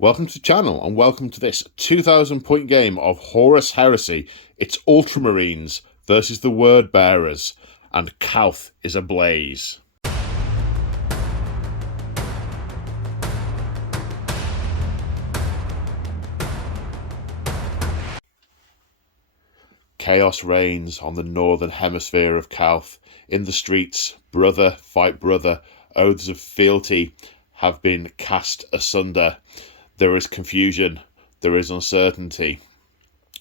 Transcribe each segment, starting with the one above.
Welcome to the channel and welcome to this 2,000 point game of Horus Heresy. It's Ultramarines versus the Word Bearers, and Calth is ablaze. Chaos reigns on the northern hemisphere of Calth. In the streets, brother fight brother, oaths of fealty have been cast asunder. There is confusion, there is uncertainty.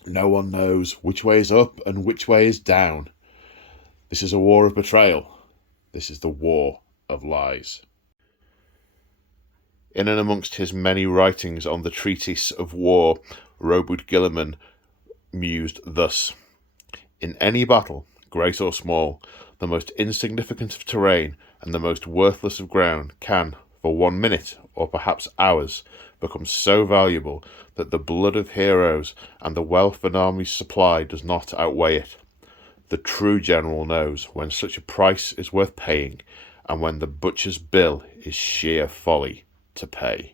No one knows which way is up and which way is down. This is a war of betrayal. This is the war of lies. In and amongst his many writings on the treatise of war, Robert Gilliman mused thus: in any battle, great or small, the most insignificant of terrain and the most worthless of ground can, for 1 minute or perhaps hours, become so valuable that the blood of heroes and the wealth an army's supply does not outweigh it. The true general knows when such a price is worth paying, and when the butcher's bill is sheer folly to pay.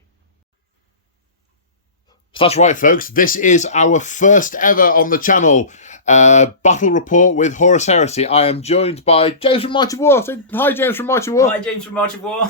So that's right, folks. This is our first ever on the channel battle report with Horus Heresy. I am joined by James from Might of War. Hi, James from Might of War. Hi, James from Might of War.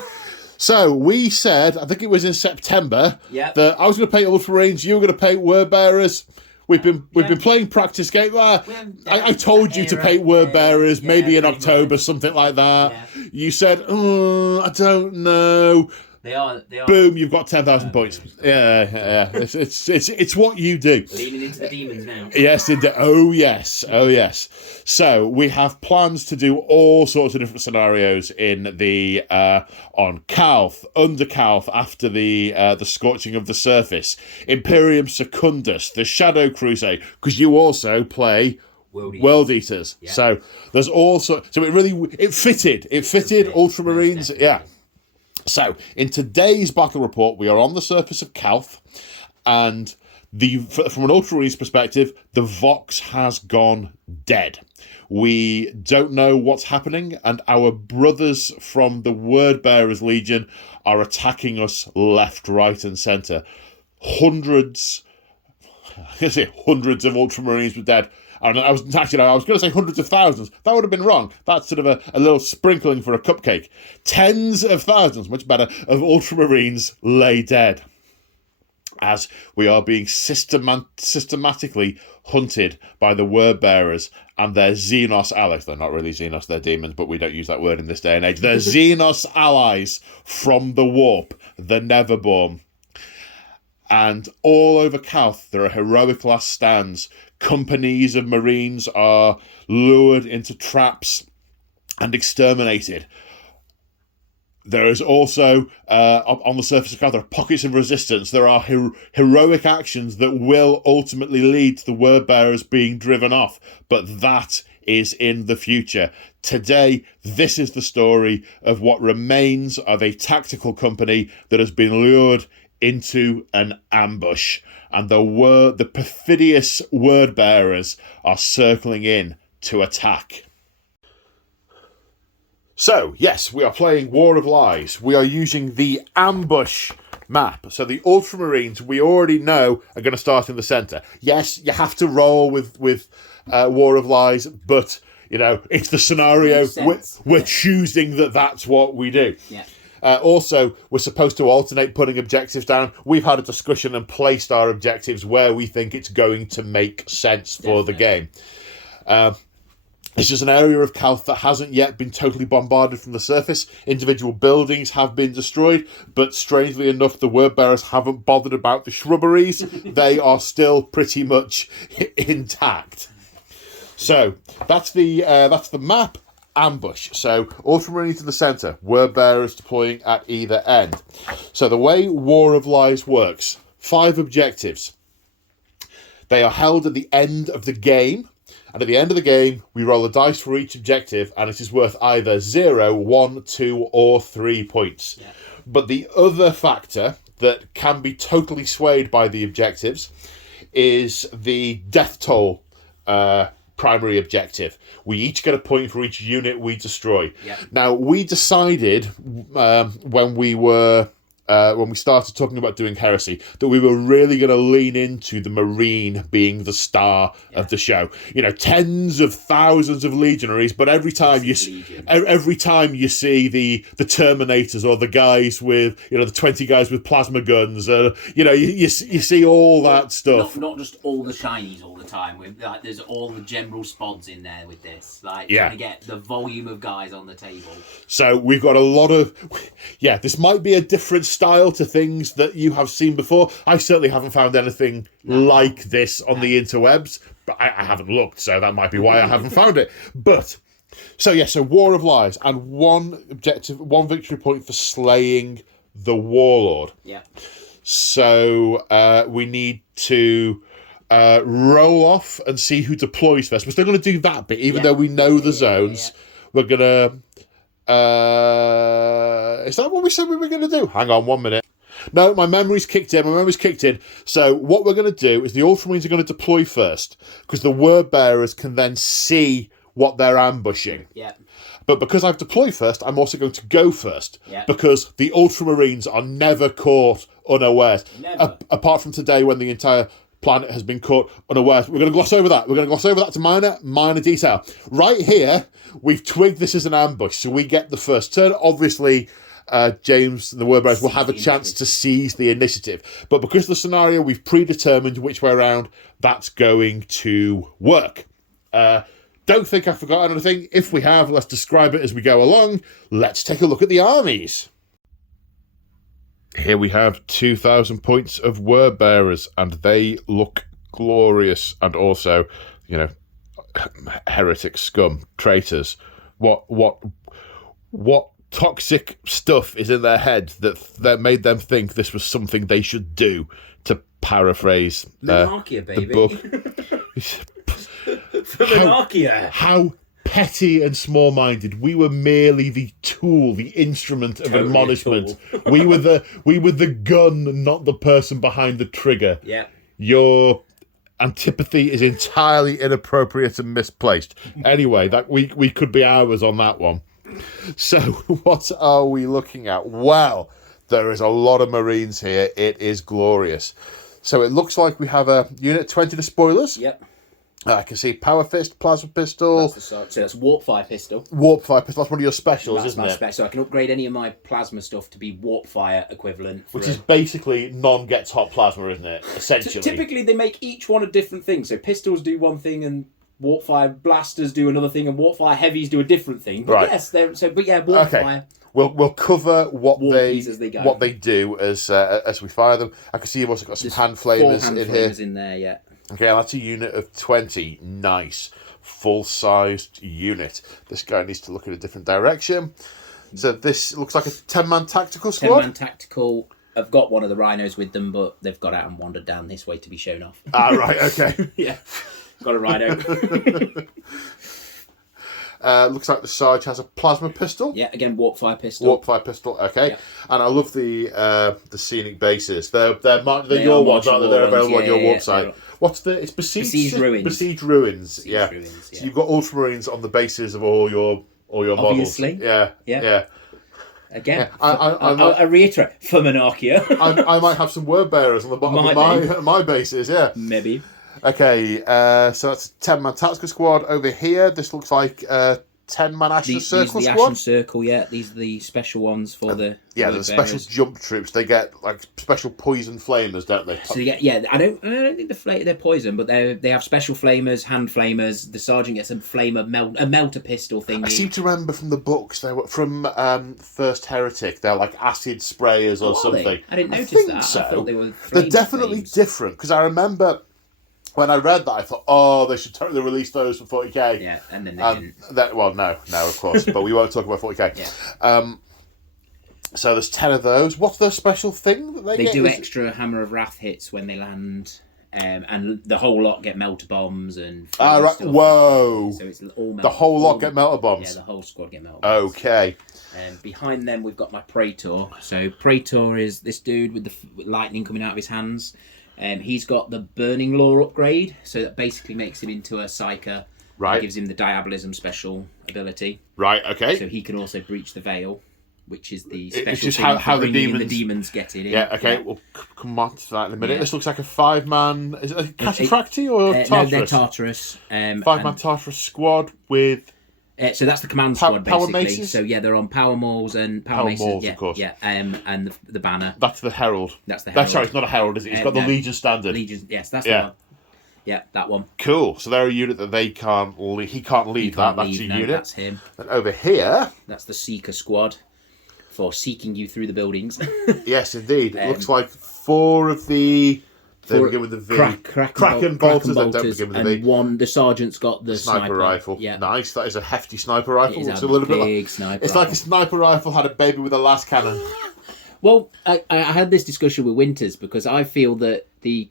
So we said, I think it was in September, that I was going to paint Ultramarines, you were going to paint Word Bearers. We've been playing practice game. I told you to paint Word Bearers, maybe in October, something like that. Yeah. You said, I don't know. They are. Boom! You've got 10,000 points. Yeah. It's what you do. Leaning into the demons now. Yes, indeed. Oh yes. So we have plans to do all sorts of different scenarios in the on Calth, under Calth, after the scorching of the surface, Imperium Secundus, the Shadow Crusade, because you also play World Eaters. Yeah. So there's also it fitted Ultramarines. Yeah. So, in today's battle report, we are on the surface of Calth, and from an Ultramarines perspective, the Vox has gone dead. We don't know what's happening, and our brothers from the Word Bearers Legion are attacking us left, right, and centre. Hundreds of Ultramarines were dead. And I was going to say hundreds of thousands. That would have been wrong. That's sort of a little sprinkling for a cupcake. Tens of thousands, much better, of Ultramarines lay dead as we are being systematically hunted by the Word Bearers and their Xenos allies. They're not really Xenos, they're demons, but we don't use that word in this day and age. They're Xenos allies from the Warp, the Neverborn. And all over Calth, there are heroic last stands. Companies of Marines are lured into traps and exterminated. There is also, on the surface of Calth, there are pockets of resistance. There are heroic actions that will ultimately lead to the Word Bearers being driven off. But that is in the future. Today, this is the story of what remains of a tactical company that has been lured into an ambush, and the perfidious Word Bearers are circling in to attack. So, yes, we are playing War of Lies. We are using the ambush map. So the Ultramarines, we already know, are going to start in the centre. Yes, you have to roll with War of Lies, but, it's the scenario. We're choosing that's what we do. Yeah. Also, we're supposed to alternate putting objectives down. We've had a discussion and placed our objectives where we think it's going to make sense for the game. This is an area of Calth that hasn't yet been totally bombarded from the surface. Individual buildings have been destroyed, but strangely enough, the Word Bearers haven't bothered about the shrubberies. They are still pretty much intact. So that's the map. Ambush. So Ultramarines in the centre, Word Bearers deploying at either end. So the way War of Lies works, 5 objectives. They are held at the end of the game, and at the end of the game we roll a dice for each objective, and it is worth either 0, 1, 2 or 3 points. Yeah. But the other factor that can be totally swayed by the objectives is the death toll primary objective. We each get a point for each unit we destroy. Yep. Now, we decided when we were when we started talking about doing Heresy, that we were really going to lean into the Marine being the star of the show. Tens of thousands of legionaries, but every time you see the Terminators or the guys with the 20 guys with plasma guns, you see all that stuff. Not just all the shinies all the time. There's all the general spods in there with this. Trying to get the volume of guys on the table. So we've got a lot of this might be a different style to things that you have seen before. I certainly haven't found anything like this on the interwebs, but I haven't looked, so that might be why I haven't found it. But so War of Lies, and one victory point for slaying the Warlord. Yeah. So we need to roll off and see who deploys first. We're still going to do that bit, even though we know the zones. We're going to... is that what we said we were going to do? Hang on 1 minute. No, my memory's kicked in. So what we're going to do is the Ultramarines are going to deploy first, because the word bearers can then see what they're ambushing. Yeah. But because I've deployed first, I'm also going to go first. Yeah. Because the Ultramarines are never caught unawares. Never. Apart from today, when the entire planet has been caught unawares. We're going to gloss over that. To minor detail. Right here, we've twigged this as an ambush, so we get the first turn. Obviously, James and the Wordbearers will have a chance to seize the initiative. But because of the scenario, we've predetermined which way around that's going to work. Don't think I've forgotten anything. If we have, let's describe it as we go along. Let's take a look at the armies. Here we have 2,000 points of word bearers, and they look glorious. And also, heretic scum, traitors. What toxic stuff is in their head that made them think this was something they should do? To paraphrase the book. Monarchia. How petty and small-minded. We were merely the tool, the instrument of admonishment. we were the gun, not the person behind the trigger. Yeah. Your antipathy is entirely inappropriate and misplaced. Anyway, that we could be hours on that one. So what are we looking at? Well, there is a lot of Marines here. It is glorious. So it looks like we have a unit 20 to spoilers. Yep. I can see Power Fist, Plasma Pistol. So that's Warp Fire Pistol. Warp Fire Pistol, that's one of your specials, isn't it? So I can upgrade any of my Plasma stuff to be Warp Fire equivalent. Which is basically non-gets hot plasma, isn't it? Essentially. Typically, they make each one a different thing. So pistols do one thing, and Warp Fire blasters do another thing, and Warp Fire heavies do a different thing. But right. Yes, Warp Fire. We'll cover what they do as we fire them. I can see you've also got some hand flamers in here. In there, yeah. Okay, that's a unit of 20. Nice. Full-sized unit. This guy needs to look in a different direction. So this looks like a 10-man tactical squad? 10-man tactical. I've got one of the rhinos with them, but they've got out and wandered down this way to be shown off. Right, okay. Yeah, got a rhino. Looks like the Sarge has a plasma pistol. Yeah, again, Warp Fire Pistol. Warp Fire Pistol, okay. Yeah. And I love the scenic bases. They're your ones, aren't they? They're available on your warp site. What's it's Besieged Ruins. Besieged Ruins, Besieged Ruins, yeah. So you've got Ultramarines on the bases of all your Obviously. models. Yeah. Again, I reiterate, for Monarchia. I might have some word bearers on the bottom of my bases, yeah. Maybe. Okay, so that's a 10-man tactical squad. Over here, this looks like a 10-man Ashen Circle these are the squad. Ashen Circle, yeah. These are the special ones for the the special jump troops. They get like special poison flamers, don't they? So I don't think they're poison, but they have special flamers, hand flamers. The sergeant gets a melter pistol thing. I seem to remember from the books they were from First Heretic. They're like acid sprayers or something. I didn't notice that. So. I thought they were. They're definitely different because I remember. When I read that, I thought, they should totally release those for 40k. Yeah, and then they didn't. No, of course, but we won't talk about 40k. Yeah. So there's 10 of those. What's the special thing that they get? They do extra Hammer of Wrath hits when they land, and the whole lot get melter bombs and. Right. Stuff. Whoa. So it's all the whole lot get melter bombs. Yeah, the whole squad get melter bombs. Okay. And behind them, we've got my Praetor. So Praetor is this dude with the lightning coming out of his hands. He's got the Burning Law upgrade, so that basically makes him into a Psyker. Right. Gives him the Diabolism special ability. Right, okay. So he can also breach the veil. which is the It's special just thing how for the bringing in demons- the demons get it in. Yeah, okay, we'll come on to that in a minute. Yeah. This looks like a 5-man... Is it a Cataphracti or Tartarus? No, they're Tartarus. 5-man Tartarus squad with... So that's the command squad, power basically. maces? So yeah, they're on power mauls and power Power maces. mauls, Yeah, of course. yeah. And the banner. That's the Herald. That's the Herald. Sorry, it's not a Herald, is it? It's got the No. Legion standard. Legion. Yes, that's the one. Yeah, that one. Cool. So they're a unit that he can't lead He can't that. leave, That's a no, unit. That's him. And over here... That's the Seeker squad for seeking you through the buildings. Yes, indeed. It looks like 4 of the... They begin with the V. Kraken bolters that don't begin with the V. And one, the sergeant's got the Sniper rifle. Yeah. Nice. That is a hefty sniper rifle. It is Looks a a little bit big like... sniper It's like rifle. a sniper rifle had a baby with a las cannon. Well, I had this discussion with Winters because I feel that the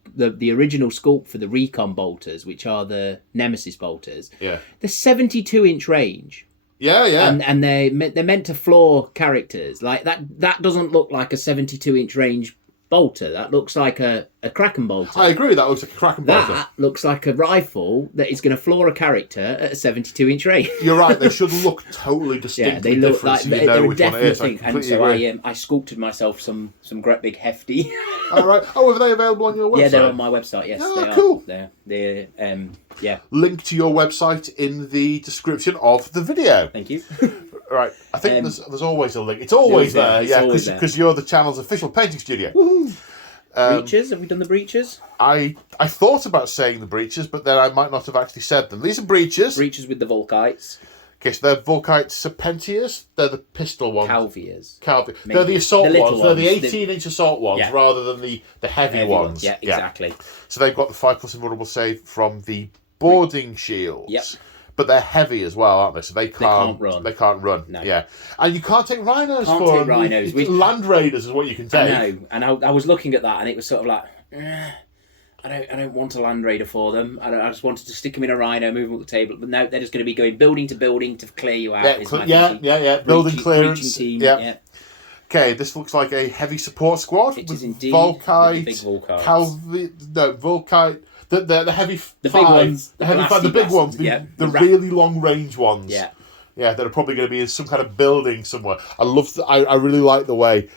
original sculpt for the recon bolters, which are the Nemesis bolters, Yeah. the 72-inch range. Yeah, yeah. And they're meant to floor characters. Like that doesn't look like a 72-inch range bolter. That looks like a Kraken bolter. I agree. That looks like a Kraken bolter. That looks like a rifle that is going to floor a character at a 72-inch range. You're right. They should look totally Yeah, distinctly they look different, like so you they're know a which one it definite is. I thing. And completely so agree. I sculpted myself some great big hefty. All right. Oh, are they available on your website? Yeah, they're on my website. Yes, Oh, they are. cool. They're yeah. Link to your website in the description of the video. Thank you. Right. I think there's always a link. It's always there. It's Yeah, always there. because you're the channel's official painting studio. Breaches? Have we done the breaches? I thought about saying the breaches, but then I might not have actually said them. These are breaches. Breaches with the Volkites. Okay, so they're Volkite Serpentias. They're the pistol ones. Calvias. They're the assault The little ones. They're the ones. 18-inch assault ones Yeah. rather than the heavy ones. Yeah, exactly. So they've got the 5+ invulnerable save from the boarding shields. Yep. But they're heavy as well, aren't they? So they can't run. They can't run. No. Yeah. And you can't take rhinos Can't for take them. rhinos. Land raiders is what you can take. I know, and I was looking at that, and it was sort of like, I don't want a Land Raider for them. I just wanted to stick them in a rhino, move them up the table. But no, they're just going to be going building to building to clear you out. Yeah. Building clearance. Team, yeah. Okay, this looks like a heavy support squad. It is indeed. Volkite, With the big Volkites. Volkite. The heavy The five, big ones, the heavy five, the blasty big ones, bastards, yeah. the really long range ones. Yeah. Yeah, that are probably going to be in some kind of building somewhere. I really like the way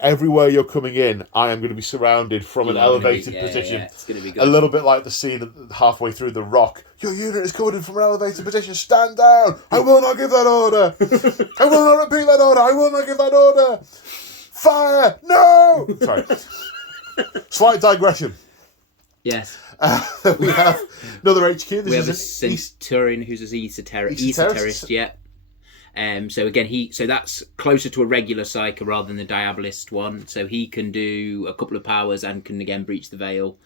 everywhere you're coming in, I am going to be surrounded from an elevated position. Yeah, it's going to be good. A little bit like the scene halfway through The Rock. Your unit is coming in from an elevated position. Stand down. I will not give that order. I will not repeat that order. I will not give that order. Fire. No. Sorry. Slight digression. Yes. We have another HQ. We have a Centurion who's an esoterist, yeah. So again, so that's closer to a regular Psyker rather than the Diabolist one. So he can do a couple of powers and can again breach the veil.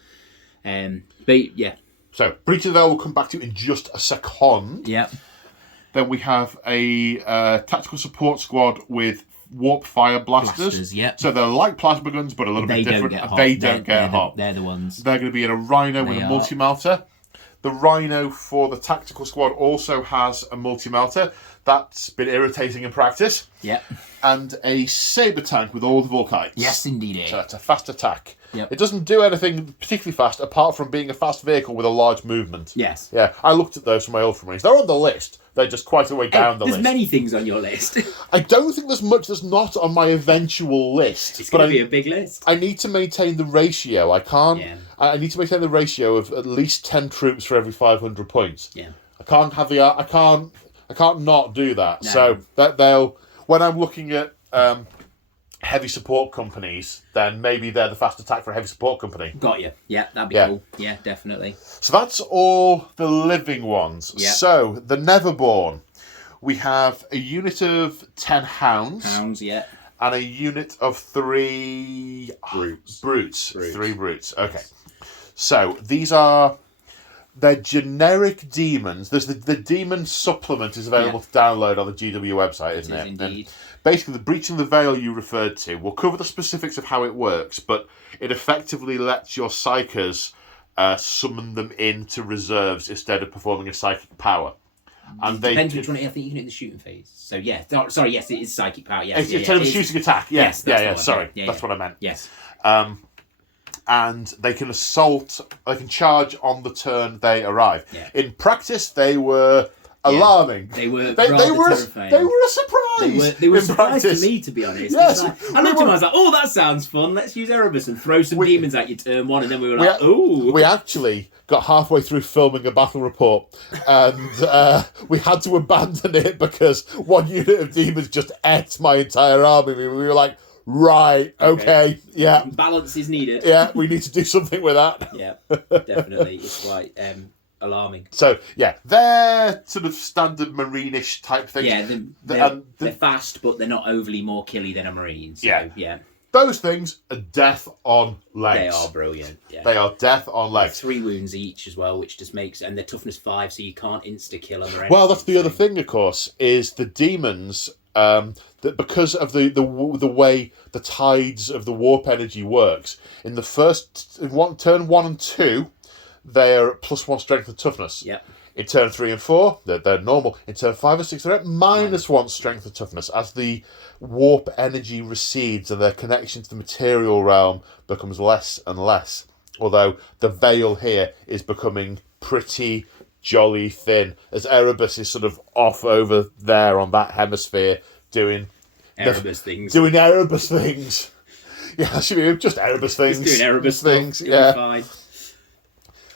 But yeah. So breach of the veil we'll come back to in just a second. Yeah. Then we have a tactical support squad with warp fire blasters. Yeah. So they're like plasma guns, but a little bit different. They don't get hot. They're the ones. They're going to be in a Rhino with a multi-melter. The Rhino for the tactical squad also has a multi-melter. That's been irritating in practice. Yeah. And a saber tank with all the Volkites. Yes, indeed. So it's a fast attack. Yep. It doesn't do anything particularly fast apart from being a fast vehicle with a large movement. Yes. Yeah, I looked at those for my Ultramarines. They're on the list. They're just quite a way down the list. There's many things on your list. I don't think there's much that's not on my eventual list. It's going to be a big list. I need to maintain the ratio. I can't. Yeah. I need to maintain the ratio of at least 10 troops for every 500 points. Yeah. I can't have the. I can't not do that. No. So that they'll. When I'm looking at heavy support companies, then maybe they're the fast attack for a heavy support company. Got you. Yeah, that'd be cool. Yeah, definitely. So that's all the living ones. Yep. So the Neverborn, we have a unit of 10 hounds. Hounds, yeah. And a unit of 3 brutes. 3 brutes. Okay. So these are. They're generic demons. There's the demon supplement is available to download on the GW website, isn't it? Indeed. And basically, the breach of the veil you referred to, we'll cover the specifics of how it works, but it effectively lets your psychers summon them into reserves instead of performing a psychic power. And Depends which one. I think you can hit the shooting phase. So yeah, sorry, yes, it is psychic power. Yes, it's a shooting attack. Yes, sorry, that's what I meant. Yes. And they can assault. They can charge on the turn they arrive. Yeah. In practice, they were alarming. They were They were terrifying. they were a surprise. They were a in surprise practice. to me, to be honest. Yes, Like, I looked at them, I was like, oh, that sounds fun. Let's use Erebus and throw some demons at you turn one. And then we were like, oh. We actually got halfway through filming a battle report, and we had to abandon it because one unit of demons just ate my entire army. We were like, right, okay, yeah. Balance is needed. Yeah, we need to do something with that. Yeah, definitely. It's quite alarming. So, yeah, they're sort of standard Marine-ish type things. Yeah, they're fast, but they're not overly more killy than a Marine. So, yeah. Those things are death on legs. They are brilliant. Yeah. They are death on legs. 3 wounds each as well, which just makes... And they're toughness 5, so you can't insta-kill them or anything. Well, that's the other thing, of course, is the demons... that because of the way the tides of the warp energy works, in the first turn 1 and 2, they're at +1 strength and toughness. Yep. In turn 3 and 4, they're normal. In turn 5 and 6, they're at -1 strength and toughness. As the warp energy recedes and their connection to the material realm becomes less and less. Although the veil here is becoming pretty jolly thin, as Erebus is sort of off over there on that hemisphere doing Erebus things. Doing Erebus things. Yeah, that should be just Erebus things. Just doing Erebus things. Stuff, yeah. fine.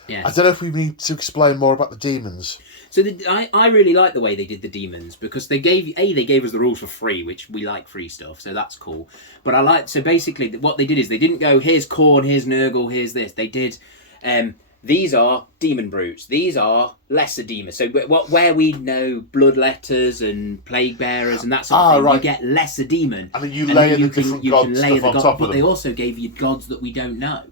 Yeah. I don't know if we need to explain more about the demons. So I really like the way they did the demons, because they gave us the rules for free, which we like free stuff, so that's cool. But so basically what they did is they didn't go, here's Khorne, here's Nurgle, here's this. They did, these are demon brutes, these are lesser demons. So where we know bloodletters and plague bearers and that sort of thing, right. you get lesser demon. And then you layer the different gods stuff on top of them. But they also gave you gods that we don't know.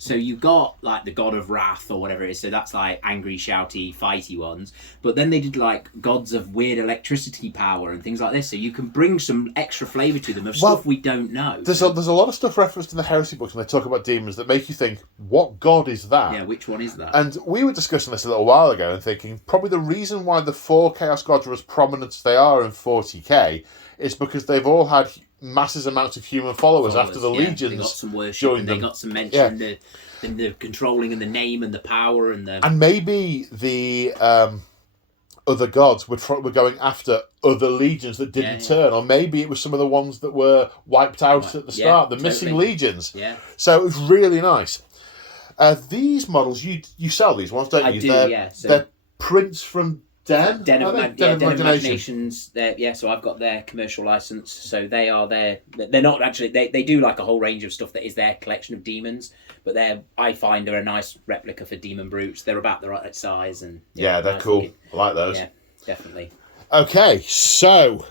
So you got like the god of wrath or whatever it is. So that's like angry, shouty, fighty ones. But then they did like gods of weird electricity power and things like this. So you can bring some extra flavour to them of stuff we don't know. There's a lot of stuff referenced in the Heresy books when they talk about demons that make you think, what god is that? Yeah, which one is that? And we were discussing this a little while ago and thinking probably the reason why the 4 Chaos Gods are as prominent as they are in 40k is because they've all had massive amounts of human followers after the legions. They got some worship joined and them. they got some mention the controlling and the name and the power and the... And maybe the other gods were going after other legions that didn't turn, or maybe it was some of the ones that were wiped out at the start, the missing legions. Yeah. So it was really nice. These models, you sell these ones, don't you? I do, yeah. So they're prints from Den? Den of Imaginations. So I've got their commercial license. So they are they're not actually, they do like a whole range of stuff that is their collection of demons, but I find they're a nice replica for demon brutes. They're about the right size. And yeah, they're cool. Looking. I like those. Yeah, definitely. Okay, so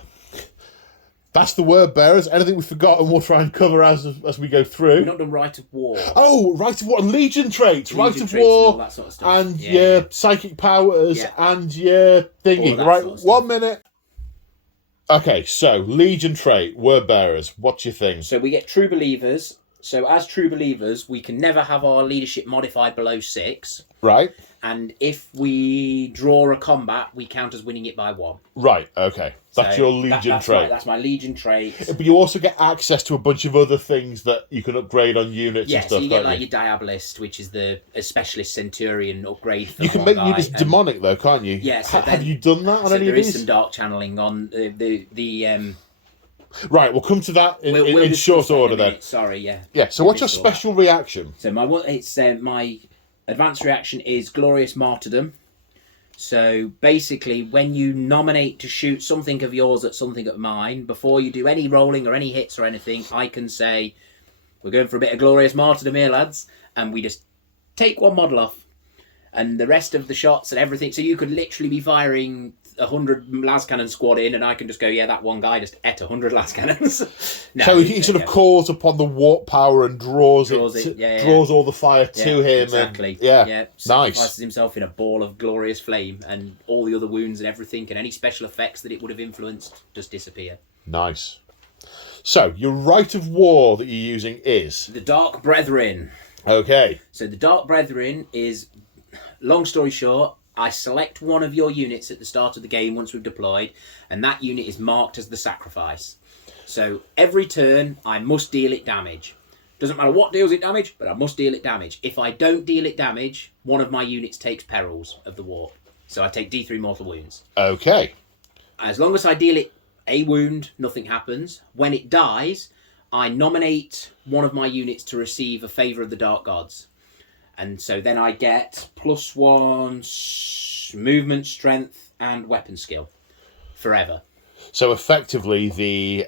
that's the word bearers. Anything we've forgotten, we'll try and cover as we go through. We've not done Rite of War. Oh, Rite of War, Legion traits, Rite of War, and all that sort of stuff. And your psychic powers, and your thingy. Right, sort of 1 minute. Okay, so Legion trait, word bearers. What's your thing? So we get True Believers. So as True Believers, we can never have our leadership modified below 6. Right. And if we draw a combat, we count as winning it by 1. Right, okay. That's your Legion trait. That's my Legion trait. But you also get access to a bunch of other things that you can upgrade on units and stuff, so you get like your Diabolist, which is a Specialist Centurion upgrade for you can make units demonic though, can't you? Yeah. So have you done that on any of these? There is some dark channeling on the Right, we'll come to that in short order then. Sorry, yeah. Yeah, so what's your special reaction? So my advanced reaction is Glorious Martyrdom. So basically, when you nominate to shoot something of yours at something of mine, before you do any rolling or any hits or anything, I can say, we're going for a bit of Glorious Martyrdom here, lads. And we just take one model off. And the rest of the shots and everything. So you could literally be firing 100 las cannon squad in, and I can just go, that one guy just ate 100 las cannons. So he sort of calls upon the warp power and draws all the fire to him. Exactly. And, sacrifices himself in a ball of glorious flame, and all the other wounds and everything, and any special effects that it would have influenced just disappear. Nice. So your Rite of War that you're using is the Dark Brethren. Okay. So the Dark Brethren is, long story short, I select one of your units at the start of the game once we've deployed, and that unit is marked as the sacrifice. So every turn, I must deal it damage. Doesn't matter what deals it damage, but I must deal it damage. If I don't deal it damage, one of my units takes perils of the warp. So I take D3 mortal wounds. Okay. As long as I deal it a wound, nothing happens. When it dies, I nominate one of my units to receive a favour of the Dark Gods. And so then I get +1 movement, strength, and weapon skill. Forever. So effectively the...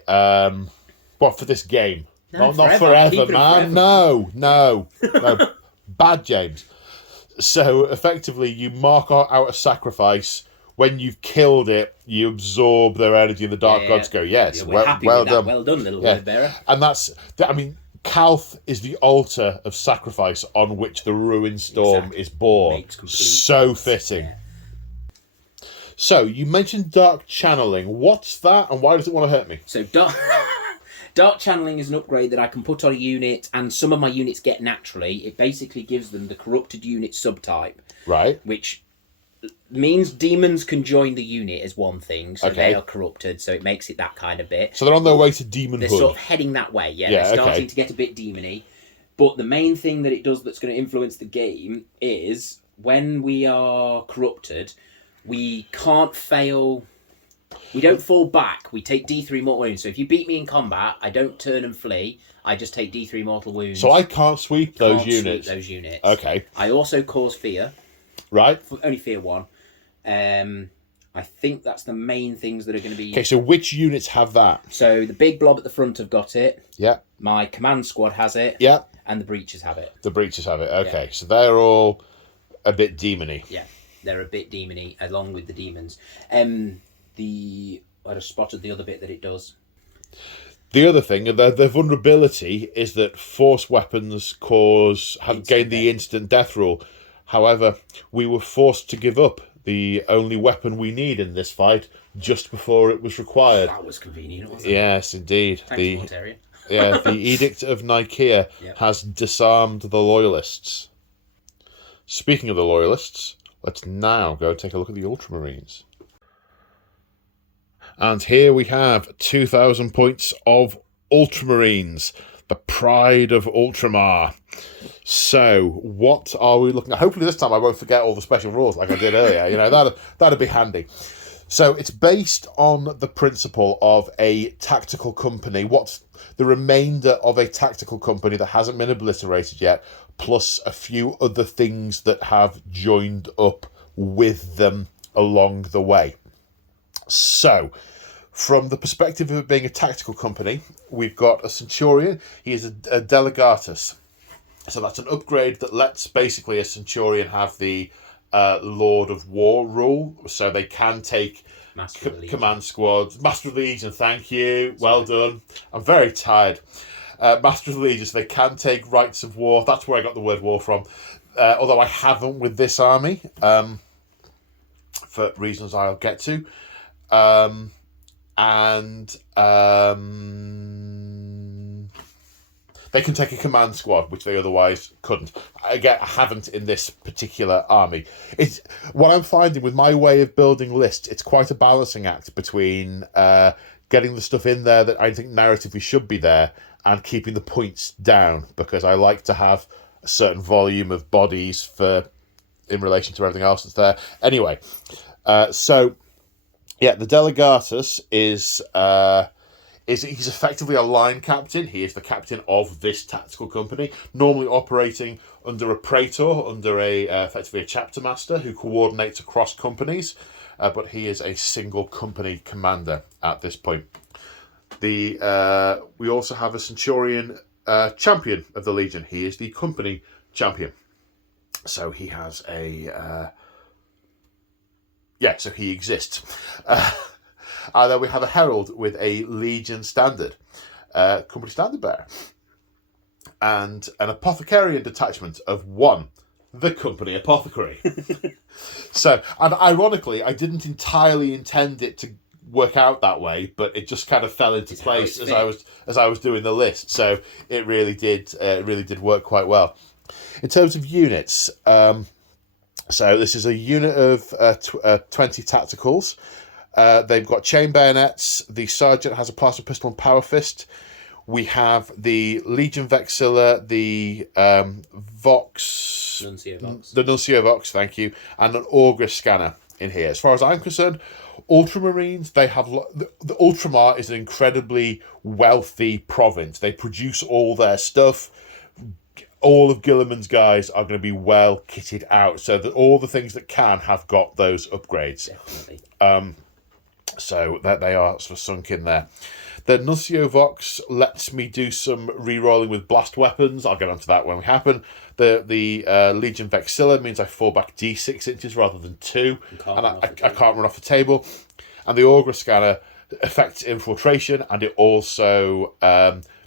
what, for this game? No, Not forever, man. Forever. No. Bad, James. So effectively you mark out a sacrifice. When you've killed it, you absorb their energy, and the Dark Gods go, yes, we're happy well with that. done. Well done, little word bearer. And Calth is the altar of sacrifice on which the Ruined Storm is born. So fitting. Yeah. So, you mentioned Dark Channeling. What's that, and why does it want to hurt me? So, Dark Channeling is an upgrade that I can put on a unit, and some of my units get naturally. It basically gives them the Corrupted Unit subtype. Right. Which means demons can join the unit as one thing, so they are corrupted, so it makes it that kind of bit. So they're on their way to demonhood. They're sort of heading that way, they're starting to get a bit demony. But the main thing that it does that's going to influence the game is when we are corrupted, we can't fail. We don't fall back. We take D3 mortal wounds. So if you beat me in combat, I don't turn and flee. I just take D3 mortal wounds. So I can't sweep those units. Okay. I also cause fear. Right. Only fear 1. I think that's the main things that are going to be... Okay, so which units have that? So the big blob at the front have got it. Yeah. My command squad has it. Yeah. And the breaches have it. The breaches have it. Okay, so they're all a bit demony. Yeah, they're a bit demony, along with the demons. I just spotted the other bit that it does. The other thing, the vulnerability is that force weapons have gained the instant death rule. However, we were forced to give up the only weapon we need in this fight just before it was required. That was convenient, wasn't it? Yes, indeed. Thanks, Mortarian. The Edict of Nicaea has disarmed the Loyalists. Speaking of the Loyalists, let's now go take a look at the Ultramarines. And here we have 2,000 points of Ultramarines, the pride of Ultramar. So, what are we looking at? Hopefully this time I won't forget all the special rules like I did earlier. That'd be handy. So, it's based on the principle of a tactical company. What's the remainder of a tactical company that hasn't been obliterated yet, plus a few other things that have joined up with them along the way. So, from the perspective of it being a tactical company, we've got a Centurion. He is a Delegatus. So that's an upgrade that lets basically a Centurion have the Lord of War rule. So they can take command squads. Master of the Legion, thank you. Well done. I'm very tired. Master of the Legion, so they can take rights of war. That's where I got the word war from. Although I haven't with this army, for reasons I'll get to. They can take a command squad, which they otherwise couldn't. Again, I haven't in this particular army. It's what I'm finding with my way of building lists. It's quite a balancing act between getting the stuff in there that I think narratively should be there and keeping the points down, because I like to have a certain volume of bodies in relation to everything else that's there. Anyway, the Delegatus is he's effectively a line captain. He is the captain of this tactical company, normally operating under a praetor, under effectively a chapter master who coordinates across companies, but he is a single company commander at this point. We also have a Centurion champion of the Legion. He is the company champion. So he has so he exists. And then we have a herald with a Legion standard, company standard bearer, and an apothecarian detachment of 1, the company apothecary. So, and ironically, I didn't entirely intend it to work out that way, but it just kind of fell into place as I was doing the list. So it really did work quite well. In terms of units, so this is a unit of 20 tacticals. They've got chain bayonets. The sergeant has a plasma pistol and power fist. We have the Legion Vexilla, the Nuncio Vox, thank you, and an Augury scanner. in here. As far as I'm concerned, Ultramarines, they have the Ultramar is an incredibly wealthy province. They produce all their stuff. All of Guilliman's guys are going to be well kitted out, so that all the things that can have got those upgrades. Definitely. So that they are sort of sunk in there. The Nuncio Vox lets me do some re-rolling with blast weapons. I'll get onto that when we happen. The Legion Vexilla means I fall back D6 inches rather than 2, and I can't run off the table. And the Augur Scanner affects infiltration, and it also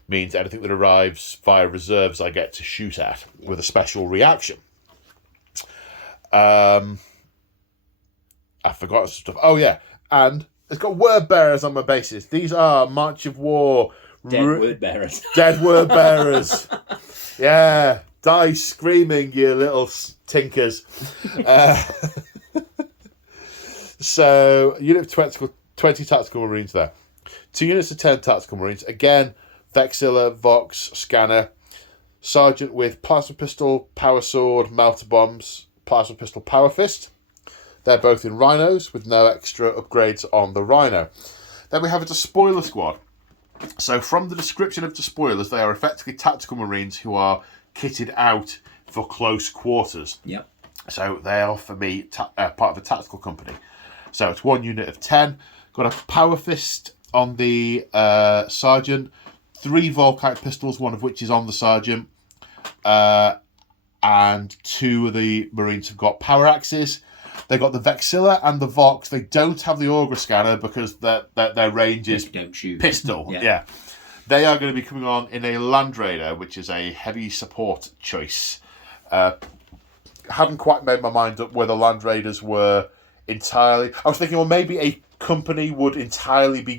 means anything that arrives via reserves I get to shoot at with a special reaction. I forgot some stuff. Oh yeah, and it's got word bearers on my bases. These are March of War. Dead word bearers. Dead word bearers. Yeah. Die screaming, you little tinkers. So, unit of 20 tactical marines there. 2 units of 10 tactical marines. Again, Vexilla, Vox, Scanner. Sergeant with plasma pistol, power sword, melter bombs, plasma pistol, power fist. They're both in rhinos with no extra upgrades on the rhino. Then we have a despoiler squad. So from the description of despoilers, they are effectively tactical marines who are kitted out for close quarters. Yep. So they are, for me, part of a tactical company. So it's 1 unit of 10. Got a power fist on the sergeant. 3 Volkite pistols, one of which is on the sergeant. And 2 of the marines have got power axes. They got the Vexilla and the Vox. They don't have the Augur Scanner because their range is pistol. Yeah. They are going to be coming on in a Land Raider, which is a heavy support choice. Haven't quite made my mind up whether Land Raiders were entirely... I was thinking, well, maybe a company would entirely be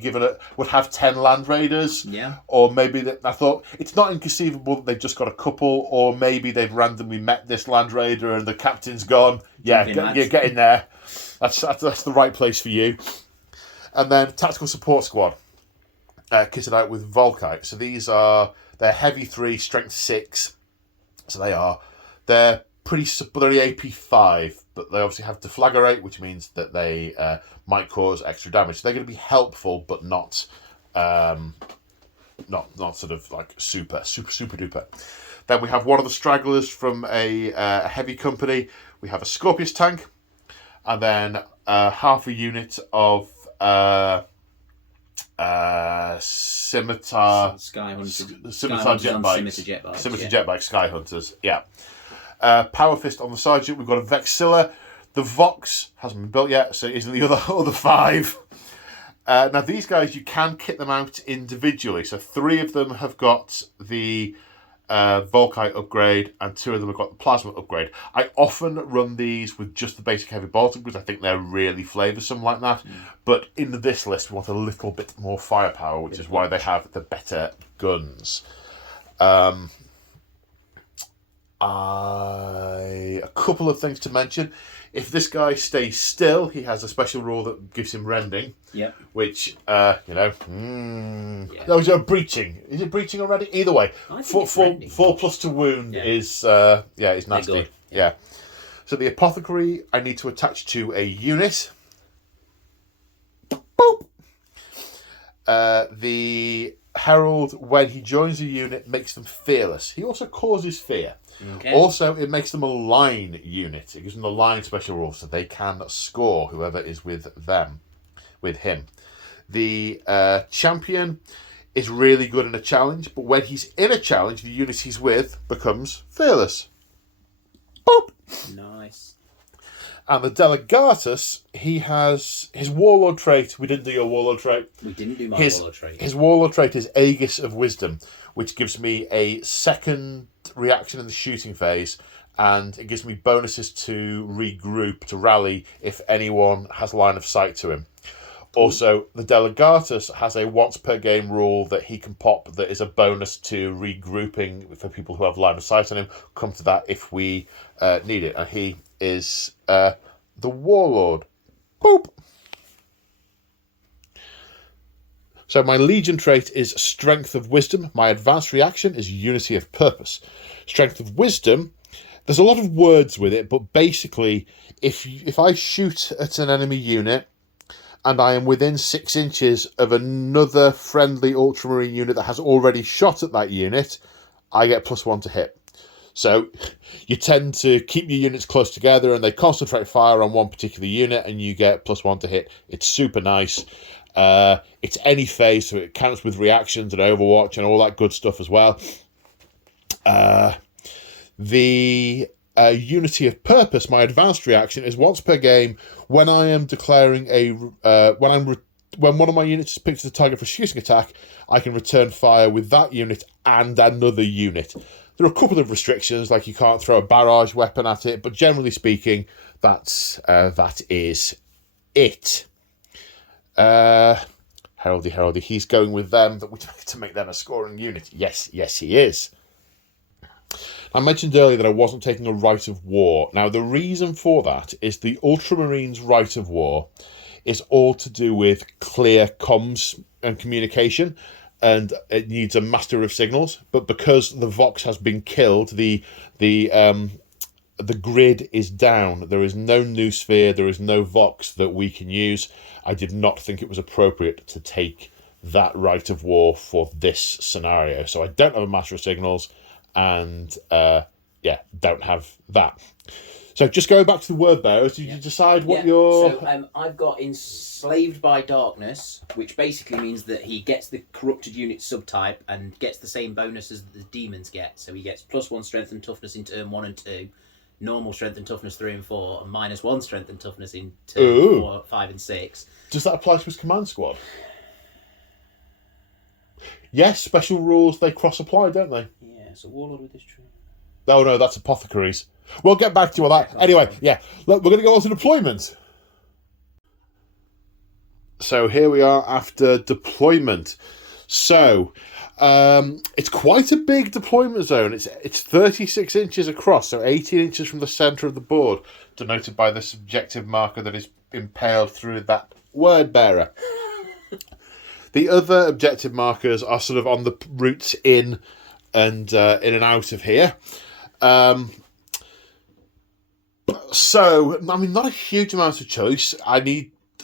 would have 10 Land Raiders. Yeah. Or maybe I thought it's not inconceivable that they've just got a couple, or maybe they've randomly met this Land Raider and the captain's gone, get in there. That's the right place for you. And then Tactical Support Squad, kitted out with Volkite. So they're heavy 3, strength 6. So they're they're AP 5, but they obviously have deflagrate, which means that they might cause extra damage. So they're going to be helpful, but not sort of like super duper. Then we have one of the stragglers from a heavy company. We have a Scorpius tank, and then half a unit of Scimitar jet bikes, Sky Hunters. Yeah. Power fist on the sergeant. We've got a Vexilla. The Vox hasn't been built yet, so it isn't the other 5. Now these guys, you can kit them out individually. So 3 of them have got the Volkite upgrade, and 2 of them have got the plasma upgrade. I often run these with just the basic heavy bolter because I think they're really flavoursome like that. But in this list, we want a little bit more firepower, which is why they have the better guns. A couple of things to mention. If this guy stays still, he has a special rule that gives him rending. Yep. Which, No, is it breaching? Is it breaching already? Either way, 4 plus to wound is nasty. Yeah. So the apothecary, I need to attach to a unit. Boop. The herald, when he joins a unit, makes them fearless. He also causes fear. Okay. Also, it makes them a line unit. It gives them the line special rule, so they can score whoever is with him. The champion is really good in a challenge, but when he's in a challenge, the unit he's with becomes fearless. Boop! Nice. And the Delegatus, he has his warlord trait. We didn't do your warlord trait. We didn't do my warlord trait. His warlord trait is Aegis of Wisdom, which gives me a second reaction in the shooting phase, and it gives me bonuses to regroup, to rally, if anyone has line of sight to him. Also, the Delegatus has a once per game rule that he can pop that is a bonus to regrouping for people who have line of sight on him. Come to that if we need it. And he is the Warlord. Boop! So my Legion trait is Strength of Wisdom. My advanced reaction is Unity of Purpose. Strength of Wisdom there's a lot of words with it, but basically, if I shoot at an enemy unit and I am within 6 inches of another friendly Ultramarine unit that has already shot at that unit, I get +1 to hit. So you tend to keep your units close together and they concentrate fire on one particular unit and you get +1 to hit. It's super nice. It's any phase, so it counts with reactions and Overwatch and all that good stuff as well. The Unity of Purpose, my advanced reaction, is once per game when I am declaring when one of my units is picked as a target for shooting attack, I can return fire with that unit and another unit. There are a couple of restrictions, like you can't throw a barrage weapon at it, but generally speaking, that is it. Heraldy, he's going with them to make them a scoring unit. Yes, he is. I mentioned earlier that I wasn't taking a Rite of War. Now, the reason for that is the Ultramarines Rite of War is all to do with clear comms and communication, and it needs a master of signals. But because the Vox has been killed, the grid is down. There is no noosphere, there is no Vox that we can use. I did not think it was appropriate to take that Rite of War for this scenario. So I don't have a master of signals, and don't have that. So just going back to the word bearers, did you decide what your... So I've got Enslaved by Darkness, which basically means that he gets the corrupted unit subtype and gets the same bonus as the demons get. So he gets +1 strength and toughness in turn 1 and 2, normal strength and toughness 3 and 4, and -1 strength and toughness in turn 4, 5 and 6. Does that apply to his command squad? Yes, special rules, they cross-apply, don't they? Yeah, so Warlord with his tree. Oh no, that's Apothecaries. We'll get back to you on that. Anyway, look, we're going to go on to deployment. So here we are after deployment. So it's quite a big deployment zone. It's 36 inches across, so 18 inches from the centre of the board, denoted by the subjective marker that is impaled through that word bearer. The other objective markers are sort of on the routes in and out of here. So, I mean, not a huge amount of choice.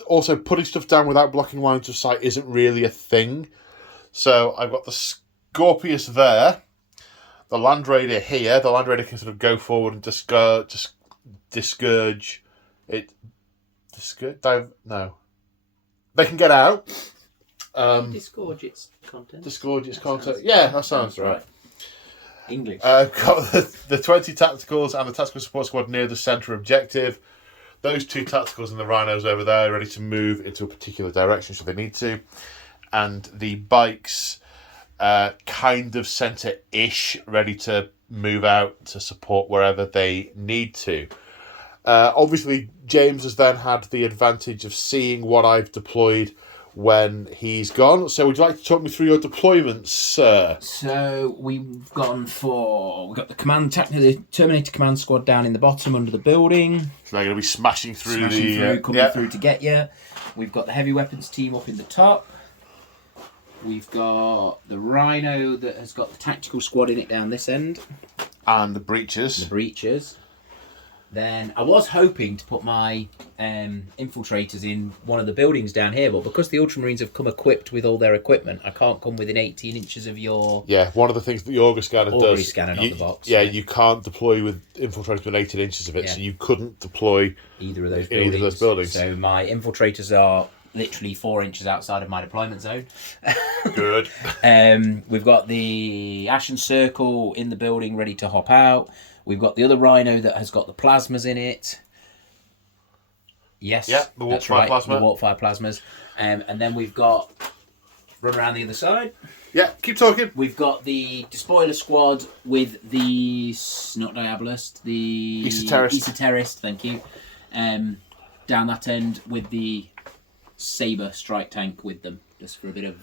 Also putting stuff down without blocking lines of sight isn't really a thing. So I've got the Scorpius there, the Land Raider here. The Land Raider can sort of go forward and discourage it. No. They can get out. Disgorge its content. Yeah, that sounds right. English. Got the 20 tacticals and the tactical support squad near the centre objective. Those 2 tacticals and the rhinos over there ready to move into a particular direction should they need to. And the bikes kind of centre-ish, ready to move out to support wherever they need to. Obviously, James has then had the advantage of seeing what I've deployed when he's gone. So would you like to talk me through your deployments, sir? So we've got the Terminator command squad down in the bottom under the building. So they're going to be smashing through coming through to get you. We've got the heavy weapons team up in the top. We've got the Rhino that has got the tactical squad in it down this end. And the breaches. Then I was hoping to put my infiltrators in one of the buildings down here, but because the Ultramarines have come equipped with all their equipment, I can't come within 18 inches of your... Yeah, one of the things that the Auger Scanner does... scanner, not the box. Yeah, you can't deploy with infiltrators within 18 inches of it, so you couldn't deploy either of those buildings. So my infiltrators are literally 4 inches outside of my deployment zone. Good. We've got the Ashen Circle in the building ready to hop out. We've got the other Rhino that has got the plasmas in it. Yes, the Warp-Fire plasma. The Warp-Fire plasmas. And then we've got... Run around the other side. Yeah, keep talking. We've got the Despoiler squad with the... Not Diabolist. The... Esoterist, thank you. Down that end with the Sabre strike tank with them. Just for a bit of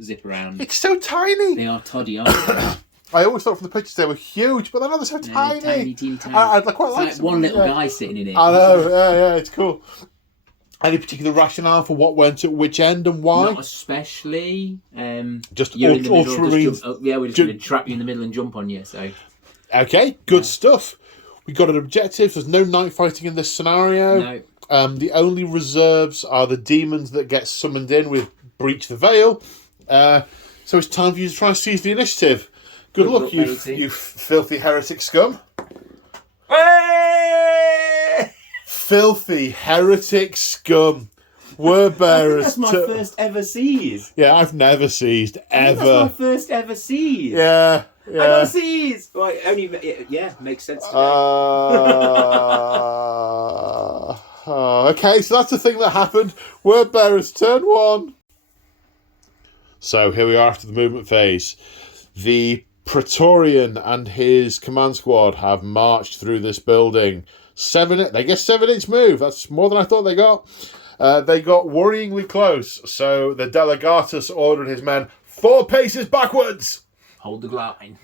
zip around. It's so tiny. They are toddy, aren't they? I always thought from the pictures they were huge, but they're not. They're so tiny. Tiny. I quite like one little guy sitting in it. I know, yeah, it's cool. Any particular rationale for what went at which end and why? Not especially. Just Ultramarines. We're just going to trap you in the middle and jump on you. So. Okay, good stuff. We got an objective. There's no night fighting in this scenario. No. The only reserves are the demons that get summoned in with Breach the Veil. So it's time for you to try and seize the initiative. Good luck, you filthy heretic scum. Filthy heretic scum. Word bearers. That's my first ever seize. Yeah, I've never seized, ever. That's my first ever seize. Yeah. I got a seize. Well, makes sense to me. Okay, so that's the thing that happened. Word bearers, turn 1. So here we are after the movement phase. The Praetorian and his command squad have marched through this building. They get 7-inch move. That's more than I thought they got. They got worryingly close. So the Delegatus ordered his men 4 paces backwards. Hold the line.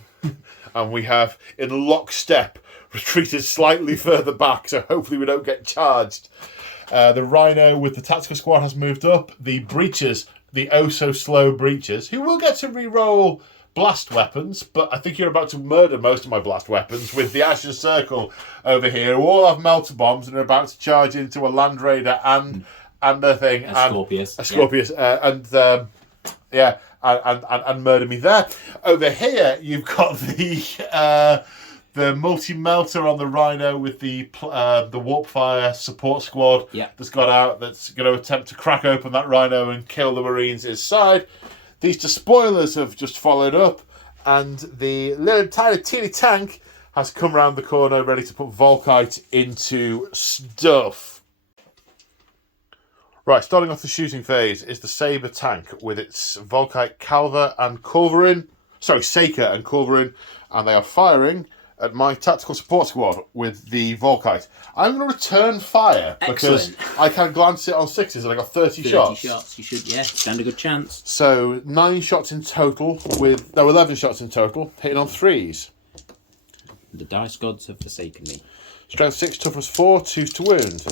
And we have, in lockstep, retreated slightly further back, so hopefully we don't get charged. The Rhino with the tactical squad has moved up. The Breachers, the oh-so-slow Breachers, who will get to re-roll blast weapons, but I think you're about to murder most of my blast weapons with the Ashen Circle over here, who all have melter bombs and are about to charge into a Land Raider and a thing. Scorpius. And murder me there. Over here, you've got the multi-melter on the Rhino with the Warp Fire support squad that's got out, that's going to attempt to crack open that Rhino and kill the Marines inside. These despoilers have just followed up, and the little tiny teeny tank has come round the corner ready to put Volkite into stuff. Right, starting off the shooting phase is the Sabre tank with its Volkite Calver and Culverin. Sorry, Saker and Culverin, and they are firing at my tactical support squad with the Volkite. I'm going to return fire because I can glance it on 6s and I got 30 shots. 30 shots, you should, stand a good chance. So 9 shots in total 11 shots in total, hitting on 3s. The dice gods have forsaken me. Strength 6, toughness 4, 2s to wound.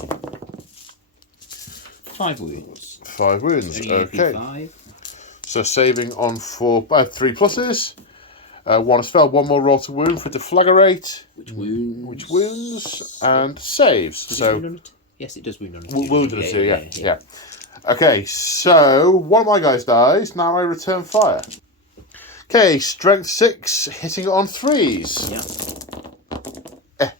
5 wounds. 5 wounds, okay. 5. So saving on 3 pluses. 1 spell, 1 more roll to wound for deflagrate. Which wounds. And saves. Does it wound on it? Yes, it does wound on it. Wound on it, yeah. Okay, so one of my guys dies. Now I return fire. Okay, strength 6, hitting on 3s. Yeah.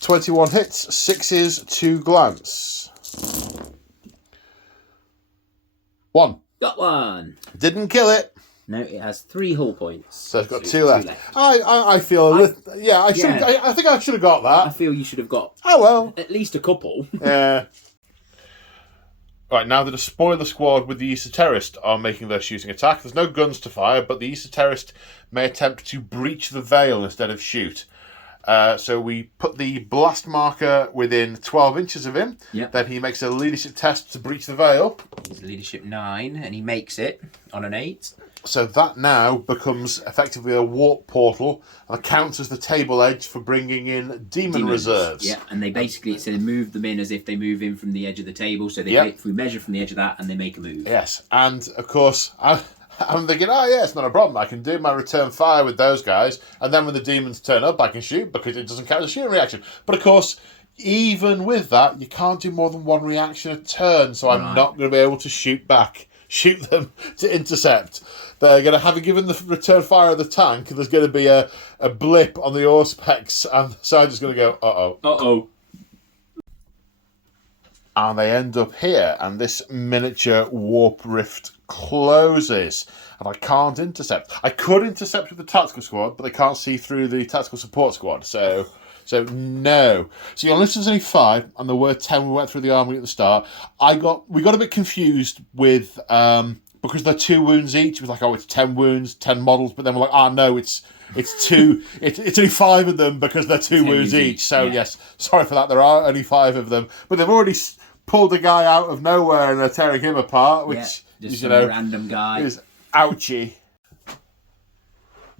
21 hits, 6s to glance. 1. Got 1. Didn't kill it. No, it has 3 hull points. So it's got 2 left. I feel... I think I should have got that. I feel you should have got... Oh, well. At least a couple. Yeah. Right, now the Despoiler squad with the Esoterist are making their shooting attack. There's no guns to fire, but the Esoterist may attempt to breach the veil instead of shoot. So we put the blast marker within 12 inches of him. Yep. Then he makes a leadership test to breach the veil. He's leadership 9, and he makes it on an 8. So that now becomes effectively a warp portal and counts as the table edge for bringing in demon reserves. Yeah, and they basically move them in as if they move in from the edge of the table. So we measure from the edge of that and they make a move. Yes, and of course I'm thinking, it's not a problem. I can do my return fire with those guys, and then when the demons turn up, I can shoot because it doesn't count as a shooting reaction. But of course, even with that, you can't do more than 1 reaction a turn, so I'm not going to be able to shoot them to intercept. They're going to have given the return fire of the tank, there's going to be a blip on the Auspex, and the sergeant's going to go, uh-oh. And they end up here, and this miniature warp rift closes, and I can't intercept. I could intercept with the tactical squad, but they can't see through the tactical support squad, so no. So you'll notice there's only 5, and there were 10 we went through the army at the start. We got a bit confused with because they're 2 wounds each. It was like, it's 10 wounds, 10 models, but then we're like, no, it's 2. It's only 5 of them because they're 2 wounds each. So yes, sorry for that. There are only 5 of them, but they've already pulled a guy out of nowhere and are tearing him apart, which just some random guy is ouchy.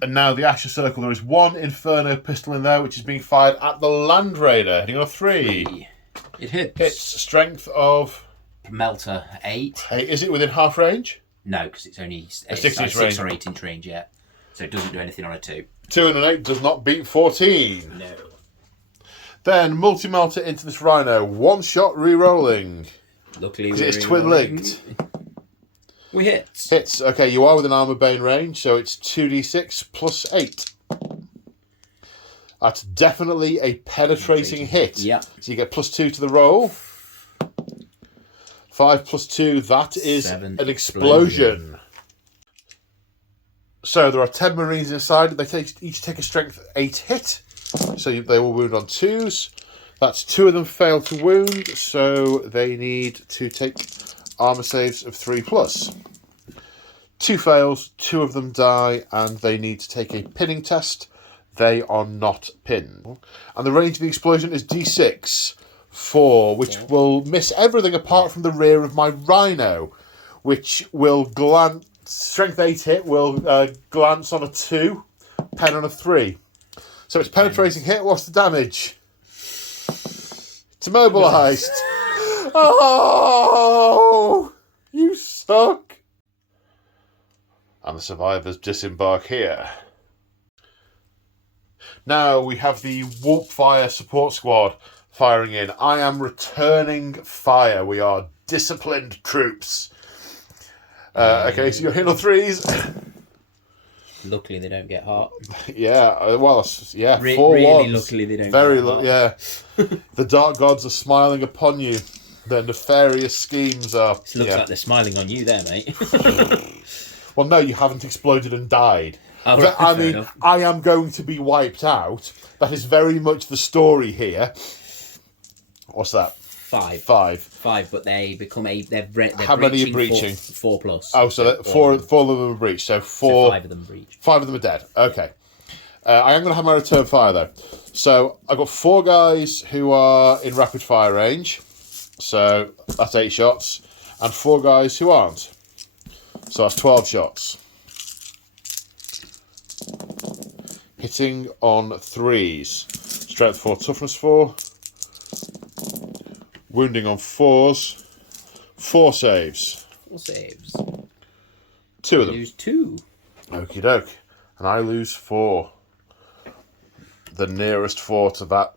And now the Asher Circle, there is 1 Inferno pistol in there, which is being fired at the Land Raider, hitting on a 3. It hits. Hits strength of... Melter 8. Is it within half range? No, because it's only 6 or 8 inch range, So it doesn't do anything on a 2. 2 and an 8 does not beat 14. No. Then multi-melter into this Rhino. One shot re-rolling. Luckily, Because it's twin-linked. We hit. Hits. Okay, you are within armor bane range, so it's 2d6 plus 8. That's definitely a penetrating hit. Yeah. So you get +2 to the roll. 5 plus 2, that is 7 an explosion. So there are 10 Marines inside. They each take a strength 8 hit. So they will wound on 2s. That's 2 of them fail to wound, so they need to take armor saves of 3+. 2 fails, 2 of them die, and they need to take a pinning test. They are not pinned. And the range of the explosion is d6. 4, which will miss everything apart from the rear of my Rhino, which will glance. Strength 8 hit will glance on a 2, pen on a 3. So it's penetrating hit. What's the damage? It's immobilized. Oh, you suck. And the survivors disembark here. Now we have the Warp Fire support squad firing in. I am returning fire. We are disciplined troops. Okay, so you're hitting on 3s. Luckily, they don't get hot. Yeah, well, yeah, 4 really ones. luckily, they don't Very get hot. yeah. The dark gods are smiling upon you. Their nefarious schemes are... It looks like they're smiling on you there, mate. Well, no, you haven't exploded and died. Oh, But, I fair mean, enough. I am going to be wiped out. That is very much the story here. What's that? 5. 5. But they become they're How many are breaching? 4 plus. Oh, so four of them are breached. So 4. So 5 of them breach. 5 of them are dead. Okay. I am going to have my return fire, though. So I've got 4 guys who are in rapid fire range. So that's 8 shots. And 4 guys who aren't. So that's 12 shots. Hitting on 3s. Strength 4, toughness 4. Wounding on 4s. 4 saves. 4 saves. 2 of them. Lose 2. Okie doke. And I lose 4. The nearest 4 to that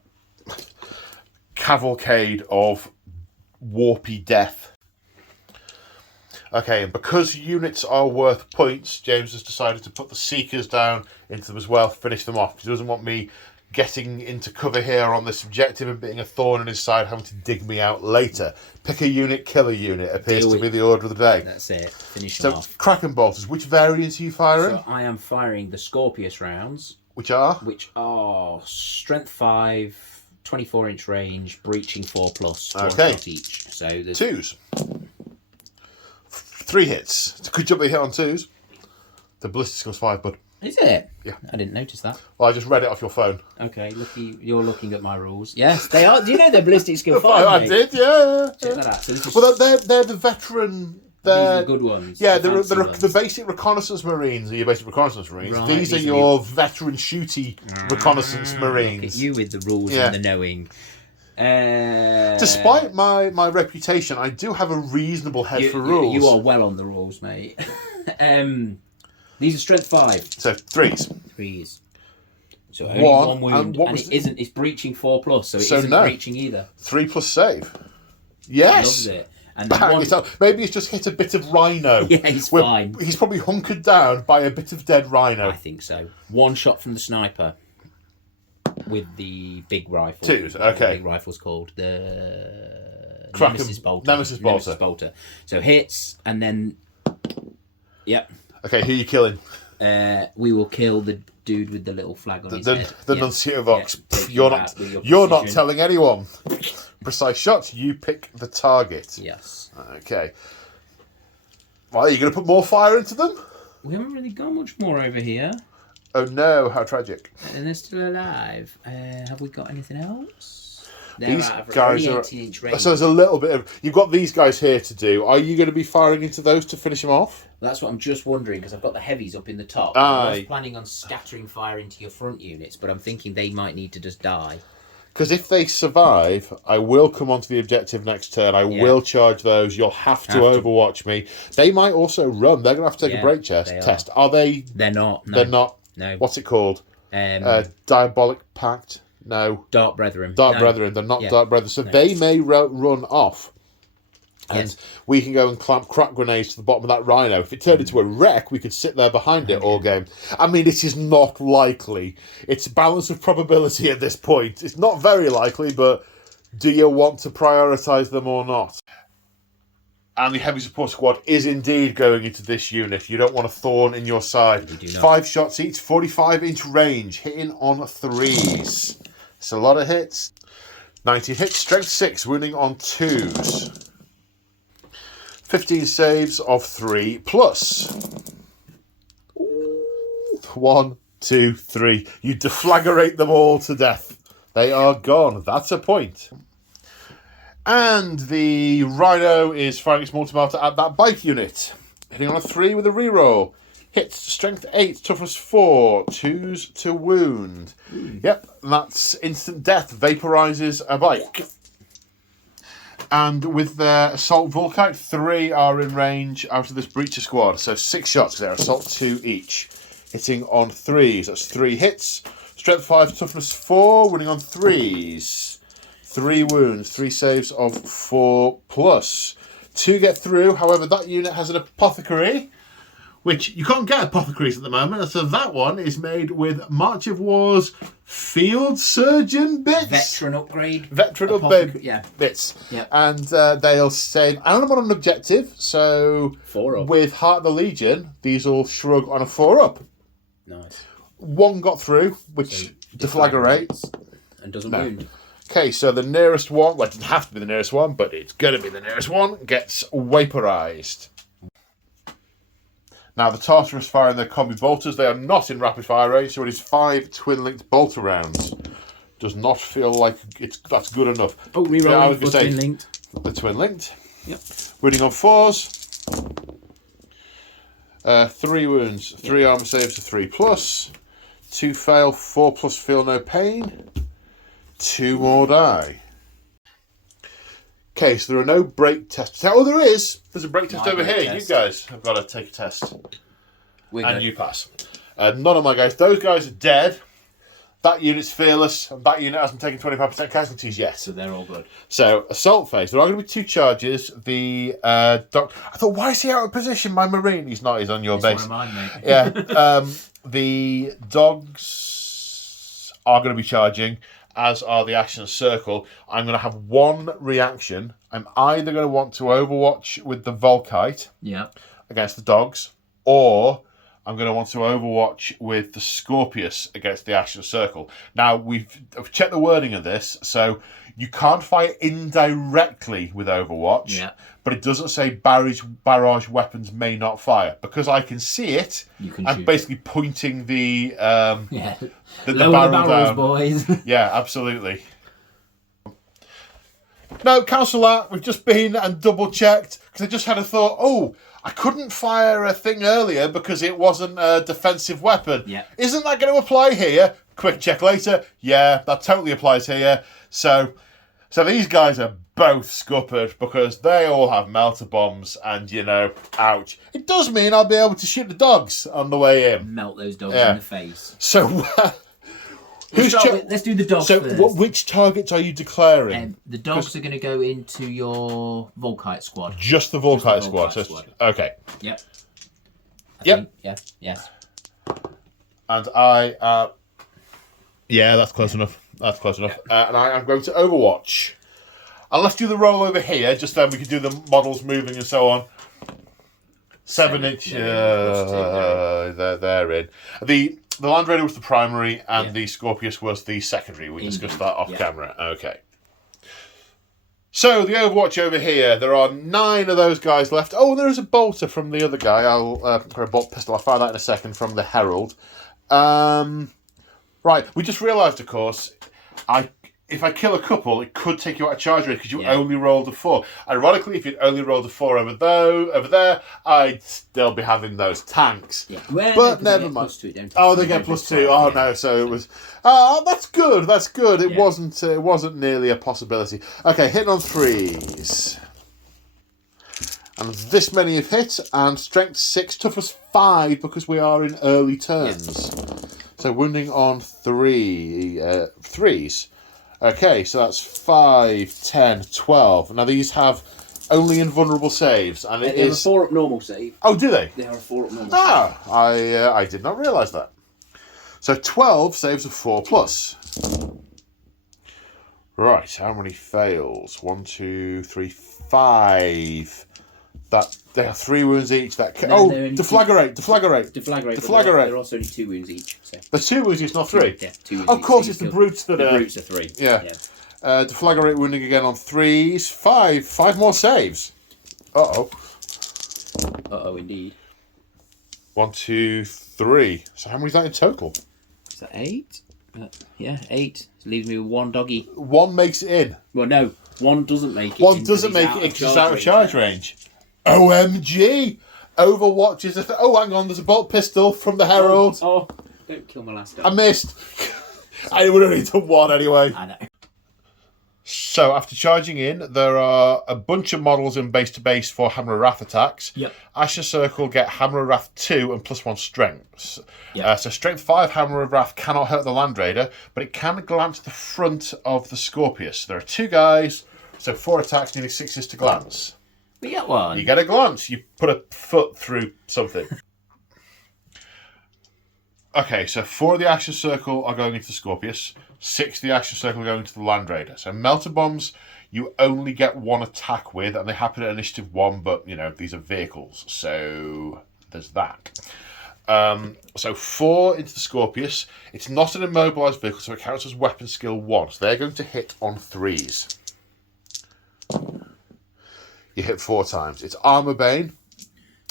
cavalcade of warpy death. Okay, and because units are worth points, James has decided to put the Seekers down into them as well, finish them off. He doesn't want me getting into cover here on this objective and being a thorn in his side, having to dig me out later. Pick a unit, kill a unit, appears to be the order of the day. That's it. Finish them off. Kraken bolters, which variants are you firing? So I am firing the Scorpius rounds. Which are? Which are strength 5, 24-inch range, breaching 4 plus, 4 shot each. So there's 2s. 3 hits. It's a good job they hit on 2s. The ballistic skill's 5, bud. Is it? Yeah. I didn't notice that. Well, I just read it off your phone. Okay, you're looking at my rules. Yes, they are. Do you know they're ballistic skill 5? I did, yeah. Check that out. So this is, Well, they're the veteran. these are the good ones. Yeah, the they're fancy the basic reconnaissance marines are your basic reconnaissance marines. Right, These are your veteran shooty reconnaissance Look at marines. you with the rules Yeah. and the knowing. Despite my reputation, I do have a reasonable head for rules. You are well on the rules, mate. These are strength 5. So 3s. 3s. So only One, one wound, and what and was it isn't. It's breaching 4 plus, so it So isn't no. breaching either. 3 plus save. Yes. Loves it. And Bang, one, it's out. Maybe it's just hit a bit of rhino. Yeah, he's Where fine. He's probably hunkered down by a bit of dead rhino. I think so. 1 shot from the sniper with the big rifle. 2s, Whatever okay. The big rifle's called the Kraken- Nemesis bolter. Nemesis bolter. So hits, and then yep. Okay, who are you killing? We will kill the dude with the little flag on his head. The Yeah. Nuncio Vox. Yeah, take You're that not. with your You're not precision. telling anyone. Precise shots. You pick the target. Yes. Okay. Well, are you going to put more fire into them? We haven't really got much more over here, Oh no! How tragic. and they're still alive. Have we got anything else? These They're guys are. 18-inch range. So there's a little bit of. You've got these guys here to do. Are you going to be firing into those to finish them off? That's what I'm just wondering, because I've got the heavies up in the top. Aye. I was planning on scattering fire into your front units, but I'm thinking they might need to just die. Because if they survive, I will come onto the objective next turn. I will charge those. You'll have to overwatch me. They might also run. They're going to have to take a break test. Are they? They're not. No. They're not. No. What's it called? Diabolic Pact? No. Dark Brethren. Dark Brethren. They're not Dark Brethren. So they may run off. And we can go and clamp crack grenades to the bottom of that rhino. If it turned into a wreck, we could sit there behind it all game. I mean, it is not likely. It's a balance of probability at this point. It's not very likely, but do you want to prioritise them or not? And the heavy support squad is indeed going into this unit. You don't want a thorn in your side. 5 shots each, 45-inch range, hitting on 3s. It's a lot of hits. 90 hits, strength 6, wounding on 2s. 15 saves of 3 plus. 1, 2, 3. You deflagrate them all to death. They are gone. That's a point. And the Rhino is firing its multi-melter at that bike unit. Hitting on a 3 with a reroll. Hits, strength 8, toughness 4, 2s to wound. Yep, that's instant death. Vaporizes a bike. And with their Assault Volkite, 3 are in range out of this Breacher squad. So 6 shots there, Assault 2 each. Hitting on 3s. That's 3 hits. Strength 5, toughness 4, winning on 3s. 3 wounds, 3 saves of 4 plus. 2 get through. However, that unit has an apothecary, which you can't get apothecaries at the moment. So that one is made with March of War's Field Surgeon bits. Veteran upgrade. Bits. Yeah. And they'll save. And I'm on an objective, so 4 up. With Heart of the Legion, these all shrug on a 4 up. Nice. 1 got through, which deflagrates. And doesn't wound. Okay, so the nearest one, well, it doesn't have to be the nearest one, but it's going to be the nearest one, gets vaporized. Now, the Tartarus firing their combi bolters. They are not in rapid fire range, so it is 5 twin-linked bolter rounds. Does not feel like that's good enough. Oh, rerolling for twin-linked. The twin-linked. Yep. Wounding on 4s. 3 wounds, 3 armor saves of 3 plus. 2 fail, 4 plus feel no pain. 2 more die. Okay, so there are no break tests. Oh, there is. There's a break test over here. Test. You guys have got to take a test. You pass. None of my guys. Those guys are dead. That unit's fearless, and that unit hasn't taken 25% casualties yet. So they're all good. So, assault phase. There are going to be 2 charges. The dog. I thought, why is he out of position? My Marine. He's not. He's on your base. One of mine, mate. Yeah. The dogs are going to be charging, as are the action circle. I'm going to have 1 reaction. I'm either going to want to overwatch with the Volkite against the dogs, or I'm going to want to overwatch with the Scorpius against the action circle. Now, I've checked the wording of this, so you can't fire indirectly with overwatch, but it doesn't say barrage weapons may not fire. Because I can see it, I'm basically pointing the barrel barrels, down. Boys. Yeah, absolutely. No, cancel that. We've just been and double-checked, because I just had a thought, I couldn't fire a thing earlier because it wasn't a defensive weapon. Yeah. Isn't that going to apply here? Quick check later. Yeah, that totally applies here. So these guys are both scuppered because they all have melter bombs and, ouch. It does mean I'll be able to shoot the dogs on the way in. Melt those dogs in the face. So... let's do the dogs first. So, which targets are you declaring? The dogs are going to go into your Volkite squad. Just the Volkite squad. Okay. Yep. Yes. And I... yeah, that's close enough. And I am going to Overwatch. I'll let you do the roll over here, just then we can do the models moving and so on. 7-inch... they're in. The Land Raider was the primary, and the Scorpius was the secondary. We discussed that off camera. Okay. So, the Overwatch over here, there are 9 of those guys left. Oh, there is a bolter from the other guy. I'll for a bolt pistol. I'll fire that in a second from the Herald. Right, we just realised, of course, if I kill a couple, it could take you out of charge rate because you only rolled a 4. Ironically, if you'd only rolled a 4 over there, I'd still be having those tanks. Yeah. Well, but never mind. They get +2. Oh no, so it was. That's good. It wasn't nearly a possibility. Okay, hitting on 3s. And this many have hit, and strength 6, toughness 5 because we are in early turns. So wounding on threes. Okay, so that's 5, 10, 12. Now these have only invulnerable saves, and it is... They're a 4-up normal save. Oh, do they? They are a 4-up normal save. I did not realise that. So 12 saves of 4+. Right, how many fails? 1, 2, 3, 5. That they have 3 wounds each. Deflagrate. They're also only 2 wounds each. So. There's 2 wounds each, not 3. Yeah, 2 wounds of course, it's the brutes that are. The brutes are 3. Yeah. Deflagrate wounding again on 3s. 5 more saves. Indeed. 1, 2, 3. So how many is that in total? Is that 8? 8. Leaves me with 1 doggy. 1 makes it in. Well, no. 1 doesn't make it. 1 doesn't make it because he's out of charge range. OMG! Overwatch is hang on, there's a bolt pistol from the Herald. Oh, don't kill my last dog. I missed. I would have only done 1 anyway. I know. So, after charging in, there are a bunch of models in base-to-base for Hammer Wrath attacks. Yep. Asher Circle get Hammer Wrath 2 and +1 strength. Yep. So, Strength 5 Hammer Wrath cannot hurt the Land Raider, but it can glance the front of the Scorpius. There are 2 guys, so 4 attacks, nearly 6s to glance. We get 1. You get a glance. You put a foot through something. Okay, so 4 of the Action Circle are going into the Scorpius. 6 of the Action Circle are going to the Land Raider. So Melter Bombs, you only get 1 attack with, and they happen at Initiative 1, but, these are vehicles. So there's that. So 4 into the Scorpius. It's not an immobilised vehicle, so it counts as Weapon Skill 1. So they're going to hit on 3s. You hit 4 times. It's Armour Bane.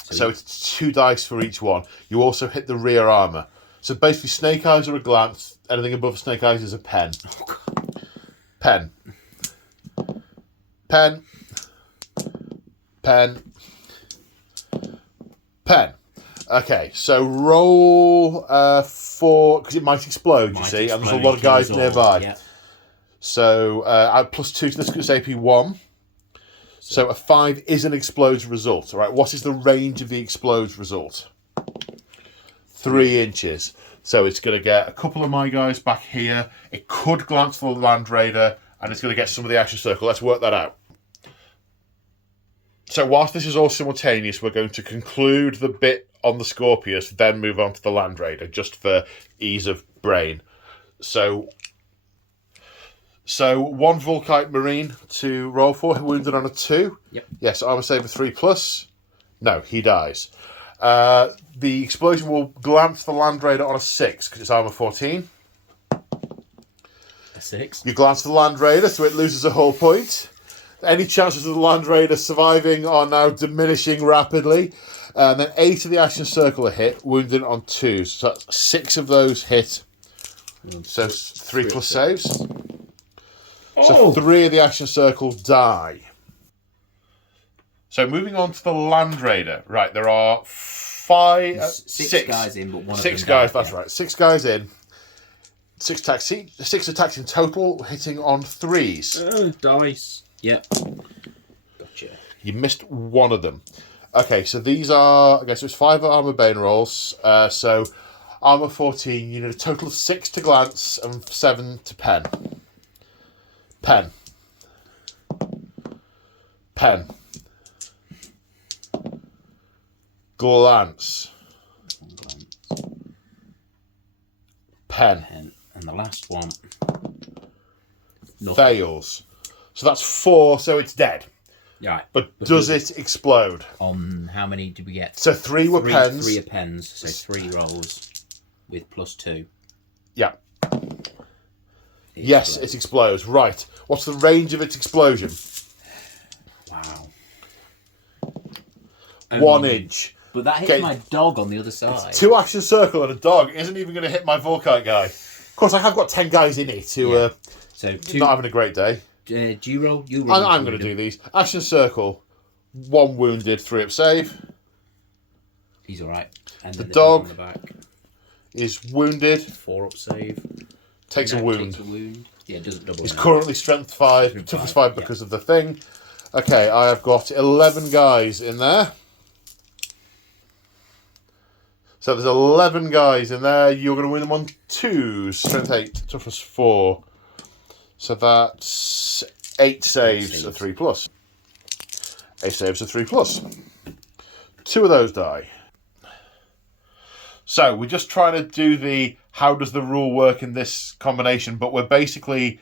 So it's 2 dice for each one. You also hit the rear armour. So basically, Snake Eyes are a glance. Anything above Snake Eyes is a pen. Pen. Pen. Pen. Pen. Okay, so roll 4, because it might explode, and there's a lot of guys nearby. Yeah. So add +2 to this because it's AP 1. So a 5 is an explodes result. All right, what is the range of the explodes result? 3 inches. So it's going to get a couple of my guys back here. It could glance for the Land Raider, and it's going to get some of the Action Circle. Let's work that out. So whilst this is all simultaneous, we're going to conclude the bit on the Scorpius, then move on to the Land Raider, just for ease of brain. So 1 Volkite Marine to roll for, wounded on a 2. Yep. Yes, armor save of 3+. No, he dies. The explosion will glance the Land Raider on a 6 because it's armor 14. A 6. You glance the Land Raider, so it loses a whole point. Any chances of the Land Raider surviving are now diminishing rapidly. And then 8 of the Action Circle are hit, wounded on 2. So that's 6 of those hit. So 3+ saves. So 3 of the Action Circle die. So moving on to the Land Raider. Right, there are 6 guys in, but 1 of them 6 guys, died, that's right. 6 guys in. 6 attacks in total, hitting on 3s. Dice. Yep. Gotcha. You missed 1 of them. Okay, so these are... Okay, so it's 5 armor bane rolls. So armor 14, you need a total of 6 to glance and 7 to pen. Pen. Pen. Glance. Pen. And the last one. Fails. So that's 4, so it's dead. Right. But does it explode? On how many did we get? So 3 were pens. 3 are pens, so 3 rolls with +2. Yeah. Yes, it explodes. Right. What's the range of its explosion? Wow. 1 inch. But that hits my dog on the other side. 2 Action Circle and a dog isn't even going to hit my Volkite guy. Of course, I have got 10 guys in it who are not having a great day. Do you roll? You roll. I'm going to do these. Action Circle, 1 wounded, 3 up save. He's all right. And the dog on the back. is wounded. 4 up save. Takes a wound. Yeah, it doesn't double. He's currently strength 5, toughness 5 because of the thing. Okay, I have got 11 guys in there. So there's 11 guys in there. You're going to win them on 2s. Strength 8, toughness 4. So that's 8 saves of 3+. 8 saves of 3+. 2 of those die. So we're just trying to do the how does the rule work in this combination, but we're basically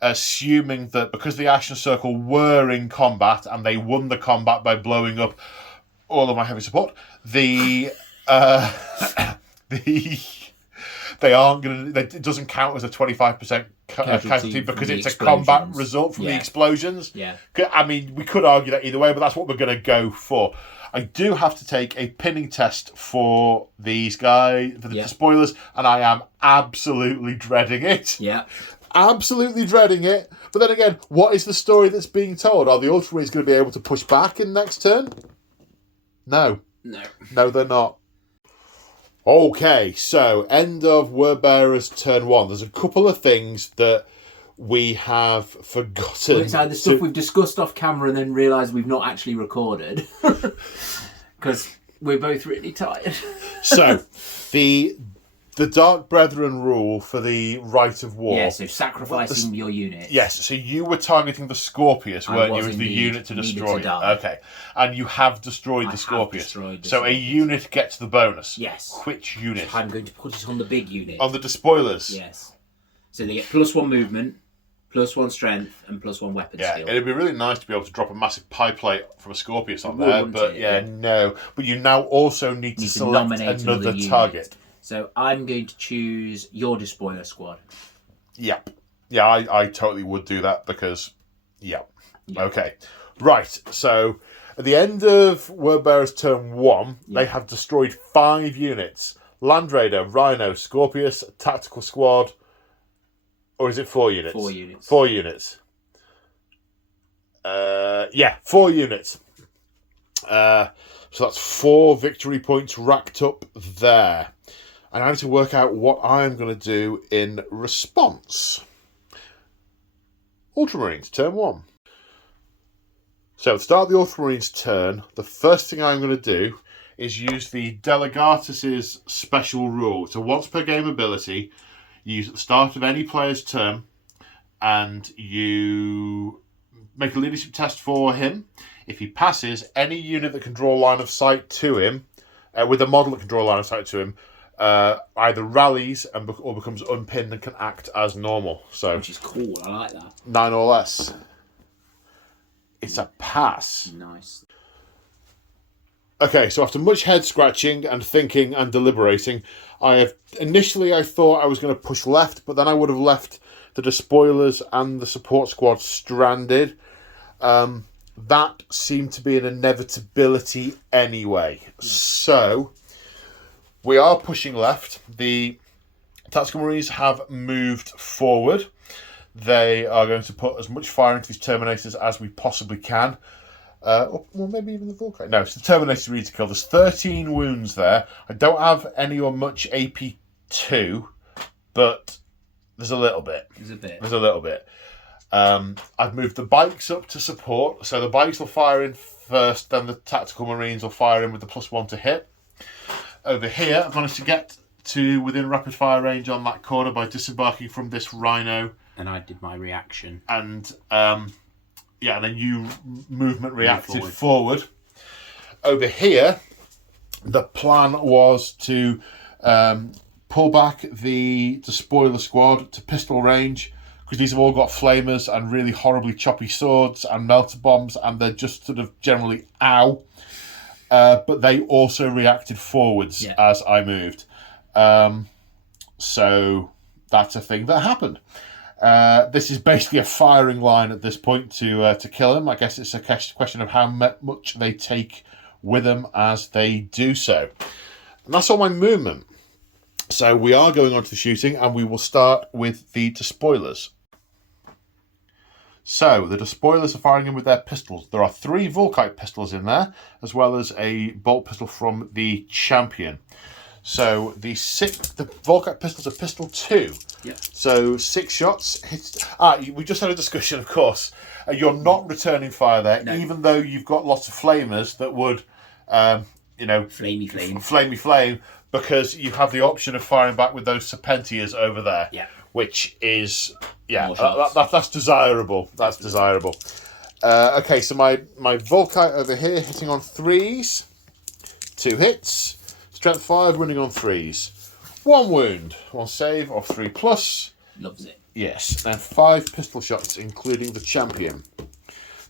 assuming that because the Action Circle were in combat and they won the combat by blowing up all of my heavy support, they aren't going to. It doesn't count as a 25% casualty because it's a combat result from the explosions. Yeah. I mean, we could argue that either way, but that's what we're going to go for. I do have to take a pinning test for these guys, for the spoilers, and I am absolutely dreading it. Yeah. Absolutely dreading it. But then again, what is the story that's being told? Are the Ultramarines going to be able to push back in next turn? No. No, they're not. Okay, so end of Word Bearers turn 1. There's a couple of things that we have forgotten. Well, it's either stuff we've discussed off camera and then realised we've not actually recorded. Because we're both really tired. So, the Dark Brethren rule for the Rite of War. Yeah, so sacrificing your unit. Yes, so you were targeting the Scorpius, weren't you, as the unit to destroy? Okay, and you have destroyed the Scorpius. So a unit gets the bonus. Yes. Which unit? I'm going to put it on the big unit. On the despoilers? Yes. So they get +1 movement, +1 strength, and +1 weapon skill. It'd be really nice to be able to drop a massive pie plate from a Scorpius on there, but no. But you now also need to select another target. So I'm going to choose your Despoiler squad. Yep. Yeah, I totally would do that because, Okay. Right, so at the end of Word Bearers turn 1, they have destroyed 5 units. Land Raider, Rhino, Scorpius, Tactical Squad, or is it 4 units? 4 units. 4 units. 4 units. So that's 4 victory points racked up there. And I need to work out what I'm going to do in response. Ultramarines, turn 1. So at the start of the Ultramarines turn, the first thing I'm going to do is use the Delegatus' special rule. It's a once per game ability. You use at the start of any player's turn, and you make a leadership test for him. If he passes, any unit that can draw a line of sight to him, with a model that can draw a line of sight to him, either rallies or becomes unpinned and can act as normal. So, which is cool. I like that. 9 or less. It's a pass. Nice. Okay, so after much head scratching and thinking and deliberating, I thought I was going to push left, but then I would have left the Despoilers and the support squad stranded. That seemed to be an inevitability anyway. So we are pushing left. The Tactical Marines have moved forward. They are going to put as much fire into these Terminators as we possibly can. Or maybe even the Vulcan. No, it's the Terminators we need to kill. There's 13 wounds there. I don't have any or much AP2, but there's a little bit. There's a little bit. I've moved the bikes up to support, so the bikes will fire in first, then the Tactical Marines will fire in with the +1 to hit. Over here, I've managed to get to within rapid fire range on that corner by disembarking from this Rhino. And I did my reaction. And then you movement reacted forward. Over here, the plan was to pull back the Despoiler squad to pistol range, because these have all got flamers and really horribly choppy swords and melter bombs, and they're just sort of generally ow. But they also reacted forwards as I moved. So that's a thing that happened. This is basically a firing line at this point to kill him. I guess it's a question of how much they take with them as they do so. And that's all my movement. So we are going on to the shooting, and we will start with the Despoilers. So the Despoilers are firing in with their pistols. There are 3 Volkite pistols in there, as well as a bolt pistol from the Champion. So the Volkite pistols are pistol 2. Yeah. So 6 shots. We just had a discussion, of course. You're not returning fire there, even though you've got lots of flamers that would, flamey flame. because you have the option of firing back with those serpentias over there. Yeah. Which is, that's desirable. That's desirable. Okay, so my Volkite over here hitting on 3s. 2 hits. Strength 5, winning on 3s. 1 wound. 1 save of 3+. Loves it. Yes, and 5 pistol shots, including the champion.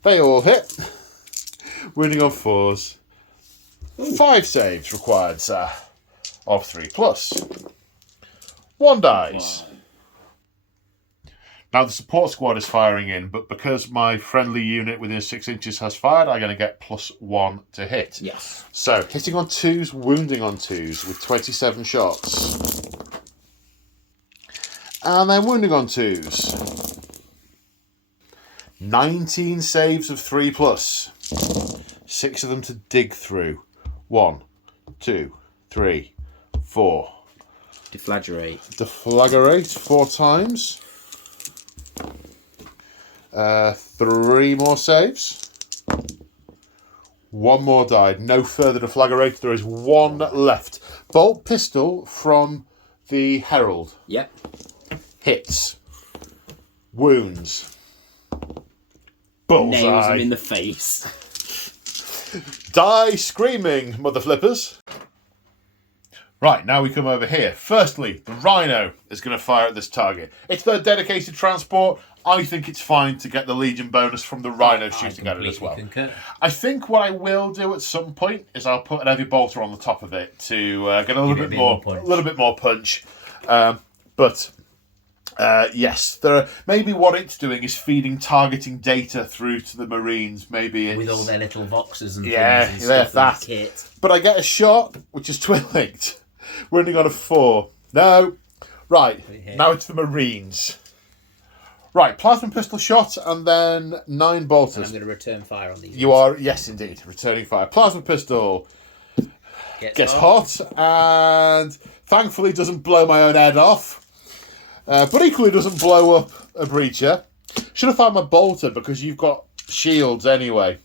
They all hit. Winning on 4s. Ooh. 5 saves required, sir. Of 3+. 1 dies. Wow. Now the support squad is firing in, but because my friendly unit within 6 inches has fired, I'm going to get +1 to hit. Yes. So, hitting on 2s, wounding on 2s with 27 shots. And then wounding on 2s. 19 saves of 3+. 6 of them to dig through. 1, 2, 3, 4. Deflagrate 4 times. 3 more saves. 1 more died. No further deflagrate. There is 1 left. Bolt pistol from the Herald. Yep. Hits. Wounds. Bullseye. Nails him in the face. Die screaming, mother flippers. Right, now we come over here. Firstly, the Rhino is going to fire at this target. It's their dedicated transport. I think it's fine to get the Legion bonus from the Rhino shooting at it as well. Concur. I think what I will do at some point is I'll put an heavy bolter on the top of it to get a little bit more punch. Yes, maybe what it's doing is feeding targeting data through to the Marines. Maybe it's, with all their little voxes and things and that. Kit. But I get a shot, which is twin-linked, running on a 4. No, right now it's the Marines. Right, plasma pistol shot and then 9 bolters. And I'm going to return fire on these. You are, yes, indeed, returning fire. Plasma pistol gets hot and thankfully doesn't blow my own head off. But equally doesn't blow up a breacher. Should have found my bolter because you've got shields anyway.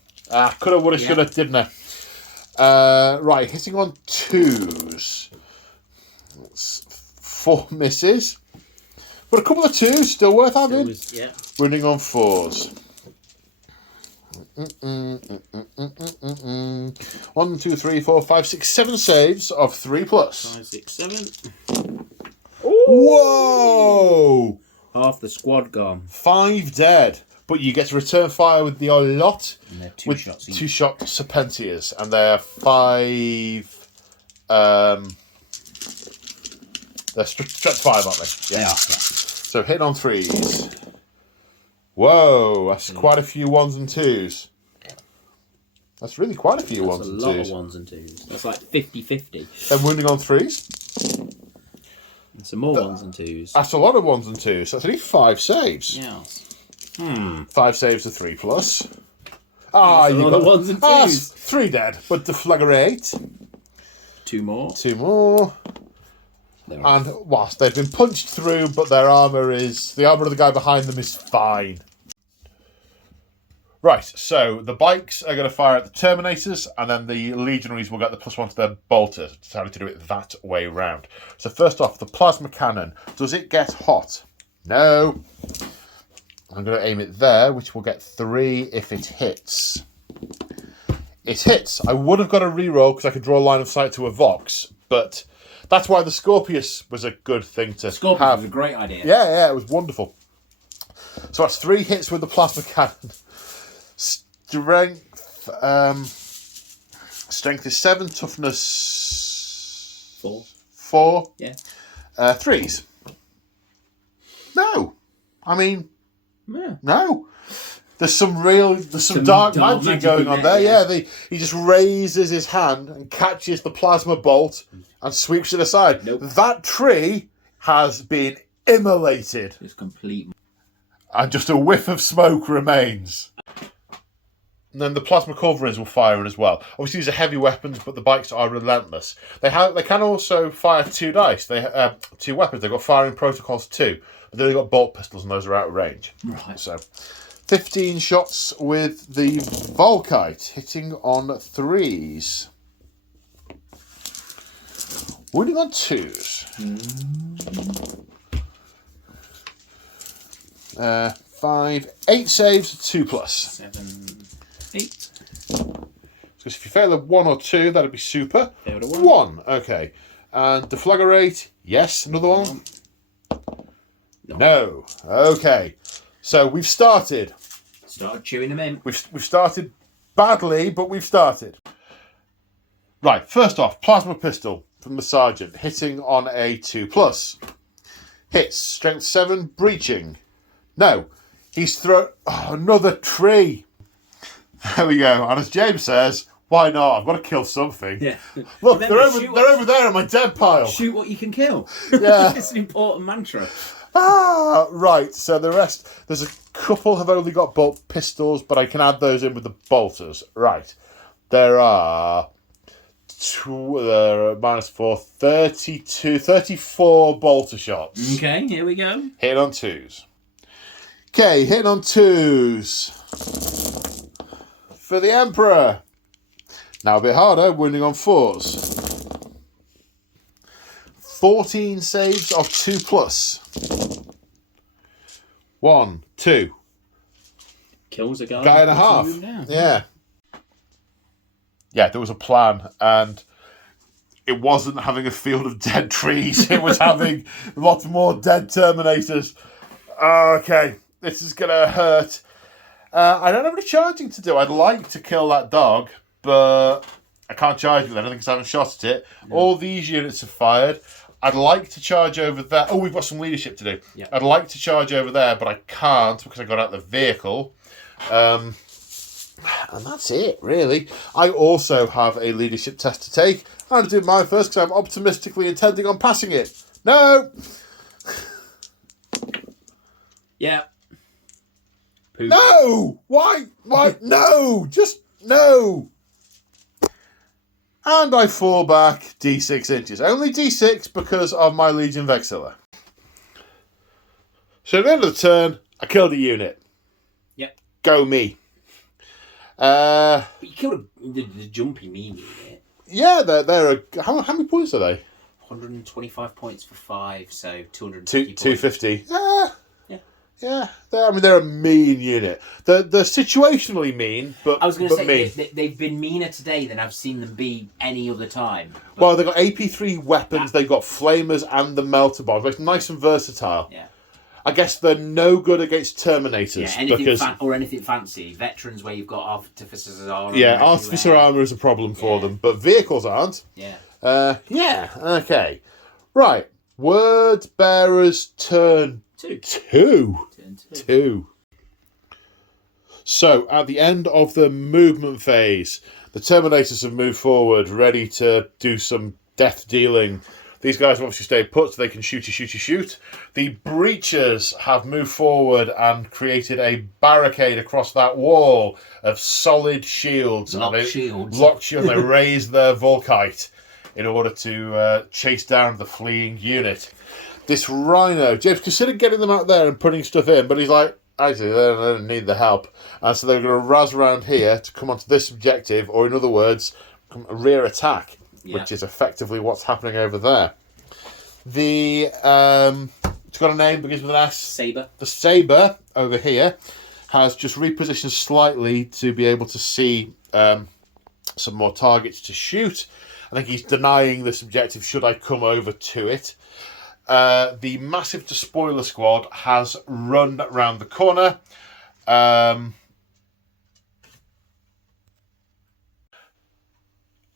Coulda, woulda, shoulda, didn't I? Right, hitting on 2s. That's 4 misses. But a couple of 2s, still worth having. Winning on 4s. 1, 2, 3, 4, 5, 6, 7 saves of 3+. 5, 6, 7. Ooh. Whoa! Half the squad gone. 5 dead. But you get to return fire with the lot. And they're 2 shots each. 2 shot serpentias. And they're 5. They're stretch 5, aren't they? Yeah. They are, yeah. So hit on 3s. Whoa, that's quite a few 1s and 2s. That's really quite a few 1s and 2s. That's a lot of 1s and 2s. That's like 50-50. Then wounding on 3s. And some more 1s and 2s. That's a lot of 1s and 2s. That's only 5 saves. Yes. 5 saves of 3+. That's a lot of 1s and 2s. 3 dead, but deflagrate. 2 more. 2 more. And whilst they've been punched through, but the armour of the guy behind them is fine. Right, so the bikes are going to fire at the Terminators, and then the Legionaries will get the +1 to their bolters. Decided to do it that way round. So first off, the plasma cannon. Does it get hot? No. I'm going to aim it there, which will get 3 if it hits. It hits. I would have got a reroll because I could draw a line of sight to a Vox, but that's why the Scorpius was a good thing to Scorpius have. Was a great idea. Yeah, it was wonderful. So that's 3 hits with the plasma cannon. Strength is 7, toughness 4. Yeah. 3s. No. I mean, no. There's some dark magic going on there. Yeah, he just raises his hand and catches the plasma bolt and sweeps it aside. Nope. That tree has been immolated. It's complete. And just a whiff of smoke remains. And then the plasma culverins will fire in as well. Obviously, these are heavy weapons, but the bikes are relentless. They can also fire 2 dice. They 2 weapons. They've got firing protocols 2, but then they've got bolt pistols, and those are out of range. Right. So, 15 shots with the Volkite, hitting on 3s. Wounding on 2s. 5, 8 saves, 2+. 7, 8. Because if you fail a 1 or 2, that'd be super. Failed a 1. 1, okay. And deflagrate, yes, another one. No. Okay. So we've started. Started chewing them in. We've started badly, but we've started. Right, first off, plasma pistol from the sergeant, hitting on a 2+. Hits, strength 7, breaching. No, he's thrown another tree. There we go. And as James says, why not? I've got to kill something. Yeah. Look, they're over there on my dead pile. Shoot what you can kill. Yeah. It's an important mantra. Right. So the rest, there's a couple have only got bolt pistols, but I can add those in with the bolters. Right. There are -4, 32, 34 bolter shots. Okay, here we go. Hitting on 2s. Okay, hitting on 2s. For the Emperor. Now a bit harder, wounding on 4s. 14 saves of 2+. 1, 2. Kills a guy. Guy and a half. Yeah. Yeah, there was a plan, and it wasn't having a field of dead trees. It was having lots more dead Terminators. Okay, this is going to hurt. I don't have any charging to do. I'd like to kill that dog, but I can't charge with anything because I haven't shot at it. No. All these units have fired. I'd like to charge over there. Oh, we've got some leadership to do. Yeah. I'd like to charge over there, but I can't because I got out the vehicle. And that's it, really. I also have a leadership test to take. I'm going to do mine first because I'm optimistically intending on passing it. No! Yeah. Poop. No! Why? No! Just no! And I fall back D6 inches. Only D6 because of my Legion Vexilla. So at the end of the turn, I killed a unit. Yep. Go me. But you killed the jumpy mean unit. Yeah, they're how many points are they? 125 points for 5, so 250 points. 250. Yeah. They're a mean unit. They're situationally mean, but I was going to say mean. They've been meaner today than I've seen them be any other time. But... Well, they've got AP3 weapons, they've got flamers and the melter bombs. It's nice and versatile. Yeah. I guess they're no good against Terminators. Yeah, anything fancy. Veterans where you've got artificers armor. Yeah, artificer armor is a problem for them, but vehicles aren't. Yeah. Okay. Right. Word bearers turn 2. Turn 2. So, at the end of the movement phase, the Terminators have moved forward, ready to do some death dealing. These guys have obviously stayed put so they can shoot. The breachers have moved forward and created a barricade across that wall of solid shields. Locked shields. They raise their Volkite in order to chase down the fleeing unit. This Rhino, James considered getting them out there and putting stuff in, but he's like, actually, they don't need the help. And so they're going to razz around here to come onto this objective, or in other words, a rear attack. Yeah. Which is effectively what's happening over there. It's got a name, begins with an S. Sabre. The Sabre over here has just repositioned slightly to be able to see some more targets to shoot. I think he's denying this objective should I come over to it. The massive despoiler squad has run round the corner.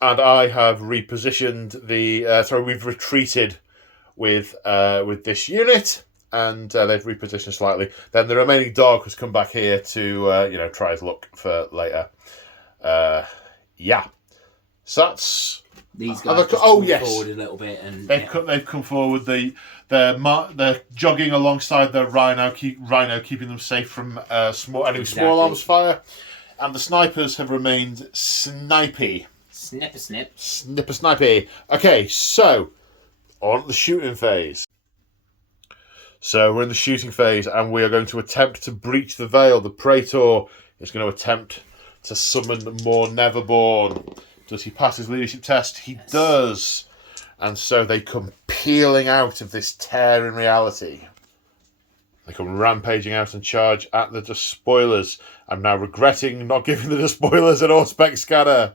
And I have repositioned we've retreated with this unit, and they've repositioned slightly. Then the remaining dog has come back here to try his luck for later. So that's these guys. Forward a little bit, and they've come forward. They're jogging alongside the Rhino, keeping them safe from small arms fire, and the snipers have remained snipey. Snipper snipey. Okay, so on the shooting phase. So we're in the shooting phase, and we are going to attempt to breach the veil. The Praetor is going to attempt to summon more Neverborn. Does he pass his leadership test? He does. And so they come peeling out of this tear in reality. They come rampaging out and charge at the despoilers. I'm now regretting not giving the despoilers an Auspex scanner.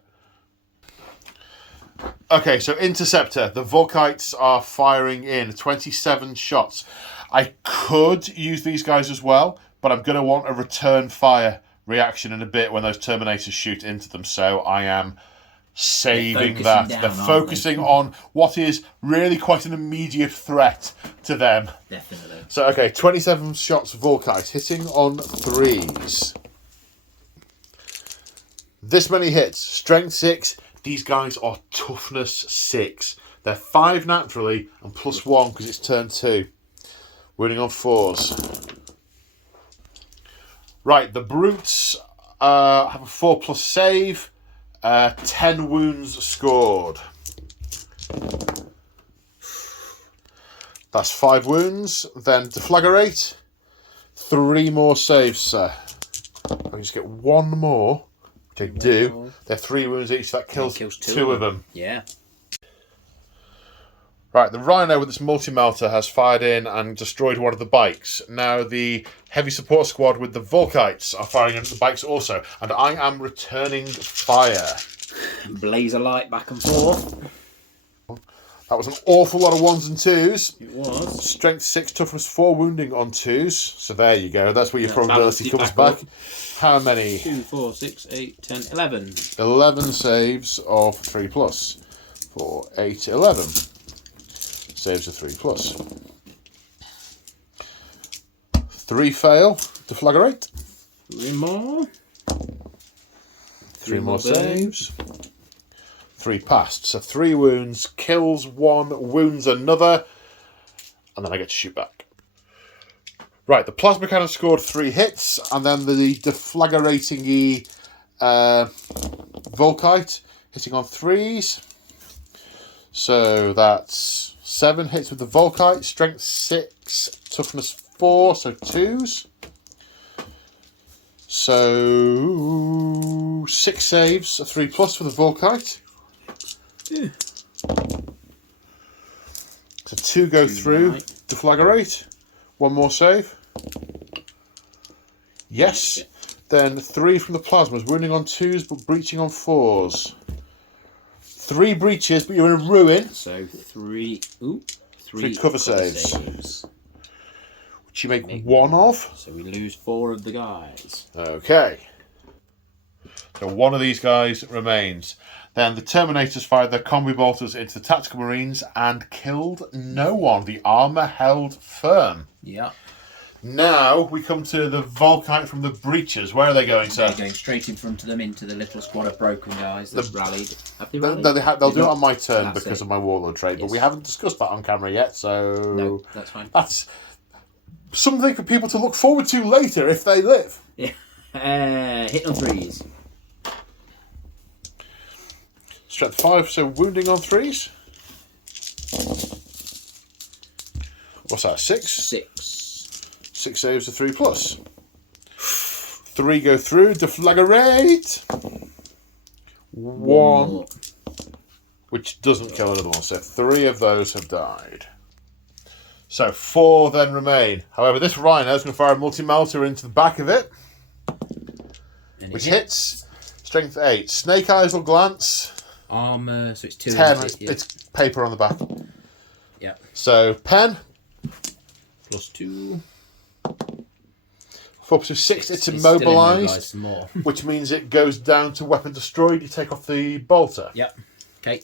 Okay, so Interceptor. The Volkites are firing in 27 shots. I could use these guys as well, but I'm going to want a return fire reaction in a bit when those Terminators shoot into them. So I am saving that. They're focusing on what is really quite an immediate threat to them. Definitely. So, okay, 27 shots Volkite, hitting on 3s. This many hits. Strength 6. These guys are toughness 6. They're 5 naturally and +1 because it's turn 2. Wounding on 4s. Right, the Brutes have a 4+ save. 10 wounds scored. That's 5 wounds. Then Deflagrate. 3 more saves, sir. I can just get 1 more, which I do. They're 3 wounds each. That kills 2 of them. Yeah. Right, the Rhino with its multi-melter has fired in and destroyed one of the bikes. Now the heavy support squad with the Volkites are firing into the bikes also, and I am returning fire. Blaze of light back and forth. That was an awful lot of 1s and 2s. It was. Strength 6, toughness 4, wounding on 2s. So there you go. That's where your probability comes back. How many? 2, 4, 6, 8, 10, 11. 11 saves of 3+. 4, 8, 11. Saves of 3+. 3 fail. Deflagrate. 3 more. 3 more saves. 3 passed. So 3 wounds, kills 1, wounds another, and then I get to shoot back. Right, the plasma cannon scored 3 hits, and then the deflagrating-y Volkite hitting on 3s. So that's 7 hits with the Volkite, strength 6, toughness 4, so 2s. So 6 saves, a 3+ for the Volkite. Yeah. So 2 go through, right. Deflagrate. 1 more save. Yes. Then 3 from the plasmas, wounding on 2s but breaching on 4s. 3 breaches, but you're in a ruin. So 3 cover saves. Which you make 1 of. So we lose 4 of the guys. Okay. So 1 of these guys remains. Then the Terminators fired their combi bolters into the Tactical Marines and killed no one. The armour held firm. Yeah. Now we come to the Volkite from the Breaches. Where are they going, sir? They're going straight in front of them into the little squad of broken guys that rallied. Have they rallied? They'll do it on my turn because of my Warlord trait, but we haven't discussed that on camera yet, so... No, that's fine. That's something for people to look forward to later if they live. Yeah. Hit on 3s. Strength 5, so wounding on 3s. What's that, 6? 6. 6 saves of 3+. 3 go through, Deflagrate. 1, which doesn't kill another one, so 3 of those have died. So 4 then remain. However, this Rhino is going to fire a multi-melter into the back of it, which hits. Strength 8. Snake Eyes will glance. Armour, so it's 2. 10, it's paper on the back. Yeah. So, pen. +2. 4 + 6, it's immobilised, More. which means it goes down to weapon destroyed. You take off the bolter. Yep. Okay.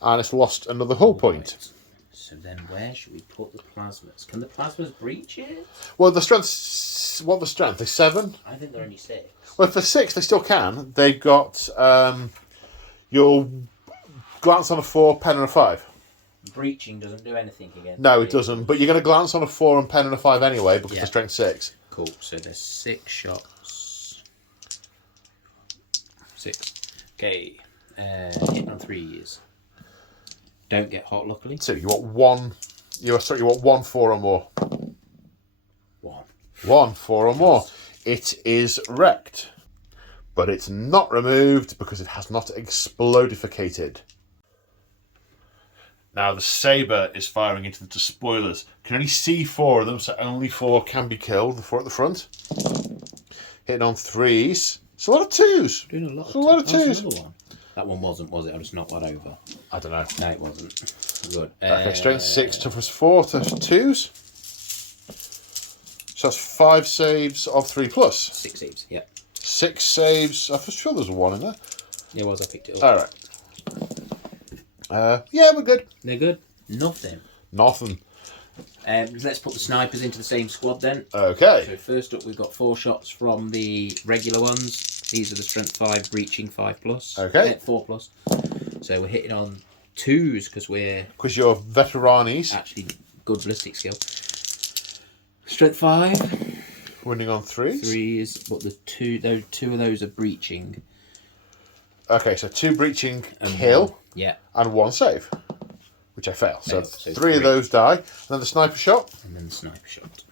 And it's lost another hull point. So then where should we put the plasmas? Can the plasmas breach it? Well, the strength, what the strength? They're 7? I think they're only 6. Well, if they're 6, they still can. They've got, you'll glance on a 4, pen and a 5. Breaching doesn't do anything again. No, it doesn't. But you're going to glance on a 4 and pen and a 5 anyway because they're strength 6. Cool. So there's 6 shots. 6. Okay. Hit on 3s. Don't get hot, luckily. So you want 1. You want 1 4 or more. 1 4 or more. It is wrecked, but it's not removed because it has not explodificated. Now the sabre is firing into the despoilers. Can only see 4 of them, so only 4 can be killed. The 4 at the front. Hitting on 3s. It's a lot of 2s. Doing a lot It's a lot of 2s. Another one. That one wasn't, was it? I just knocked that over. I don't know. No, it wasn't. Good. Okay, strength 6, toughness 4, so 2s. So that's 5 saves of 3+. 6 saves, yeah. 6 saves. I'm sure there's a 1 in there. There was, I picked it up. Alright. Yeah, we're good. They're good. Nothing. Let's put the snipers into the same squad then. Okay. So first up, we've got 4 shots from the regular ones. These are the strength 5, breaching 5+. Okay. 4+. So we're hitting on 2s because we're... Because you're veteranis. Actually, good ballistic skill. Strength 5. Winning on 3s. 3s, but the 2 of those are breaching. Okay, so 2 breaching kill. Yeah. And 1 save. Which I fail. So, So 3 of those die. And then the sniper shot. And then the sniper shot.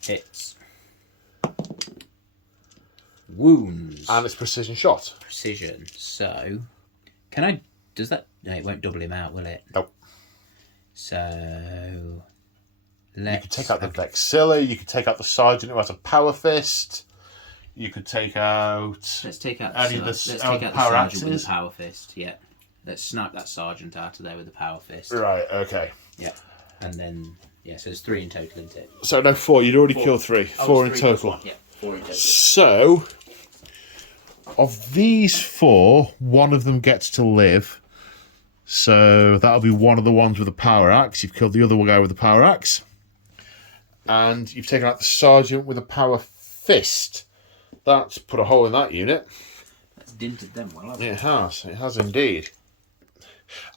Hits. Wounds. And it's precision shot. Precision. So, can I... Does that... No, it won't double him out, will it? Nope. So... You could take out the Vexilla. You could take out the sergeant who has a power fist. You could take out... Let's take out any of the sergeant with the power fist, yeah. Let's snipe that sergeant out of there with the power fist. Right, okay. Yeah. And then, yeah, so there's 3 in total, isn't it? So no, 4. You'd already killed 3. 4 in total. Yeah, 4 in total. So, of these 4, 1 of them gets to live. So that'll be one of the ones with the power axe. You've killed the other guy with the power axe. And you've taken out the sergeant with a power fist. That's put a hole in that unit. That's dinted them well, hasn't it? It has indeed.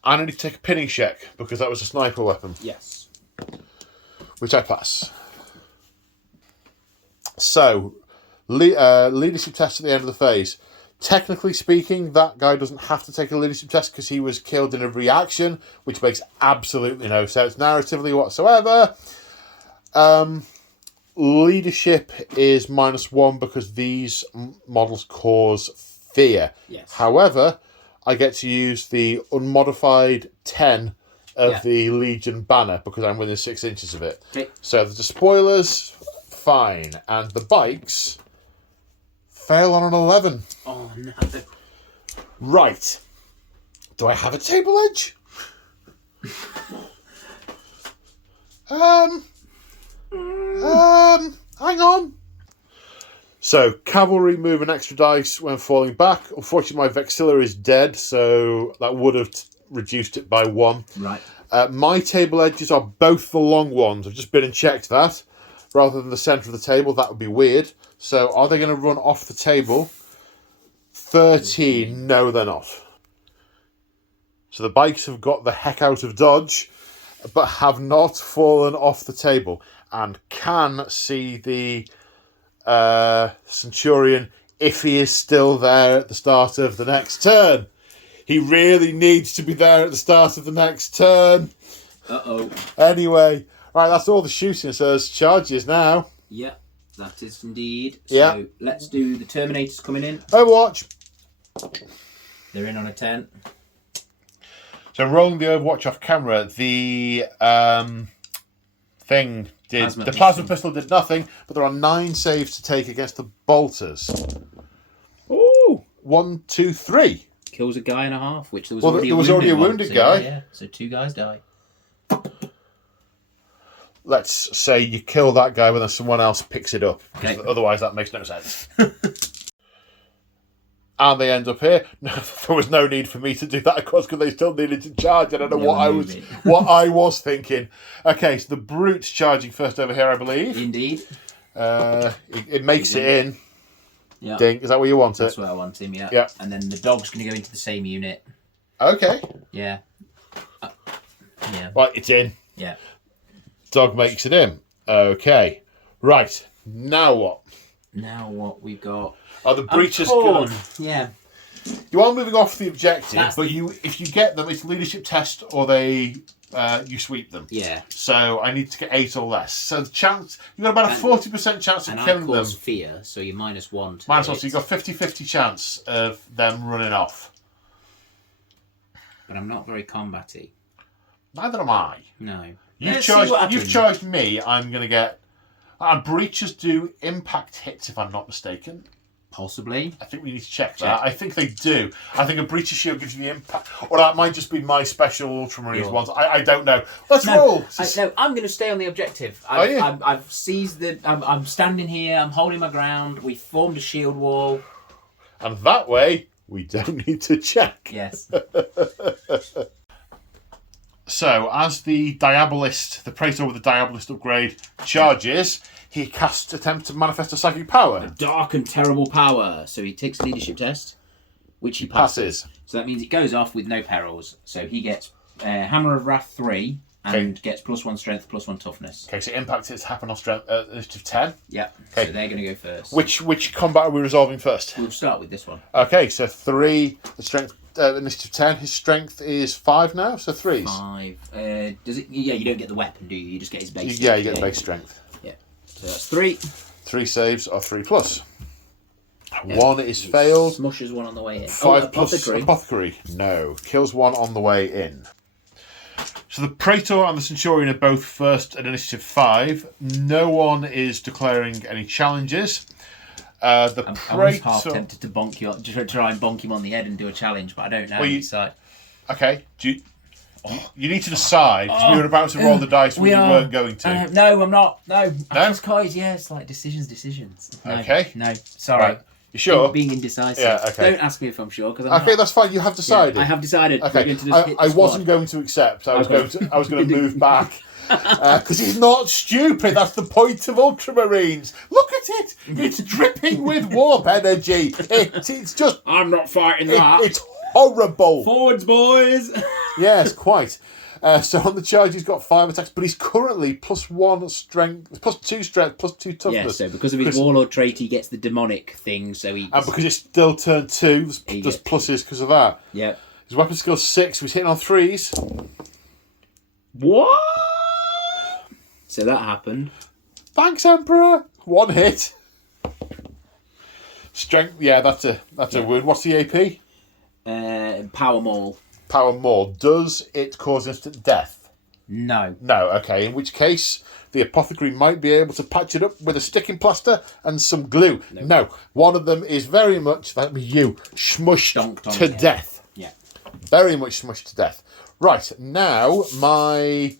And I need to take a pinning check because that was a sniper weapon. Yes. Which I pass. So, leadership test at the end of the phase. Technically speaking, that guy doesn't have to take a leadership test because he was killed in a reaction, which makes absolutely no sense narratively whatsoever. Leadership is -1 because these models cause fear. Yes. However, I get to use the unmodified 10 of the Legion banner because I'm within 6 inches of it. Okay. So the spoilers, fine. And the bikes fail on an 11. Oh, no. Right. Do I have a table edge? Hang on. So, cavalry move an extra dice when falling back. Unfortunately, my Vexilla is dead, so that would have reduced it by 1. Right. My table edges are both the long ones. I've just been and checked that. Rather than the centre of the table, that would be weird. So, are they going to run off the table? 13. No, they're not. So, the bikes have got the heck out of dodge, but have not fallen off the table and can see the Centurion if he is still there at the start of the next turn. He really needs to be there at the start of the next turn. Uh-oh. Anyway, right, that's all the shooting. So there's charges now. Yeah, that is indeed. Yeah. So let's do the Terminators coming in. Overwatch. They're in on a 10. So rolling the Overwatch off camera, the thing did... The plasma pistol did nothing, but there are 9 saves to take against the bolters. Ooh! 1, 2, 3. Kills a guy and a half, which there was already a wounded guy. Yeah. So 2 guys die. Let's say you kill that guy, but then someone else picks it up. Okay. Otherwise, that makes no sense. And they end up here. There was no need for me to do that, of course, because they still needed to charge. I don't know what I was thinking. Okay, so the Brute's charging first over here, I believe. Indeed. It makes it in. Yeah. Ding. Is that where you want it? That's where I want him, yeah. Yeah. And then the dog's going to go into the same unit. Okay. Yeah. Yeah. Right, it's in. Yeah. Dog makes it in. Okay. Right. Now what? Now what we've got... Are the breaches gone? Yeah. You are moving off the objective, but if you get them, it's leadership test or you sweep them. Yeah. So I need to get 8 or less. So the chance you've got about a 40% chance of killing them. And I cause fear, so you're -1. -1, so you've got 50-50 chance of them running off. but I'm not very combat-y. Neither am I. No. You've charged me. I'm going to get... breaches do impact hits, if I'm not mistaken. Possibly. I think we need to check that. I think they do. I think a breacher's shield gives you the impact. Or that might just be my special Ultramarines ones. I don't know. Let's roll. No, I'm going to stay on the objective. I've seized the... I'm standing here. I'm holding my ground. We formed a shield wall. And that way, we don't need to check. Yes. So, as the Diabolist, the Praetor with the Diabolist upgrade charges, he casts attempt to manifest a psychic power. A dark and terrible power. So he takes a leadership test, which he passes. So that means it goes off with no perils. So he gets Hammer of Wrath 3 and gets +1 strength, +1 toughness. Okay, so impact hits happen on strength initiative 10. Yeah. Okay. So they're going to go first. Which combat are we resolving first? We'll start with this one. Okay, so 3, the strength initiative 10. His strength is 5 now, so 3s. 5. Does it? Yeah, you don't get the weapon, do you? You just get his base. Yeah, you get the base strength. Yeah. So that's 3. 3 saves are 3+. Yeah. 1 is failed. Smushes 1 on the way in. 5 Apothecary. Apothecary. No. Kills 1 on the way in. So the Praetor and the Centurion are both first at initiative 5. No one is declaring any challenges. I was half tempted to try and bonk him on the head and do a challenge, but I don't know. Okay. You need to decide, because we were about to roll the dice when you weren't going to. No, I'm not. No? Just quite, it's like decisions. No, okay. No, sorry. Right. You sure? Being indecisive. Yeah, okay. Don't ask me if I'm sure, because I'm okay, that's fine. You have decided. Yeah, I have decided. Okay. I wasn't going to accept. I was going to move back. Because he's not stupid. That's the point of Ultramarines. Look at it. It's dripping with warp energy. It's just... I'm not fighting that. It's horrible. Forwards, boys. Yes, quite. So on the charge, he's got 5 attacks, but he's currently +1 strength, +2 strength, +2 toughness. Yeah, so because of his warlord trait, he gets the demonic thing. So he and because it's still turn 2, there's pluses because of that. Yeah. His weapon skill 6. He's hitting on 3s. What? So that happened. Thanks, Emperor. 1 hit. Strength. Yeah, that's a wound. What's the AP? Power Maul. Power Maul. Does it cause instant death? No. No. Okay. In which case, the apothecary might be able to patch it up with a sticking plaster and some glue. No. One of them is very much, that'd be you, smushed to death. Yeah. Very much smushed to death. Right. Now, my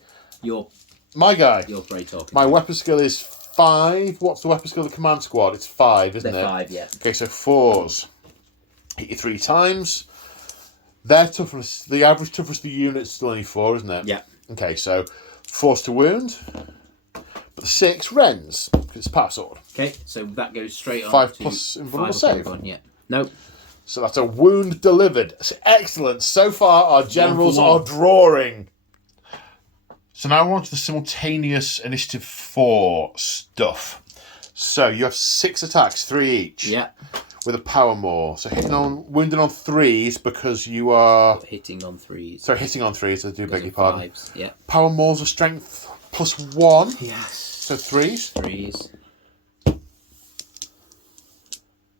guy. Your Praetor. My weapon skill is 5. What's the weapon skill of the command squad? It's 5, isn't it? They're 5, yeah. Okay, so 4s. Hit you 3 times. Their toughness, the average toughness of the unit is still only 4, isn't it? Yeah. Okay, so force to wound. But the 6 rends, because it's power sword. Okay, so that goes straight on 5 plus invulnerable save. Yeah. Nope. So that's a wound delivered. Excellent. So far, our generals are drawing. So now we're on to the simultaneous initiative 4 stuff. So you have 6 attacks, 3 each. Yeah. With a power maul. So wounding on 3s because you are... Hitting on 3s. Sorry, hitting on 3s, I do beg your pardon. 5s, yeah. Power maul's a strength +1. Yes. So 3s. 3s.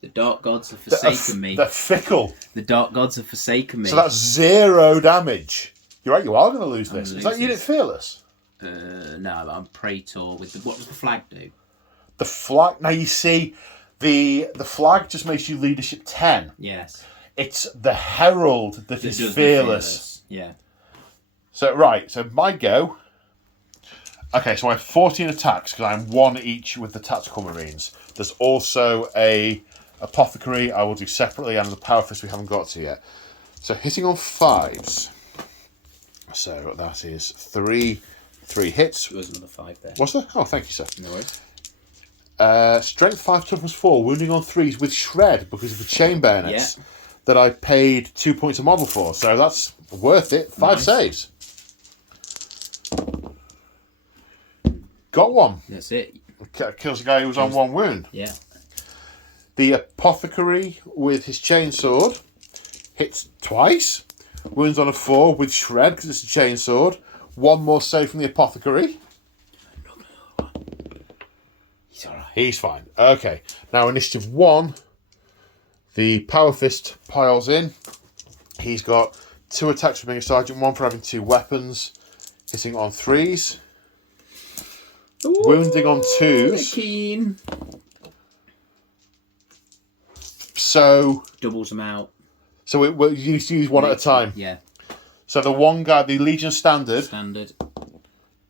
The dark gods have forsaken me. They're fickle. The dark gods have forsaken me. So that's 0 damage. You're right, you are going to lose this. Is that unit fearless? No, I'm Praetor. What does the flag do? The flag... Now, you see... The flag just makes you leadership 10. Yes. It's the herald that is fearless. Yeah. So, right. So, my go. Okay, so I have 14 attacks because I'm 1 each with the tactical marines. There's also a apothecary I will do separately and the power fist we haven't got to yet. So, hitting on 5s. So, that is 3 hits. There was another 5 there. What's there? Oh, thank you, sir. No worries. Strength 5, toughness 4, wounding on 3s with shred because of the chain bayonets that I paid 2 points a model for. So that's worth it. 5 saves. Got 1. That's it. Kills a guy who was on 1 wound. Yeah. The apothecary with his chainsword hits twice. Wounds on a 4 with shred because it's a chainsword. 1 more save from the apothecary. He's alright. He's fine. Okay. Now, initiative 1, the power fist piles in. He's got 2 attacks for being a sergeant, 1 for having 2 weapons, hitting on 3s, Ooh, wounding on 2s. Keen. So doubles them out. So you use one at a time. Yeah. So the one guy, the Legion Standard,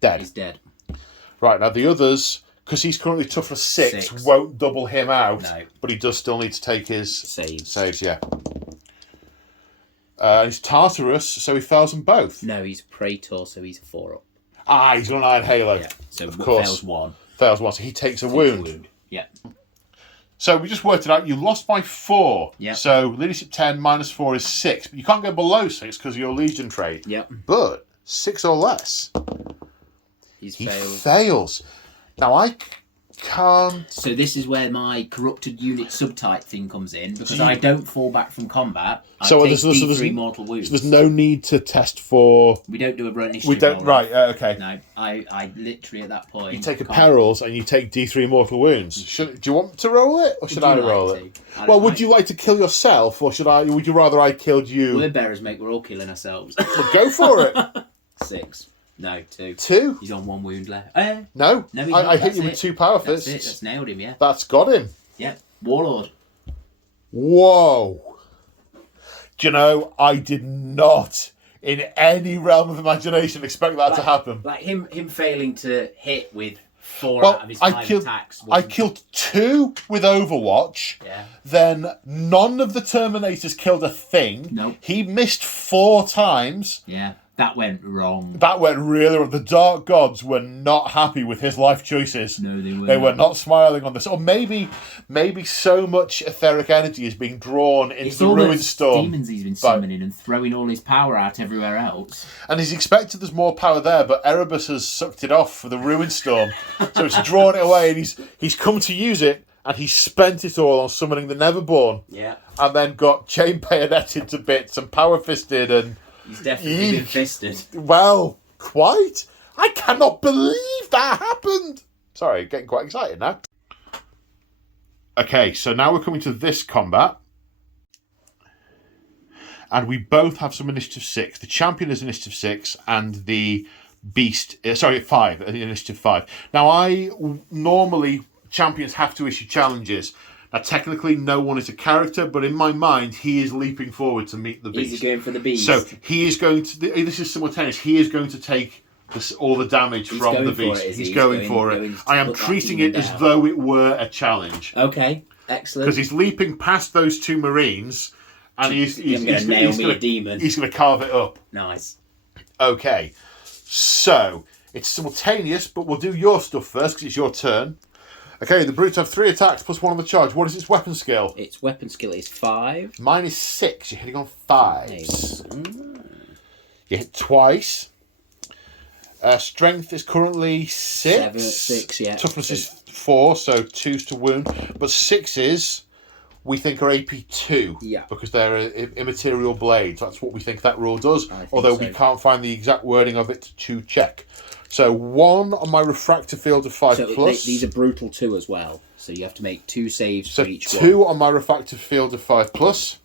dead. He's dead. Right, now the others, because he's currently tough for 6, won't double him out. No. But he does still need to take his saves, yeah. He's Tartarus, so he fails them both. No, he's Praetor, so he's a 4-up. Ah, he's got an Iron Halo. Yeah, so of course. Fails 1. Fails 1, so he takes a wound. Yeah. So we just worked it out. You lost by 4. Yeah. So leadership 10 minus 4 is 6. But you can't go below 6 because of your Legion trait. Yeah. But 6 or less. He fails. Now I can't. So this is where my corrupted unit subtype thing comes in, because I don't fall back from combat. I take D3 mortal wounds. So there's no need to test for. We don't do a initiative. We don't. Right. Okay. No, I literally at that point. You take a perils and you take D3 mortal wounds. Do you want to roll it, or should I roll it? Well, would you like to kill yourself, or should I? Would you rather I killed you? Word bearers, mate. We're all killing ourselves. Well, go for it. 6. No, 2. 2? He's on 1 wound left. No. No, I hit you with 2 power fists. That's nailed him, yeah. That's got him. Yeah. Warlord. Whoa. Do you know, I did not, in any realm of imagination, expect that to happen. Like him failing to hit with 4 out of his 5 attacks. I killed 2 with Overwatch. Yeah. Then none of the Terminators killed a thing. Nope. He missed 4 times. Yeah. That went wrong. That went really wrong. The Dark Gods were not happy with his life choices. No, they were. They were not smiling on this. Or maybe so much etheric energy is being drawn into the Ruined Storm. Demons he's been summoning and throwing all his power out everywhere else. And he's expected there's more power there, but Erebus has sucked it off for the Ruined Storm. So it's drawn it away, and he's come to use it, and he's spent it all on summoning the Neverborn. Yeah. And then got chain bayoneted to bits and power fisted and. He's definitely been fisted. Well, quite. I cannot believe that happened. Sorry, getting quite excited now. Okay, so now we're coming to this combat. And we both have some initiative 6. The champion is initiative 6 and the beast... 5. Initiative 5. Now, normally, champions have to issue challenges. Now, technically, no one is a character, but in my mind, he is leaping forward to meet the beast. He's going for the beast. So he is going to. This is simultaneous. He is going to take all the damage from the beast. He's going for it. I am treating it as though it were a challenge. Okay, excellent. Because he's leaping past those 2 Marines, and he's going to carve it up. Nice. Okay, so it's simultaneous, but we'll do your stuff first because it's your turn. Okay, the brutes have 3 attacks plus 1 on the charge. What is its weapon skill? Its weapon skill is 5. Mine is 6. You're hitting on 5s. You hit twice. Strength is currently 6. 6, yeah. Toughness is 4, so 2s to wound. But 6s, we think, are AP 2. Yeah. Because they're immaterial blades. That's what we think that rule does. Although we can't find the exact wording of it to check. So 1 on my refractive field of 5 plus. These are brutal 2 as well. So you have to make 2 saves for each one. 2 on my refractive field of 5 plus.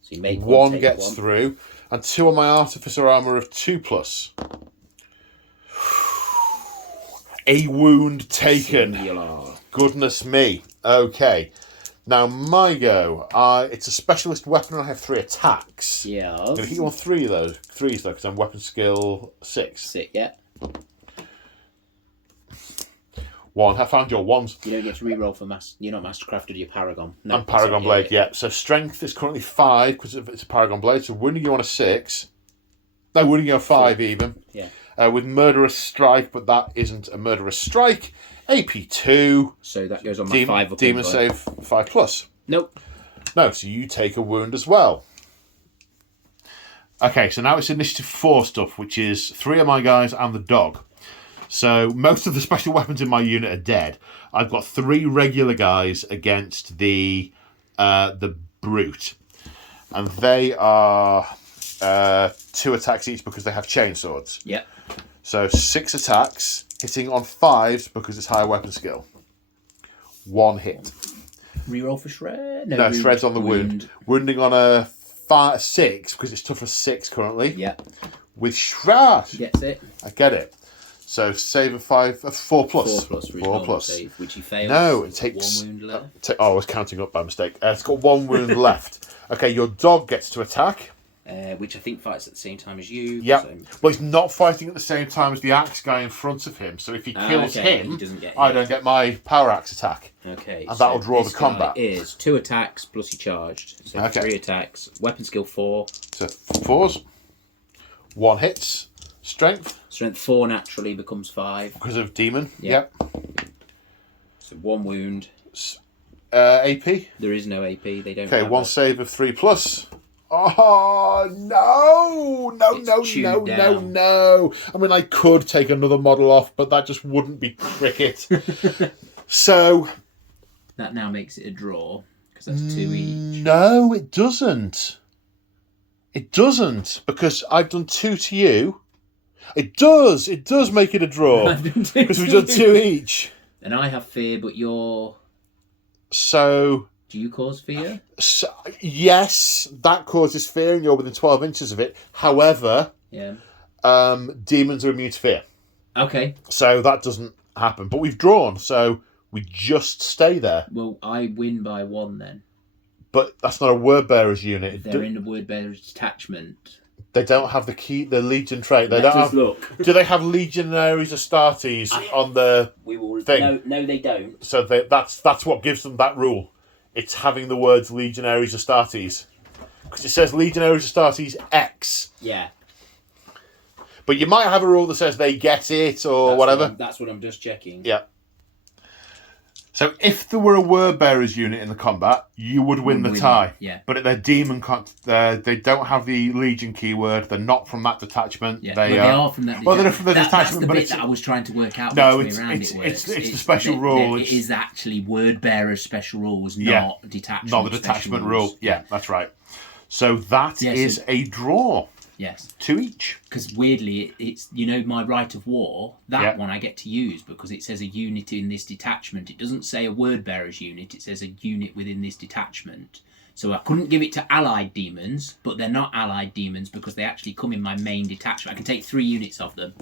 So you make 1 gets through. And 2 on my artificer armour of 2 plus. A wound taken. Singular. Goodness me. Okay. Now my go. It's a specialist weapon and I have 3 attacks. Yeah. I'm going to hit you on 3 of those. 3s though, because I'm weapon skill 6. 6, yeah. 1. I found your 1s. You don't get to reroll for You're not Mastercrafted your Paragon. No, I'm Paragon Blade, yeah. So strength is currently 5 because it's a Paragon Blade. So wounding you on a 6. No, wounding you on 5 even. Yeah. With Murderous Strike, but that isn't a Murderous Strike. AP 2. So that goes on my 5 up. Demon save 5 plus. Nope. No, so you take a wound as well. Okay, so now it's initiative 4 stuff, which is 3 of my guys and the dog. So most of the special weapons in my unit are dead. I've got 3 regular guys against the brute, and they are 2 attacks each because they have chainswords. Yeah. So 6 attacks, hitting on 5s because it's higher weapon skill. 1 hit. Reroll for shred. No, shred's on the wound. Wounding on a 6 because it's tougher 6 currently. Yeah. With Shroud. Gets it. I get it. So save a 4 plus. 4 plus for his 4 normal plus. save, which he fails. No, it takes 1 wound left. I was counting up by mistake. It's got 1 wound left. Okay, your dog gets to attack. Which I think fights at the same time as you. Yep. So... But he's not fighting at the same time as the axe guy in front of him. So if he kills him, he doesn't get I don't get my power axe attack. Okay. And that'll draw the combat. Is 2 attacks plus he charged. So 3 attacks. Weapon skill 4. So 4s. 1 hits. Strength. Strength 4 naturally becomes 5. Because of demon. Yep. So 1 wound. AP. There is no AP. They don't. Okay, 1 save of 3 plus. Oh no! No! I mean, I could take another model off, but that just wouldn't be cricket. So that now makes it a draw because that's 2 each. No, it doesn't. It doesn't because I've done 2 to you. It does. It does make it a draw because we've done 2 each. And I have fear, but you're. So. Do you cause fear? So, yes, that causes fear, and you're within 12 inches of it. However, demons are immune to fear. Okay. So that doesn't happen. But we've drawn, so we just stay there. Well, I win by 1 then. But that's not a word bearer's unit. They're in the word bearer's detachment. They don't have the Legion trait. They Let don't us have. Look. Do they have Legionaries Astartes on the thing? No, they don't. So that's what gives them that rule. It's having the words Legionaries Astartes. Because it says Legionaries Astartes X. Yeah. But you might have a rule that says they get it or whatever. That's what I'm just checking. Yeah. So if there were a word bearer's unit in the combat, you would win the tie. Yeah. But they're demon. They don't have the Legion keyword. They're not from that detachment. Yeah. They are from that. Well, they're from the detachment. That's the but bit it's, that I was trying to work out. No, it's the special rule. It is actually word bearer's special rules, not detachment. Not the detachment rule. Yeah, that's right. So that is a draw. Yes. 2 each. Because weirdly, it's my right of war, that one I get to use because it says a unit in this detachment. It doesn't say a word bearer's unit, it says a unit within this detachment. So I couldn't give it to allied demons, but they're not allied demons because they actually come in my main detachment. I can take 3 units of them.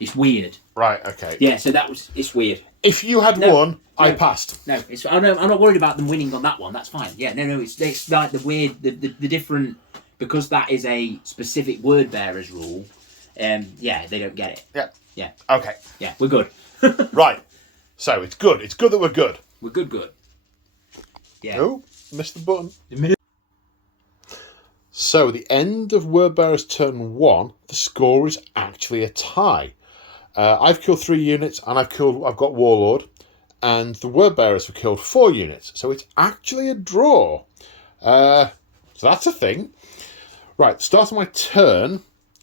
It's weird. Right, okay. Yeah, so it's weird. If you had won, I passed. No, I'm not worried about them winning on that one. That's fine. Yeah, no, it's like the weird, the different, because that is a specific word bearer's rule. They don't get it. Yeah. Yeah. Okay. Yeah, we're good. Right. So it's good. It's good that we're good. We're good. Yeah. Oh, missed the button. So at the end of word bearer's turn 1, the score is actually a tie. I've killed 3 units, and I've got Warlord, and the word bearers have killed 4 units. So it's actually a draw. So that's a thing. Right, start of my turn,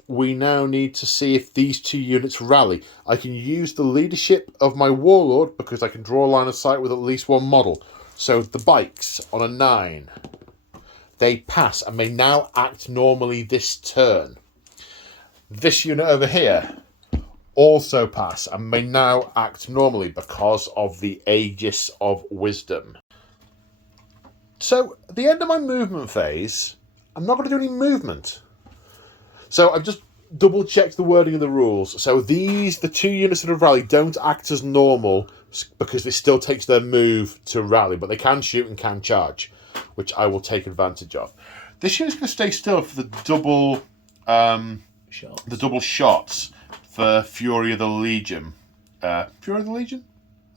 we now need to see if these 2 units rally. I can use the leadership of my Warlord because I can draw a line of sight with at least 1 model. So the bikes on a 9. They pass and may now act normally this turn. This unit over here also pass and may now act normally because of the Aegis of Wisdom. So at the end of my movement phase, I'm not going to do any movement. So I've just double checked the wording of the rules. So the 2 units that have rallied don't act as normal because it still takes their move to rally, but they can shoot and can charge, which I will take advantage of. This unit's going to stay still for the double shots for Fury of the Legion. Fury of the Legion?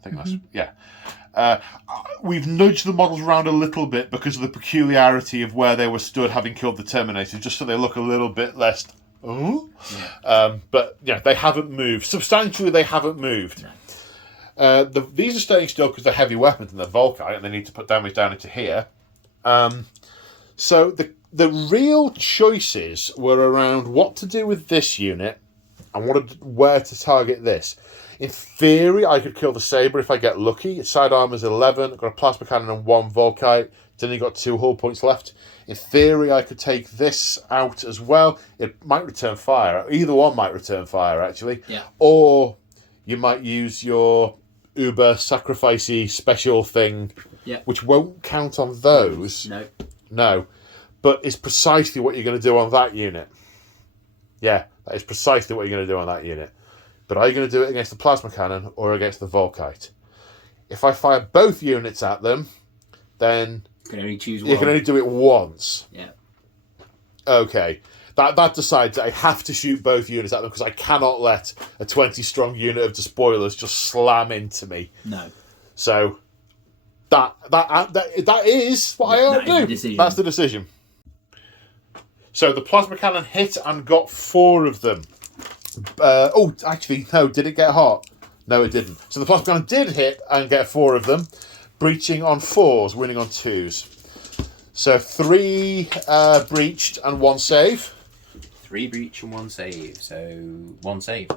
I think that's, yeah. We've nudged the models around a little bit because of the peculiarity of where they were stood having killed the Terminator, just so they look a little bit less... but yeah, they haven't moved. Substantially, they haven't moved. These are staying still because they're heavy weapons and they're Volkite and they need to put damage down into here. So the real choices were around what to do with this unit and where to target this. In theory, I could kill the Sabre if I get lucky. Its side armor's 11. I've got a plasma cannon and 1 Volkite. It's only got 2 hull points left. In theory, I could take this out as well. It might return fire. Either one might return fire, actually. Yeah. Or you might use your uber sacrificey special thing, which won't count on those. No. No. but it's precisely what you're going to do on that unit. Yeah, that is precisely what you're going to do on that unit. But are you going to do it against the plasma cannon or against the Volkite? If I fire both units at them, then You can only choose one. you can only do it once. Yeah. Okay. That decides that I have to shoot both units at them because I cannot let a 20-strong unit of despoilers just slam into me. No. So that is what I ought to do. That's the decision. So the plasma cannon hit and got 4 of them. Actually, no. Did it get hot? No, it didn't. So the plasma cannon did hit and get 4 of them, breaching on 4s, winning on 2s. So 3 breached and 1 save. 3 breach and 1 save. So 1 save.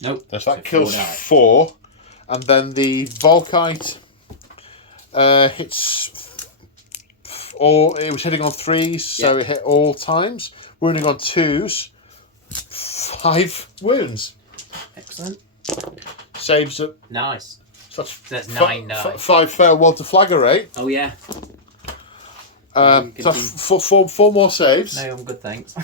Nope. So that kills 4. And then the Volkite hits all. It was hitting on 3s, so it hit all times. Wounding on 2s. 5 wounds. Excellent. Saves it. Nice. So that's 9. 5 farewell to Flaggerate. Oh yeah. So four more saves. No, I'm good, thanks.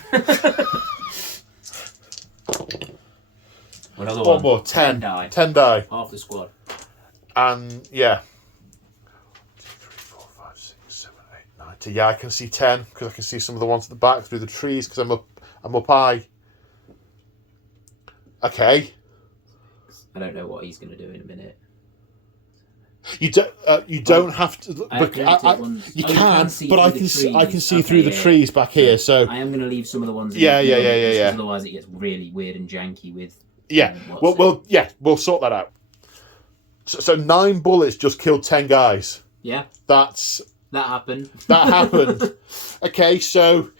Another one more. 10 die. 10 die. Half the squad. And yeah. 1, 2, 3, 4, 5, 6, 7, 8, 9. 10. Yeah, I can see 10 because I can see some of the ones at the back through the trees because I'm up high. Okay. I don't know what he's going to do in a minute. You don't have to. You can, but I can see through the trees back here. So I am going to leave some of the ones. Yeah. Otherwise, it gets really weird and janky with. We'll sort that out. So 9 bullets just killed 10 guys. Yeah. That happened. That happened. Okay, so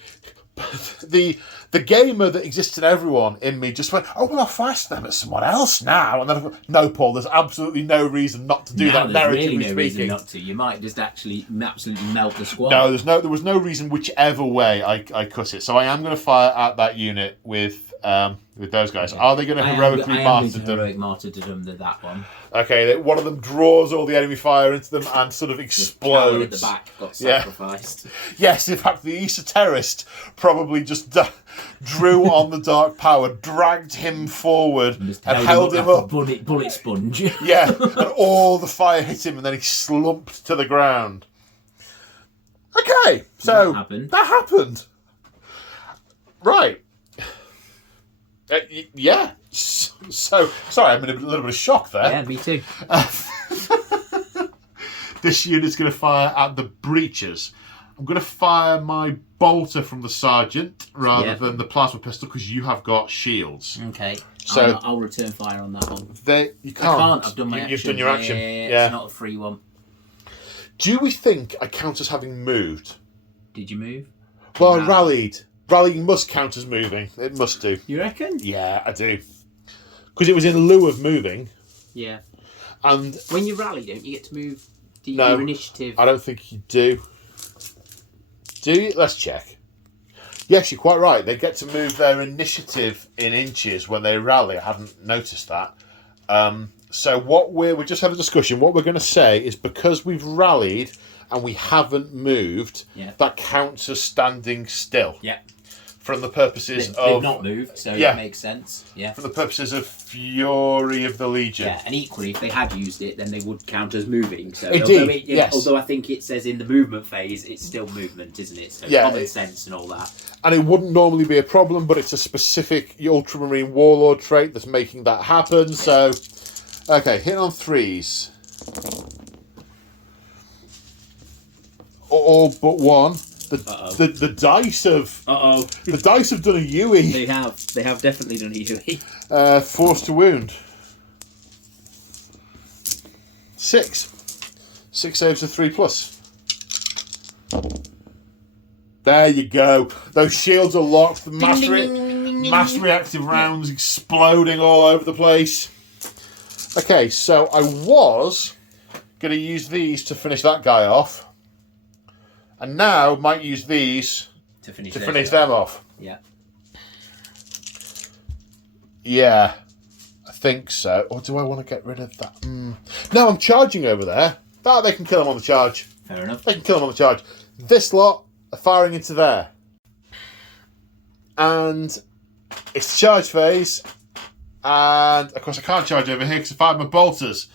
the gamer that exists in everyone in me just went, oh, well, I'll fast them at someone else now. And then I thought, no, Paul, there's absolutely no reason not to do that. There's really no reason not to. You might just actually absolutely melt the squad. No, there was no reason whichever way I cut it. So I am going to fire at that unit with those guys. Okay. Are they going to heroically martyrdom that one? Okay, one of them draws all the enemy fire into them and sort of explodes. The at the back got sacrificed. Yes, in fact, the esoterist probably just drew on the dark power, dragged him forward, and held him up. Bullet sponge. Yeah, and all the fire hit him, and then he slumped to the ground. Okay, so that happened. Right. Yeah. So sorry, I'm in a little bit of shock there. Yeah, me too. This unit's going to fire at the breachers. I'm going to fire my bolter from the sergeant rather than the plasma pistol because you have got shields. Okay. So I'll return fire on that one. You can't. I've done my action. You've done your action. Yeah. It's not a free one. Do we think I count as having moved? Did you move? Well, I rallied. Rallying must count as moving. It must do. You reckon? Yeah, I do. Because it was in lieu of moving. Yeah. And when you rally, don't you get to move your initiative? I don't think you do. Do you? Let's check. Yes, you're quite right. They get to move their initiative in inches when they rally. I haven't noticed that. So what we just had a discussion. What we're going to say is because we've rallied and we haven't moved, that counts as standing still. Yeah. From the purposes of... They've not moved, so it makes sense. Yeah. From the purposes of Fury of the Legion. Yeah, and equally, if they had used it, then they would count as moving. So Indeed, yes. Although I think it says in the movement phase, it's still movement, isn't it? So common sense and all that. And it wouldn't normally be a problem, but it's a specific Ultramarine Warlord trait that's making that happen. So, okay, hit on 3s. All but 1. The dice have the dice have done a Yui. They have definitely done a Yui. Force to wound. 6 saves of 3+. There you go. Those shields are locked. Mass reactive rounds exploding all over the place. Okay, so I was going to use these to finish that guy off. And now might use these to finish them off. Yeah. Yeah, I think so. Or do I want to get rid of that? No, I'm charging over there. They can kill him on the charge. Fair enough. They can kill him on the charge. This lot are firing into there. And it's charge phase. And, of course, I can't charge over here because I fired my bolters.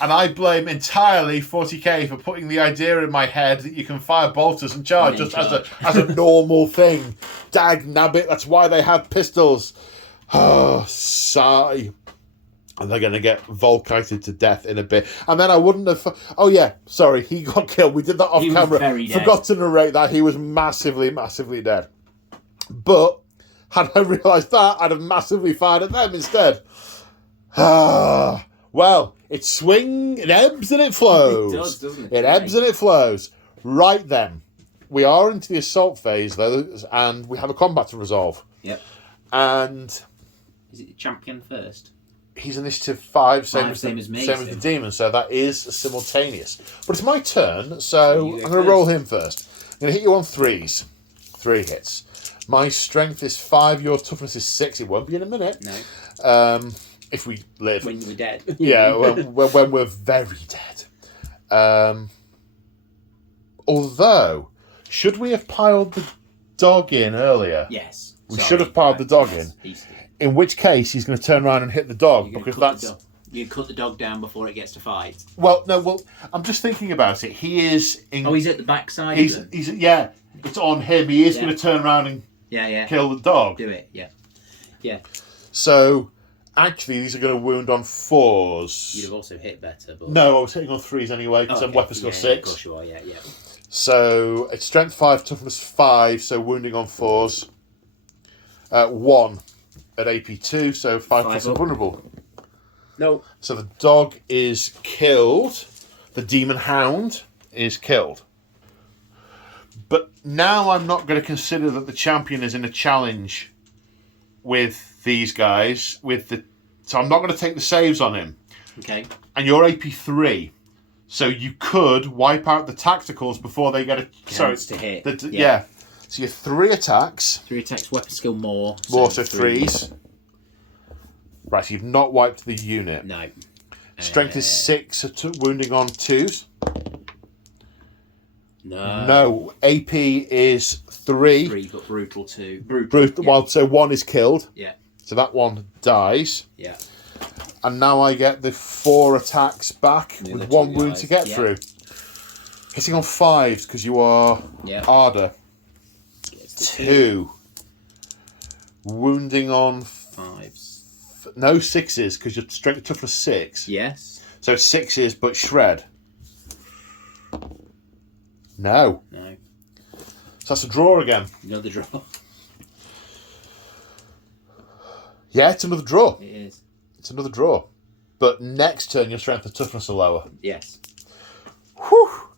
And I blame entirely 40k for putting the idea in my head that you can fire bolters and charge as a normal thing. Dag nabbit, that's why they have pistols. Oh, sigh. And they're going to get volkited to death in a bit. And then I wouldn't have... Oh, yeah, sorry, he got killed. We did that off camera. Forgot to narrate that. He was massively, massively dead. But had I realised that, I'd have massively fired at them instead. Well, it ebbs and it flows. It does, doesn't it? It ebbs and it flows. Right then. We are into the assault phase, though, and we have a combat to resolve. Yep. And... Is it the champion first? He's initiative 5, same as me. Same as the demon, so that is simultaneous. But it's my turn, so I'm going to roll him first. I'm going to hit you on 3s. 3 hits. My strength is 5, your toughness is 6. It won't be in a minute. No. If we live. When we're dead. Yeah, when we're very dead. Although, should we have piled the dog in earlier? Yes. We should have piled the dog in. In which case, he's going to turn around and hit the dog because that's... You cut the dog down before it gets to fight. Well, I'm just thinking about it. He is... he's at the backside. He's yeah, it's on him. He is going to turn around and kill the dog. Do it, yeah. Yeah. So, actually, these are going to wound on 4s. You'd have also hit better, but... No, I was hitting on 3s anyway because I'm weapon skill 6. Of course you are, yeah. So, it's strength 5, toughness 5, so wounding on 4s. 1 at AP 2, so 5 plus invulnerable. No. So the dog is killed. The demon hound is killed. But now I'm not going to consider that the champion is in a challenge with these guys. So I'm not going to take the saves on him. Okay. And you're AP 3. So you could wipe out the tacticals before they get a chance to hit. Yeah. So you're 3 attacks. 3 attacks, weapon skill more. So 3s. Right, so you've not wiped the unit. No. Strength is 6, wounding on 2s. No. AP is 3. 3, but brutal 2. Brutal. Yeah. Well, so 1 is killed. Yeah. So that one dies. Yeah. And now I get the 4 attacks back with 1 wound to get through. Hitting on 5s because you are Arder. 2. Wounding on 5s. No 6s because your strength toughness 6. Yes. So 6s but shred. No. So that's a draw again. Another draw. Yeah, it's another draw. It is. It's another draw. But next turn your strength and toughness are lower. Yes. Whew.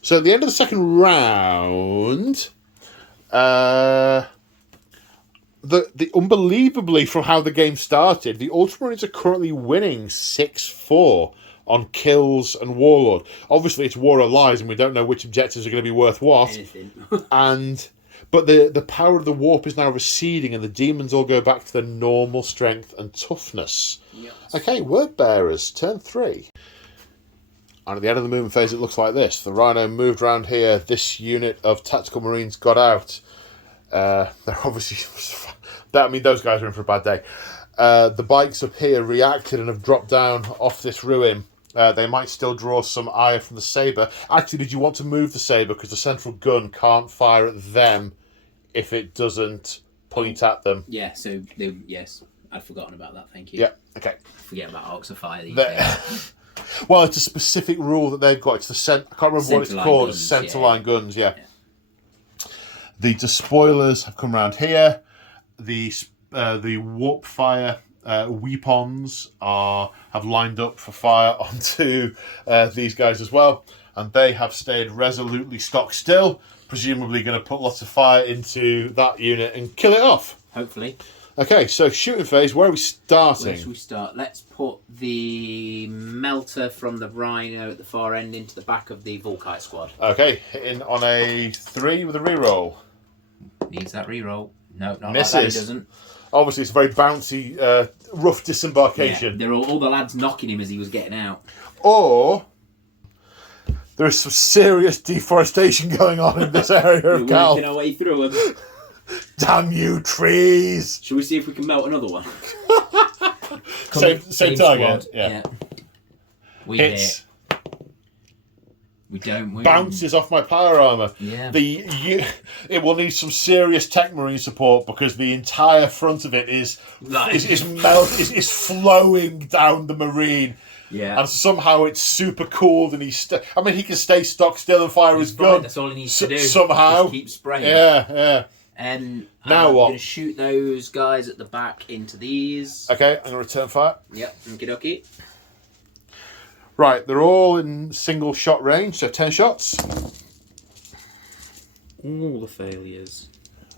So at the end of the second round, the unbelievably from how the game started, the Ultramarines are currently winning 6-4 on kills and Warlord. Obviously, it's War of Lies, and we don't know which objectives are going to be worth what. But the power of the warp is now receding, and the demons all go back to their normal strength and toughness. Yes. Okay, Word Bearers, turn 3. And at the end of the movement phase, it looks like this. The Rhino moved around here. This unit of Tactical Marines got out. They're obviously... those guys are in for a bad day. The bikes up here reacted and have dropped down off this ruin. They might still draw some ire from the sabre. Actually, did you want to move the sabre? Because the central gun can't fire at them if it doesn't point at them. Yeah, so... Yes, I'd forgotten about that, thank you. Yeah, okay. Forget about Arcs of Fire these days. Well, it's a specific rule that they've got. It's the I can't remember what it's called. Guns, Centerline guns, yeah. The despoilers have come around here. The warp fire weapons have lined up for fire onto these guys as well, and they have stayed resolutely stock still. Presumably, going to put lots of fire into that unit and kill it off. Hopefully. Okay, so shooting phase. Where are we starting? Where should we start? Let's put the melter from the Rhino at the far end into the back of the Volkite squad. Okay, hitting on a 3 with a reroll. Needs that reroll. No, not Misses. like that, he doesn't. Obviously, it's a very bouncy, rough disembarkation. Yeah, they're all the lads knocking him as he was getting out. Or There is some serious deforestation going on in this area of We're working Calth. our way through them. Damn you, trees! Shall we see if we can melt another one? Same target. Squad. Yeah. We Hits. hit. We don't win. Bounces off my power armor. Yeah. It will need some serious tech marine support because the entire front of it is flowing down the marine. Yeah. And somehow it's super cooled, and he can stay stock still and fire his gun. That's all he needs to do. Somehow. Just keep spraying. Yeah. And now I'm what? going to shoot those guys at the back into these. Okay, I'm going to return fire. Yep. Okie dokie. Right, they're all in single shot range, so 10 shots. All the failures.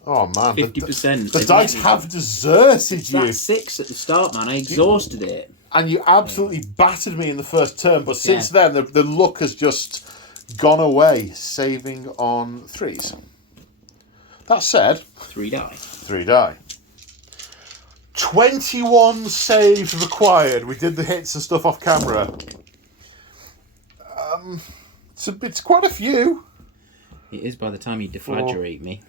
Oh man, 50%. The dice have deserted you. That's 6 at the start, man. I exhausted it. And you absolutely battered me in the first turn, but since then, the luck has just gone away, saving on 3s. That said... 3 die. 3 die. 21 saves required. We did the hits and stuff off camera. It's quite a few. It is by the time you deflagrate me.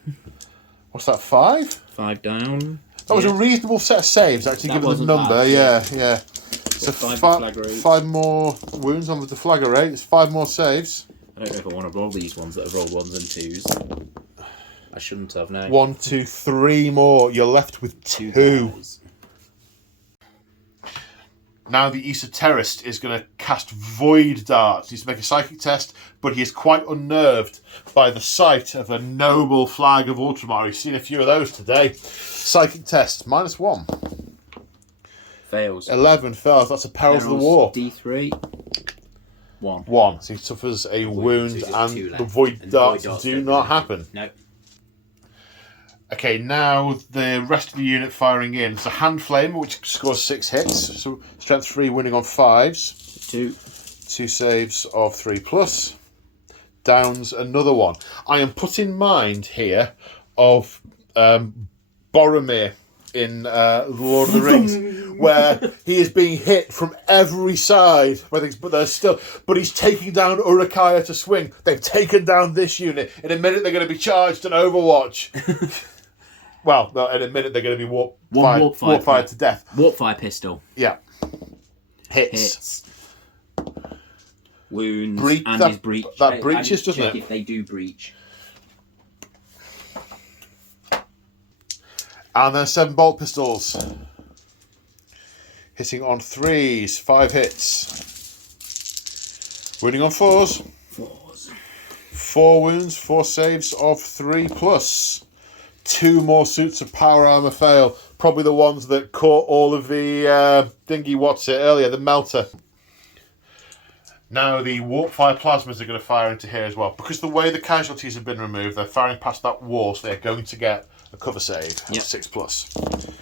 What's that, 5? 5 down. That was a reasonable set of saves, actually, given the number. Bad, yeah. So 5 more wounds on the deflagrate. It's 5 more saves. I don't know if I want to roll these ones that have rolled 1s and 2s. I shouldn't have, no. 1, 2, 3 more. You're left with 2. Guys. Now the esoterist is going to cast Void Darts. He needs to make a psychic test, but he is quite unnerved by the sight of a noble flag of Ultramarines. We've seen a few of those today. Psychic test, -1. Fails. 11 fails. That's a Perils of the War. D3. 1. 1. So he suffers a wound, and the Void Darts do not happen. No. Okay, now the rest of the unit firing in. It's a Hand Flamer, which scores 6 hits. So strength 3, winning on 5s. 2. 2 saves of 3+. Downs another one. I am put in mind here of Boromir in Lord of the Rings, where he is being hit from every side. But he's taking down Uruk-hai to swing. They've taken down this unit. In a minute, they're going to be charged in Overwatch. Well, in a minute, they're going to be warp fired to death. Warp fire pistol. Yeah. Hits. Wounds. His breach. That breaches, doesn't it? If they do breach. And then 7 bolt pistols. Hitting on 3s. 5 hits. Wounding on 4s. 4 wounds. 4 saves of 3+. 2 more suits of power armor fail. Probably the ones that caught all of the earlier, the melter. Now the warp fire plasmas are going to fire into here as well. Because the way the casualties have been removed, they're firing past that wall, so they're going to get a cover save. Yep. 6+.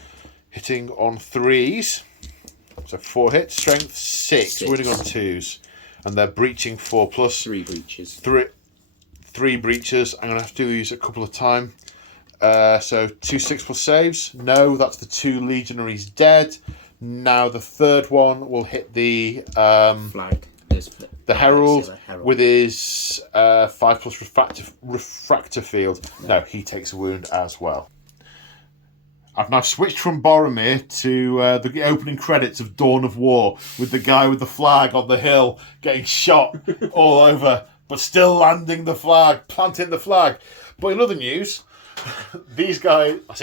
Hitting on 3s. So 4 hits, strength 6. Winning on 2s. And they're breaching 4+. 3 breaches. 3 breaches. I'm going to have to do these a couple of times. So 2 6+ saves. No, that's the 2 legionaries dead. Now the third one will hit the flag. The Herald with his 5+ refractor field. No, he takes a wound as well. I've now switched from Boromir to the opening credits of Dawn of War with the guy with the flag on the hill getting shot all over, but still landing the flag, planting the flag. But in other news, these guys are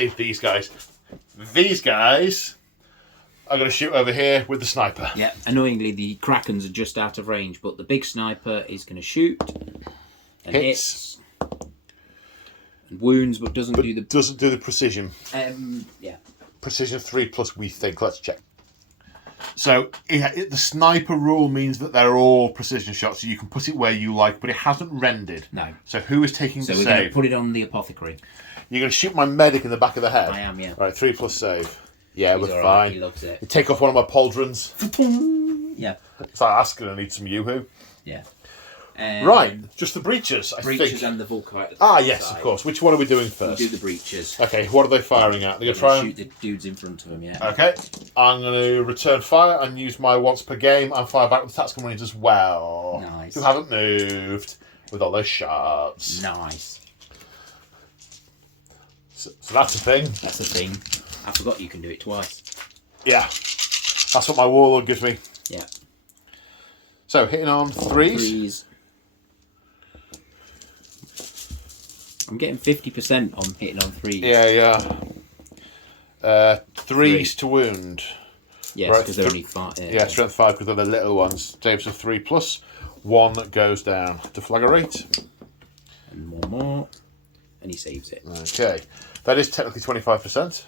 going to shoot over here with the sniper. Yeah, annoyingly, the Krakens are just out of range, but the big sniper is going to shoot and hits and wounds, but doesn't do the precision. Yeah, precision 3+. We think. Let's check. So the sniper rule means that they're all precision shots, so you can put it where you like, but it hasn't rendered. No. So who is taking the save? So we're going to put it on the apothecary. You're going to shoot my medic in the back of the head? I am, yeah. Right, 3+ save. Yeah, He's we're fine. fine. He loves it. You take off one of my pauldrons. Yeah. It's like asking I need some yoo-hoo. Yeah. Right, just the breaches, I breaches think. and the Vulkite. Yes, side. Of course. Which one are we doing first? We'll do the breaches. Okay, what are they firing at? They're Try and shoot the dudes in front of them, yeah. Okay, I'm going to return fire and use my once per game and fire back with tactical marines as well. Nice. Who haven't moved with all those shots. Nice. So that's a thing. That's a thing. I forgot you can do it twice. Yeah, that's what my warlord gives me. Yeah. So hitting on threes. I'm getting 50% on hitting on threes. Yeah. Threes to wound. Yes, because they're only 5. Yeah, strength 5 because they're the little ones. Saves of 3+. 1 goes down. Deflagrate. And more. And he saves it. Okay. That is technically 25%.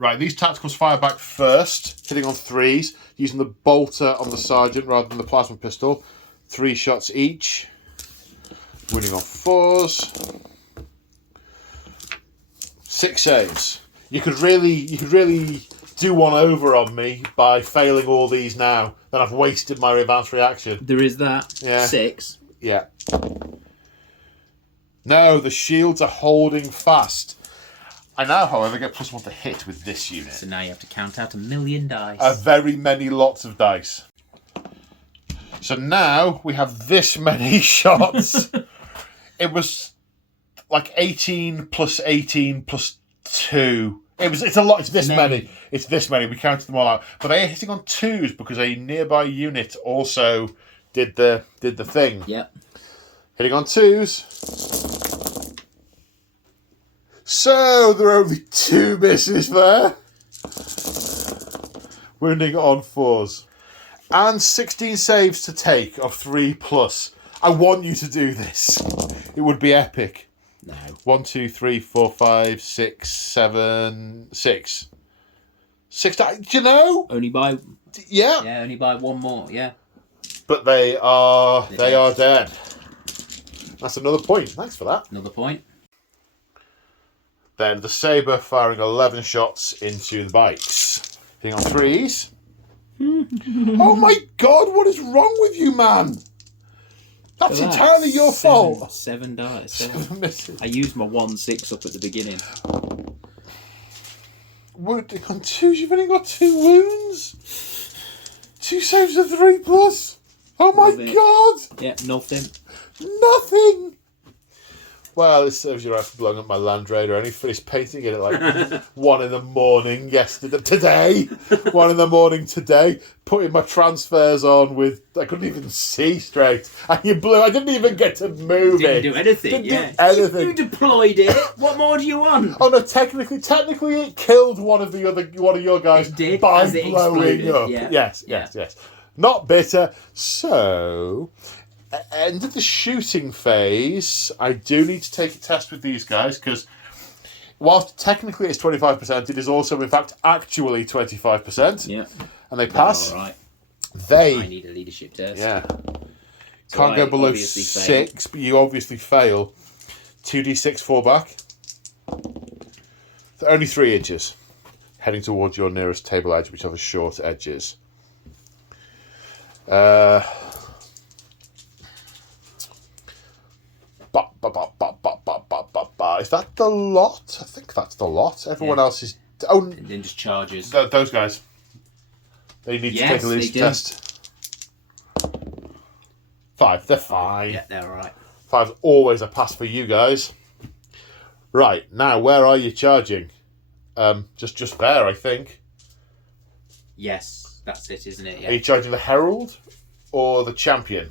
Right, these tacticals fire back first, hitting on threes, using the bolter on the sergeant rather than the plasma pistol. 3 shots each. Winning on 4s. 6 saves. You could really do one over on me by failing all these now. Then I've wasted my advanced reaction. There is that. Yeah. 6. Yeah. No, the shields are holding fast. I now, however, get +1 to hit with this unit. So now you have to count out 1,000,000 dice. A very many lots of dice. So now we have this many shots. It was like 18 plus 18 plus 2. It's a lot. It's this many. It's this many. We counted them all out. But they are hitting on 2s because a nearby unit also did the thing. Yep. Hitting on 2s. So there are only 2 misses there. Wounding on 4s. And 16 saves to take of 3+. I want you to do this. It would be epic. No. 1, 2, 3, 4, 5, 6, 7, 6. 6 do you know? Only by... Yeah. Yeah, only by 1 more, yeah. But they are dead. That's another point. Thanks for that. Another point. Then the Sabre firing 11 shots into the bikes. Hitting on 3s. Oh my god, what is wrong with you, man? That's entirely your fault. 7 dice. 7 misses. I used my 1/6 up at the beginning. Wounding on 2s, you've only got 2 wounds. 2 saves of 3+. Oh my god! Yeah, nothing. Nothing! Well, it serves you right for blowing up my Land Raider. I only finished painting it at like 1 in the morning today. 1 in the morning today. Putting my transfers on with... I couldn't even see straight. And you blew... I didn't even get to move it. Didn't do anything, Didn't do anything. You deployed it. What more do you want? Oh no, technically it killed one of your guys It did, by as it blowing exploded, up. yeah. Yes. Not bitter. So... end of the shooting phase, I do need to take a test with these guys because whilst technically it's 25%, it is also in fact actually 25%. Yeah. And they pass. All right. They... I need a leadership test. Yeah. So Can't go below obviously 6, but you obviously fail. 2d6 fall back. They're only 3 inches. Heading towards your nearest table edge, which have a short edges. Is that the lot? I think that's the lot. Everyone else is... Oh, And then just charges. those guys. They need to take a leadership test. 5. They're fine. Yeah, they're all right. 5's always a pass for you guys. Right, now, where are you charging? Just there, I think. Yes, that's it, isn't it? Are Yeah. you charging the Herald or the Champion?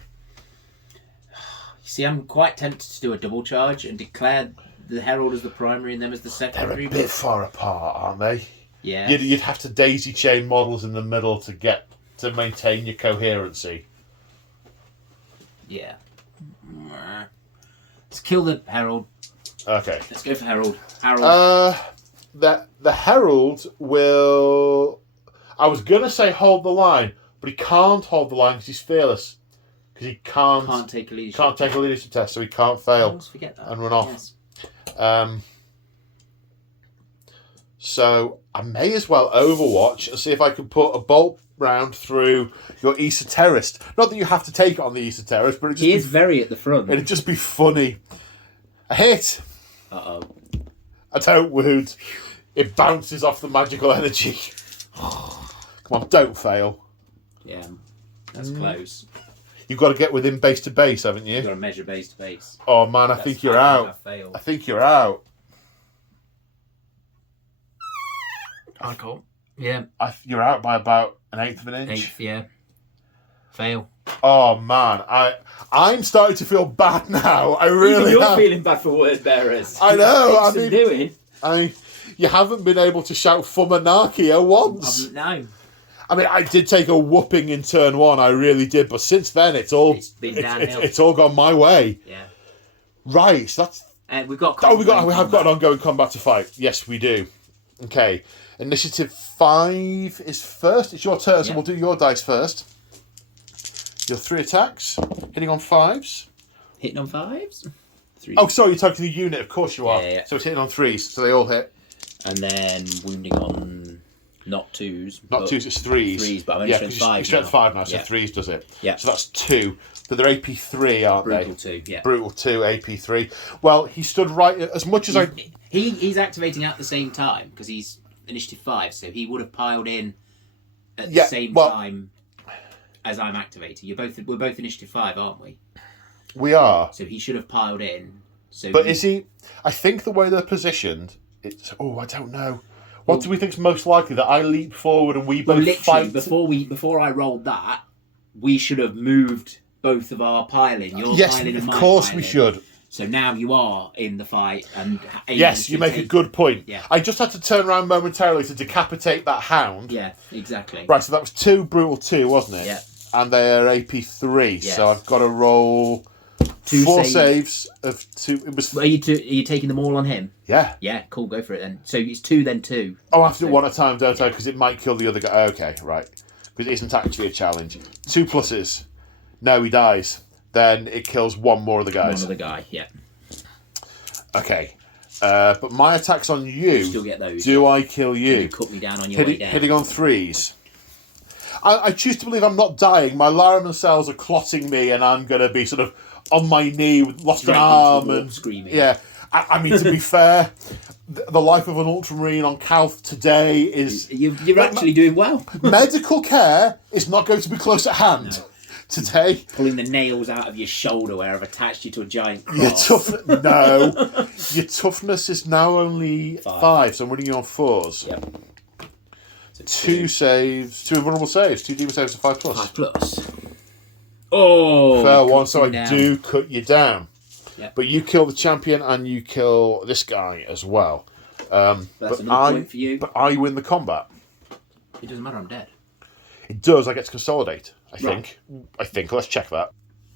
See, I'm quite tempted to do a double charge and declare the Herald as the primary and them as the They're secondary. a bit far apart, aren't they? Yeah. You'd have to daisy chain models in the middle to maintain your coherency. Yeah. Let's kill the Herald. Okay. Let's go for Herald. Herald. The Herald will... I was going to say hold the line, but he can't hold the line because he's fearless. Because he can't take a leadership can't take a leadership test, so he can't fail. I always forget that. And run off. Yes. So I may as well Overwatch and see if I can put a bolt round through your esoterist. Not that you have to take it on the esoterist, but he is very at the front. It'd just be funny. A hit. Uh-oh. I don't wound. It bounces off the magical energy. Come on, don't fail. Yeah, that's close. You've got to get within base to base, haven't you? You've got to measure base to base. Oh man, I think you're out. I think you're out. I can't. Yeah. You're out by about an eighth of an inch. Eighth, yeah. Fail. Oh man, I'm starting to feel bad now. I really You're am. feeling bad for word bearers. I know. I mean, you haven't been able to shout Fumanarchia once. No. I mean, I did take a whooping in turn 1. I really did, but since then it's been downhill. It's all gone my way. Yeah. Right. So that's. We've got. We have got an ongoing combat to fight. Yes, we do. Okay. Initiative 5 is first. It's your turn, so we'll do your dice first. Your 3 attacks, hitting on 5s. Hitting on 5s? 3. Oh, sorry, you're talking the unit. Of course you are. Yeah. So it's hitting on 3s, so they all hit. And then wounding on not 2s. Not 2s, it's 3s. 3s, but I'm only strength 5 now. Strength 5 now, so 3s does it. Yeah. So that's 2. But they're AP 3, aren't they? Brutal 2, yeah. Brutal 2, AP 3. Well, he stood right as much as He's activating at the same time because he's initiative 5, so he would have piled in at the same time as I'm activating. We're both initiative 5, aren't we? We are. So he should have piled in. But is he? I think the way they're positioned, it's. Oh, I don't know. What do we think's most likely? That I leap forward and we both fight? Before I rolled that, we should have moved both of our piling. Your piling and my of course piling. we should. So now you are in the fight, and yes, you make a good point. Yeah. I just had to turn around momentarily to decapitate that hound. Yeah, exactly. Right, so that was 2 brutal 2, wasn't it? Yeah. And they're AP 3, yes. so I've got to roll 4 saves of 2. It was. Are you taking them all on him? Yeah. Yeah, cool. Go for it then. So it's 2, then 2. Oh, I have to do 1 at a time, don't I? Because it might kill the other guy. Okay, right. Because it isn't actually a challenge. 2 pluses. No, he dies. Then it kills 1 more of the guys. 1 of the guy. Yeah. Okay, but my attacks on you still get those. Do I kill you? You cut me down on your way down. Hitting on 3s. I choose to believe I'm not dying. My Lariman cells are clotting me, and I'm going to be sort of on my knee with lost an arm and screaming. Yeah, I mean, to be fair, the life of an Ultramarine on Calth today is you're actually doing well. Medical care is not going to be close at hand. No. Today, pulling the nails out of your shoulder where I've attached you to a giant cross. Your toughness is now only 5, so I'm running you on 4s. Yep. So 2 saves, 2 vulnerable saves, 2 demon saves of 5 plus. 5 plus. Oh, fair one. So I do cut you down. Yep. But you kill the champion and you kill this guy as well. That's another point for you. But I win the combat. It doesn't matter. I'm dead. It does. I get to consolidate. I think. Let's check that.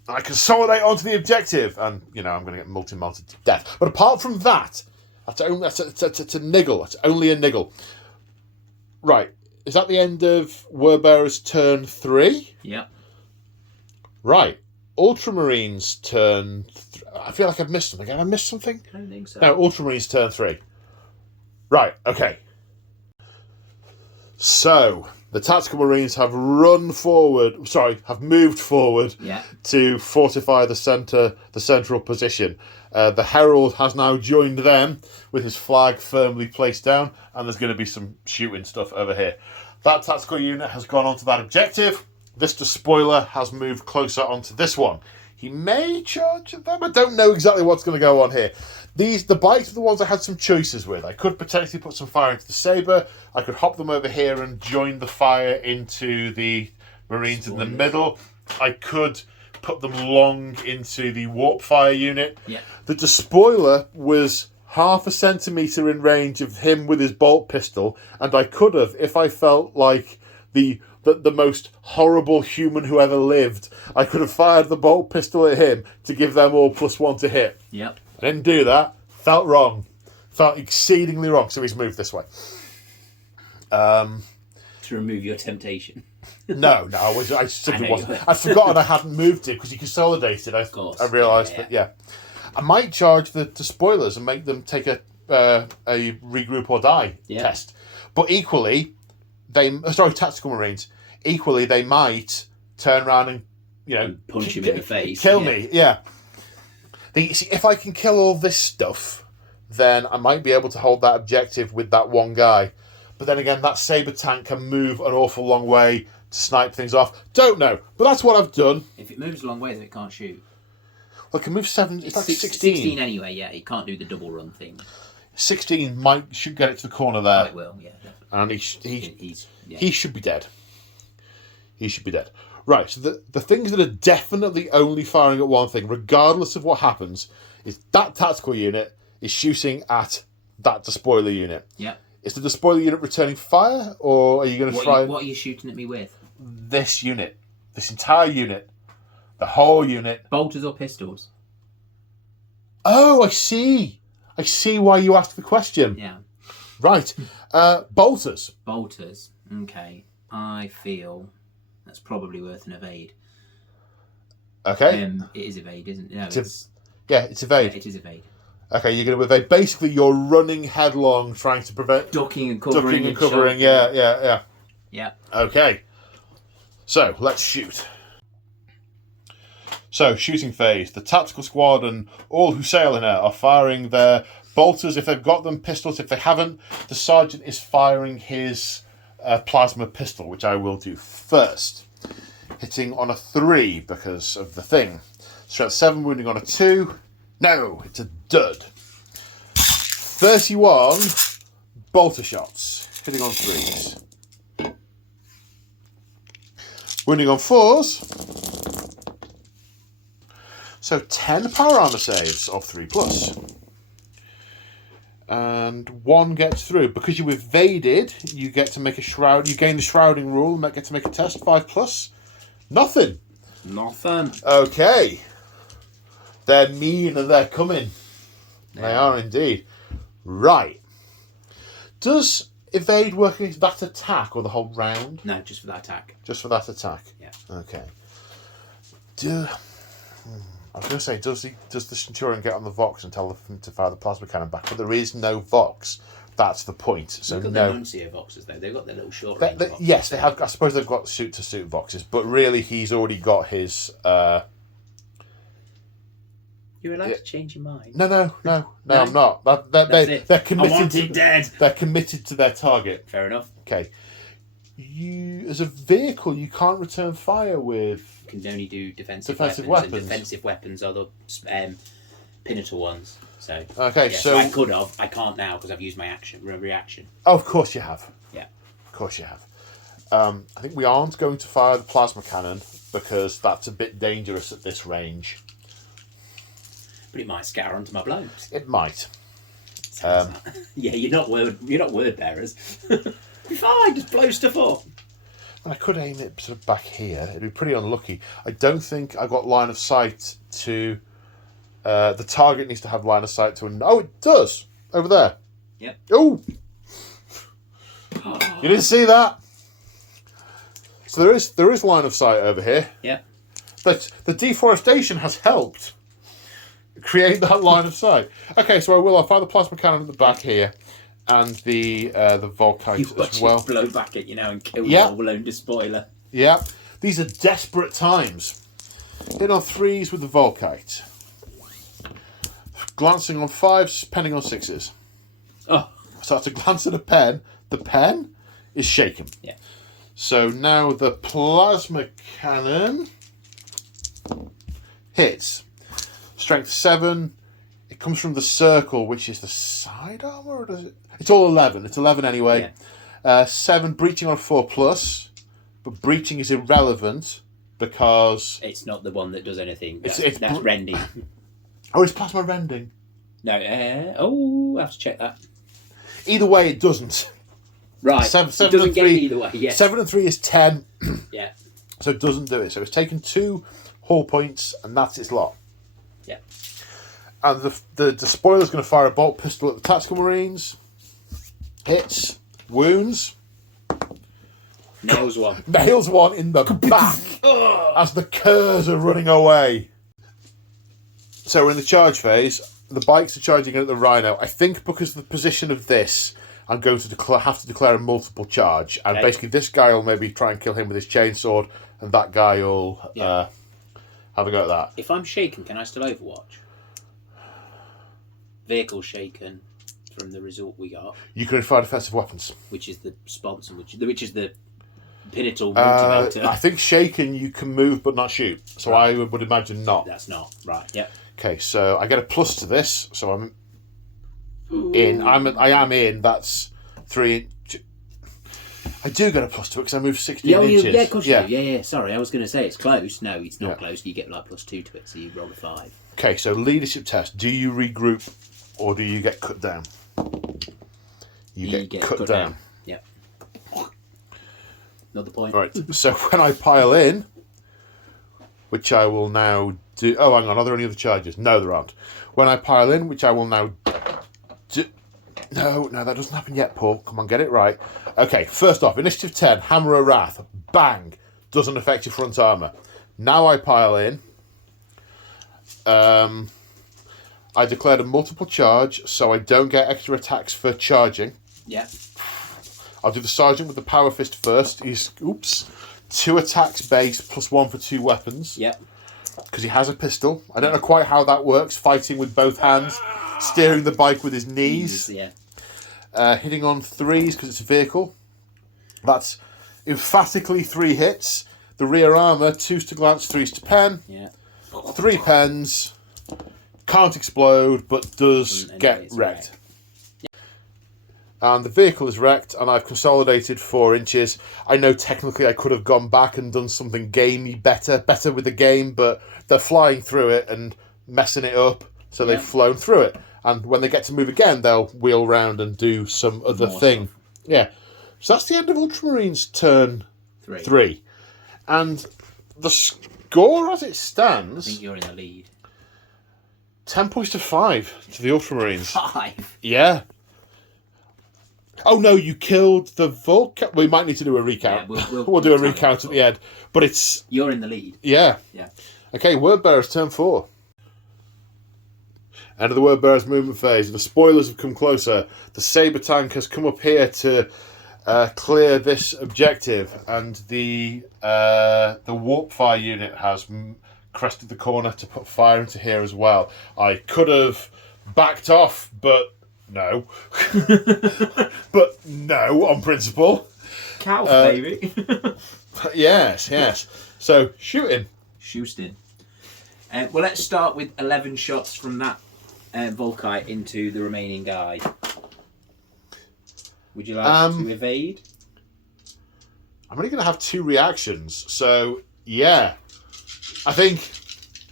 I consolidate onto the objective, and I'm going to get multi-melted to death. But apart from that, that's a niggle. That's only a niggle. Right. Is that the end of Wordbearer's turn 3? Yeah. Right. Ultramarines turn. I feel like I've missed something. Have I missed something? I don't think so. No, Ultramarines turn 3. Right. Okay. So the Tactical Marines have moved forward to fortify the central position. The Herald has now joined them with his flag firmly placed down, and there's going to be some shooting stuff over here. That tactical unit has gone on to that objective. This despoiler has moved closer onto this one. He may charge at them. I don't know exactly what's going to go on here. The bikes are the ones I had some choices with. I could potentially put some fire into the Sabre. I could hop them over here and join the fire into the Marines in the middle. I could put them long into the Warp Fire unit. Yeah. The despoiler was 0.5 centimetre in range of him with his bolt pistol, and I could have, if I felt like the most horrible human who ever lived, I could have fired the bolt pistol at him to give them all +1 to hit. Yep. I didn't do that. Felt wrong. Felt exceedingly wrong. So he's moved this way. To remove your temptation. No, I simply wasn't. I'd forgotten I hadn't moved it because he consolidated. I realised that. I might charge the spoilers and make them take a regroup or die test. But equally, Tactical Marines. Equally, they might turn around and, punch him in the face. Kill me, yeah. See, if I can kill all this stuff, then I might be able to hold that objective with that one guy. But then again, that saber tank can move an awful long way to snipe things off. Don't know, but that's what I've done. If it moves a long way, then it can't shoot. Well, it can move 7. It's like 16. 16 anyway. Yeah, it can't do the double run thing. 16 should get it to the corner there. Oh, it will. Yeah, definitely. And he should be dead. He should be dead. Right. So the things that are definitely only firing at one thing, regardless of what happens, is that tactical unit is shooting at that despoiler unit. Yeah. Is the despoiler unit returning fire, or are you going to try? What are you shooting at me with? This unit, this entire unit, the whole unit. Bolters or pistols? Oh, I see. I see why you asked the question. Yeah. Right. Bolters. Bolters. Okay. I feel that's probably worth an evade. Okay. It is evade, isn't it? No, it's evade. Yeah, it is evade. Okay, you're going to evade. Basically, you're running headlong, trying to prevent... Ducking and covering. Yeah. Yeah. Okay. So, let's shoot. So, shooting phase. The tactical squad and all who sail in it are firing their bolters if they've got them, pistols if they haven't. The sergeant is firing his plasma pistol, which I will do first. Hitting on a 3 because of the thing. Strength 7, wounding on a 2. No, it's a dud. 31 bolter shots, hitting on 3s. Wounding on 4s. So 10 power armor saves of 3+. And 1 gets through. Because you evaded, you get to make a shroud. You gain the shrouding rule and get to make a test. 5+. Nothing. Okay. They're mean and they're coming. Yeah. They are indeed. Right. Does evade work against that attack or the whole round? No, just for that attack. Just for that attack? Yeah. Okay. I was going to say, does the Centurion get on the Vox and tell them to fire the plasma cannon back? But there is no Vox. That's the point. So they've got their Nuncio Voxes, though. They've got their little short range Voxes. Yes, they have. I suppose they've got suit-to-suit Voxes. But really, he's already got his... You're allowed to change your mind. No, I'm not. They're committed. I want it dead. They're committed to their target. Fair enough. Okay. You, as a vehicle, you can't return fire with. You can only do defensive weapons. And defensive weapons are the pinnacle ones. So okay, so I could have. I can't now because I've used my reaction. Oh, of course you have. Yeah. Of course you have. I think we aren't going to fire the plasma cannon because that's a bit dangerous at this range. But it might scatter onto my blokes. It might. Yeah, you're not word bearers. Be fine, just blow stuff up. I could aim it sort of back here. It'd be pretty unlucky. I don't think I got line of sight to. The target needs to have line of sight to. Oh, it does over there. Yep. Oh, you didn't see that. So there is line of sight over here. Yeah. But the deforestation has helped create that line of sight. Okay, so I'll fire the plasma cannon at the back here, and the Volkite as well. Blow back at you now and kill your own despoiler. Yeah, these are desperate times. Hit on 3s with the Volkite. Glancing on 5s, penning on 6s. Oh, Start to glance at a pen. The pen is shaken. Yeah. So now the plasma cannon hits. Strength 7. It comes from the circle, which is the side armor. Or does it? It's all 11. It's 11 anyway. Yeah. 7 breaching on 4+, but breaching is irrelevant because it's not the one that does anything. That's it's rending. Oh, it's plasma rending. No. I have to check that. Either way, it doesn't. Right. 7 it doesn't get either way. Yes. 7 and 3 is 10. Yeah. So it doesn't do it. So it's taken 2 hull points, and that's its lot. Yeah. And the despoiler's going to fire a bolt pistol at the tactical marines. Hits. Wounds. Nails one. Nails one in the back as the curs are running away. So we're in the charge phase. The bikes are charging in at the Rhino. I think because of the position of this, I'm going to have to declare a multiple charge. And basically this guy will maybe try and kill him with his chainsword, and that guy will have a go at that. If I'm shaken, can I still overwatch? Vehicle shaken from the result we got. You can fire defensive weapons. Which is the sponsor, which is the Pinnacle multi-motor. I think shaken you can move but not shoot. So I would imagine not. That's not. Right, yep. Okay, so I get a plus to this, so I'm in. I am in. That's 3 inches. I do get a plus to it because I move 16 inches. Yeah, of course you do. Yeah. Sorry, I was going to say it's close. No, it's not close. You get like +2 to it, so you roll a 5. Okay, so leadership test. Do you regroup or do you get cut down? You get cut down. Yeah. Another point. Right. So when I pile in, which I will now do. Oh, hang on. Are there any other charges? No, there aren't. When I pile in, which I will now do. No, that doesn't happen yet, Paul. Come on, get it right. Okay, first off, Initiative 10, Hammer of Wrath. Bang. Doesn't affect your front armour. Now I pile in. I declared a multiple charge, so I don't get extra attacks for charging. Yeah. I'll do the sergeant with the power fist first. He's 2 attacks base +1 for 2 weapons. Yep. Because he has a pistol. I don't know quite how that works. Fighting with both hands, steering the bike with his knees. Yeah. Hitting on 3s because it's a vehicle. That's emphatically 3 hits. The rear armour, 2s to glance, 3s to pen. Yeah. 3 pens. Can't explode, but does get wrecked. And the vehicle is wrecked, and I've consolidated 4 inches. I know technically I could have gone back and done something gamey better with the game, but they're flying through it and messing it up, so they've flown through it. And when they get to move again, they'll wheel round and do some other thing. Stuff. Yeah. So that's the end of Ultramarines turn 3. And the score as it stands... I think you're in the lead. 10 points to 5 to the Ultramarines. 5? Yeah. Oh no, you killed the Vulcan. We might need to do a recount. Yeah, we'll do a recount at the end. But it's... You're in the lead. Yeah. Okay, Word Bearers, turn 4. End of the Word Bearers movement phase. The spoilers have come closer. The Sabre tank has come up here to clear this objective. And the Warp Fire unit has crested the corner to put fire into here as well. I could have backed off, but... No. But no, on principle. Cow, baby. Yes. So, shooting. Well, let's start with 11 shots from that Volkite into the remaining guy. Would you like to evade? I'm only going to have 2 reactions, so, yeah. I think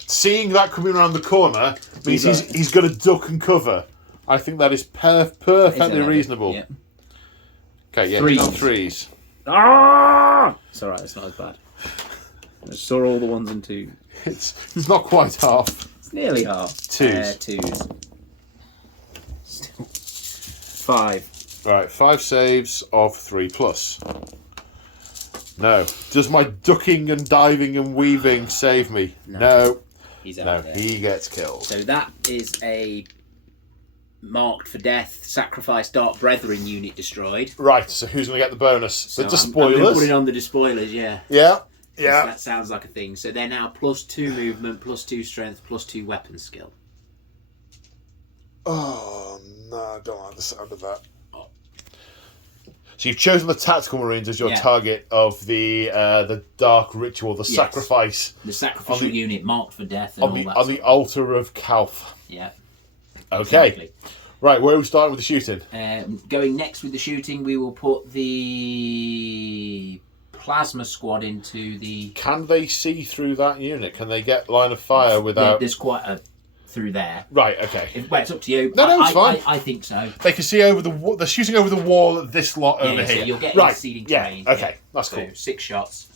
seeing that coming around the corner means he's going to duck and cover. I think that is perfectly reasonable. Yeah. Okay, yeah, 3s. Ah! It's alright, it's not as bad. I saw all the 1s and 2s. It's not quite half. It's nearly half. 2s. Still. 5. Right, 5 saves of 3+. No. Does my ducking and diving and weaving save me? No. He's out there. He gets killed. So that is a... marked for death, sacrifice Dark Brethren unit destroyed. Right, so who's going to get the bonus? So the despoilers? I'm putting on the despoilers, yeah. Yeah. That sounds like a thing. So they're now +2 movement, +2 strength, +2 weapon skill. Oh, no, I don't like the sound of that. So you've chosen the Tactical Marines as your target of the Dark Ritual, the sacrifice. The sacrificial unit marked for death and all that. On the altar of Calth. Yeah. Okay. Exactly. Right, where are we starting with the shooting? Going next with the shooting, we will put the plasma squad into the... Can they see through that unit? Can they get line of fire without... There's quite a... through there. Right, okay. Well, it's up to you. No, it's fine. I think so. They can see over the wall. They're shooting over the wall at this lot over here. So you'll get exceeding terrain. Okay, that's cool. 6 shots.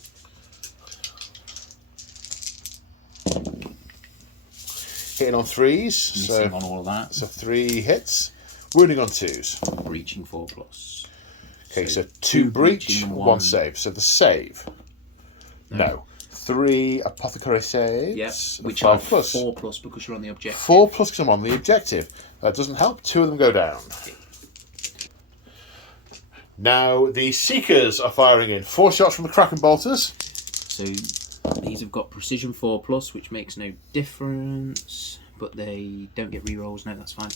Hitting on 3s. Missing on all of that. So 3 hits. Wounding on 2s. Breaching 4+. Okay, so 2 breach, 1 save. So the save. No. 3 apothecary saves. Yep, which are 4+ because you're on the objective. 4+ because I'm on the objective. That doesn't help. 2 of them go down. Now the Seekers are firing in. 4 shots from the Kraken bolters. So these have got precision 4+, which makes no difference. But they don't get rerolls. No, that's fine.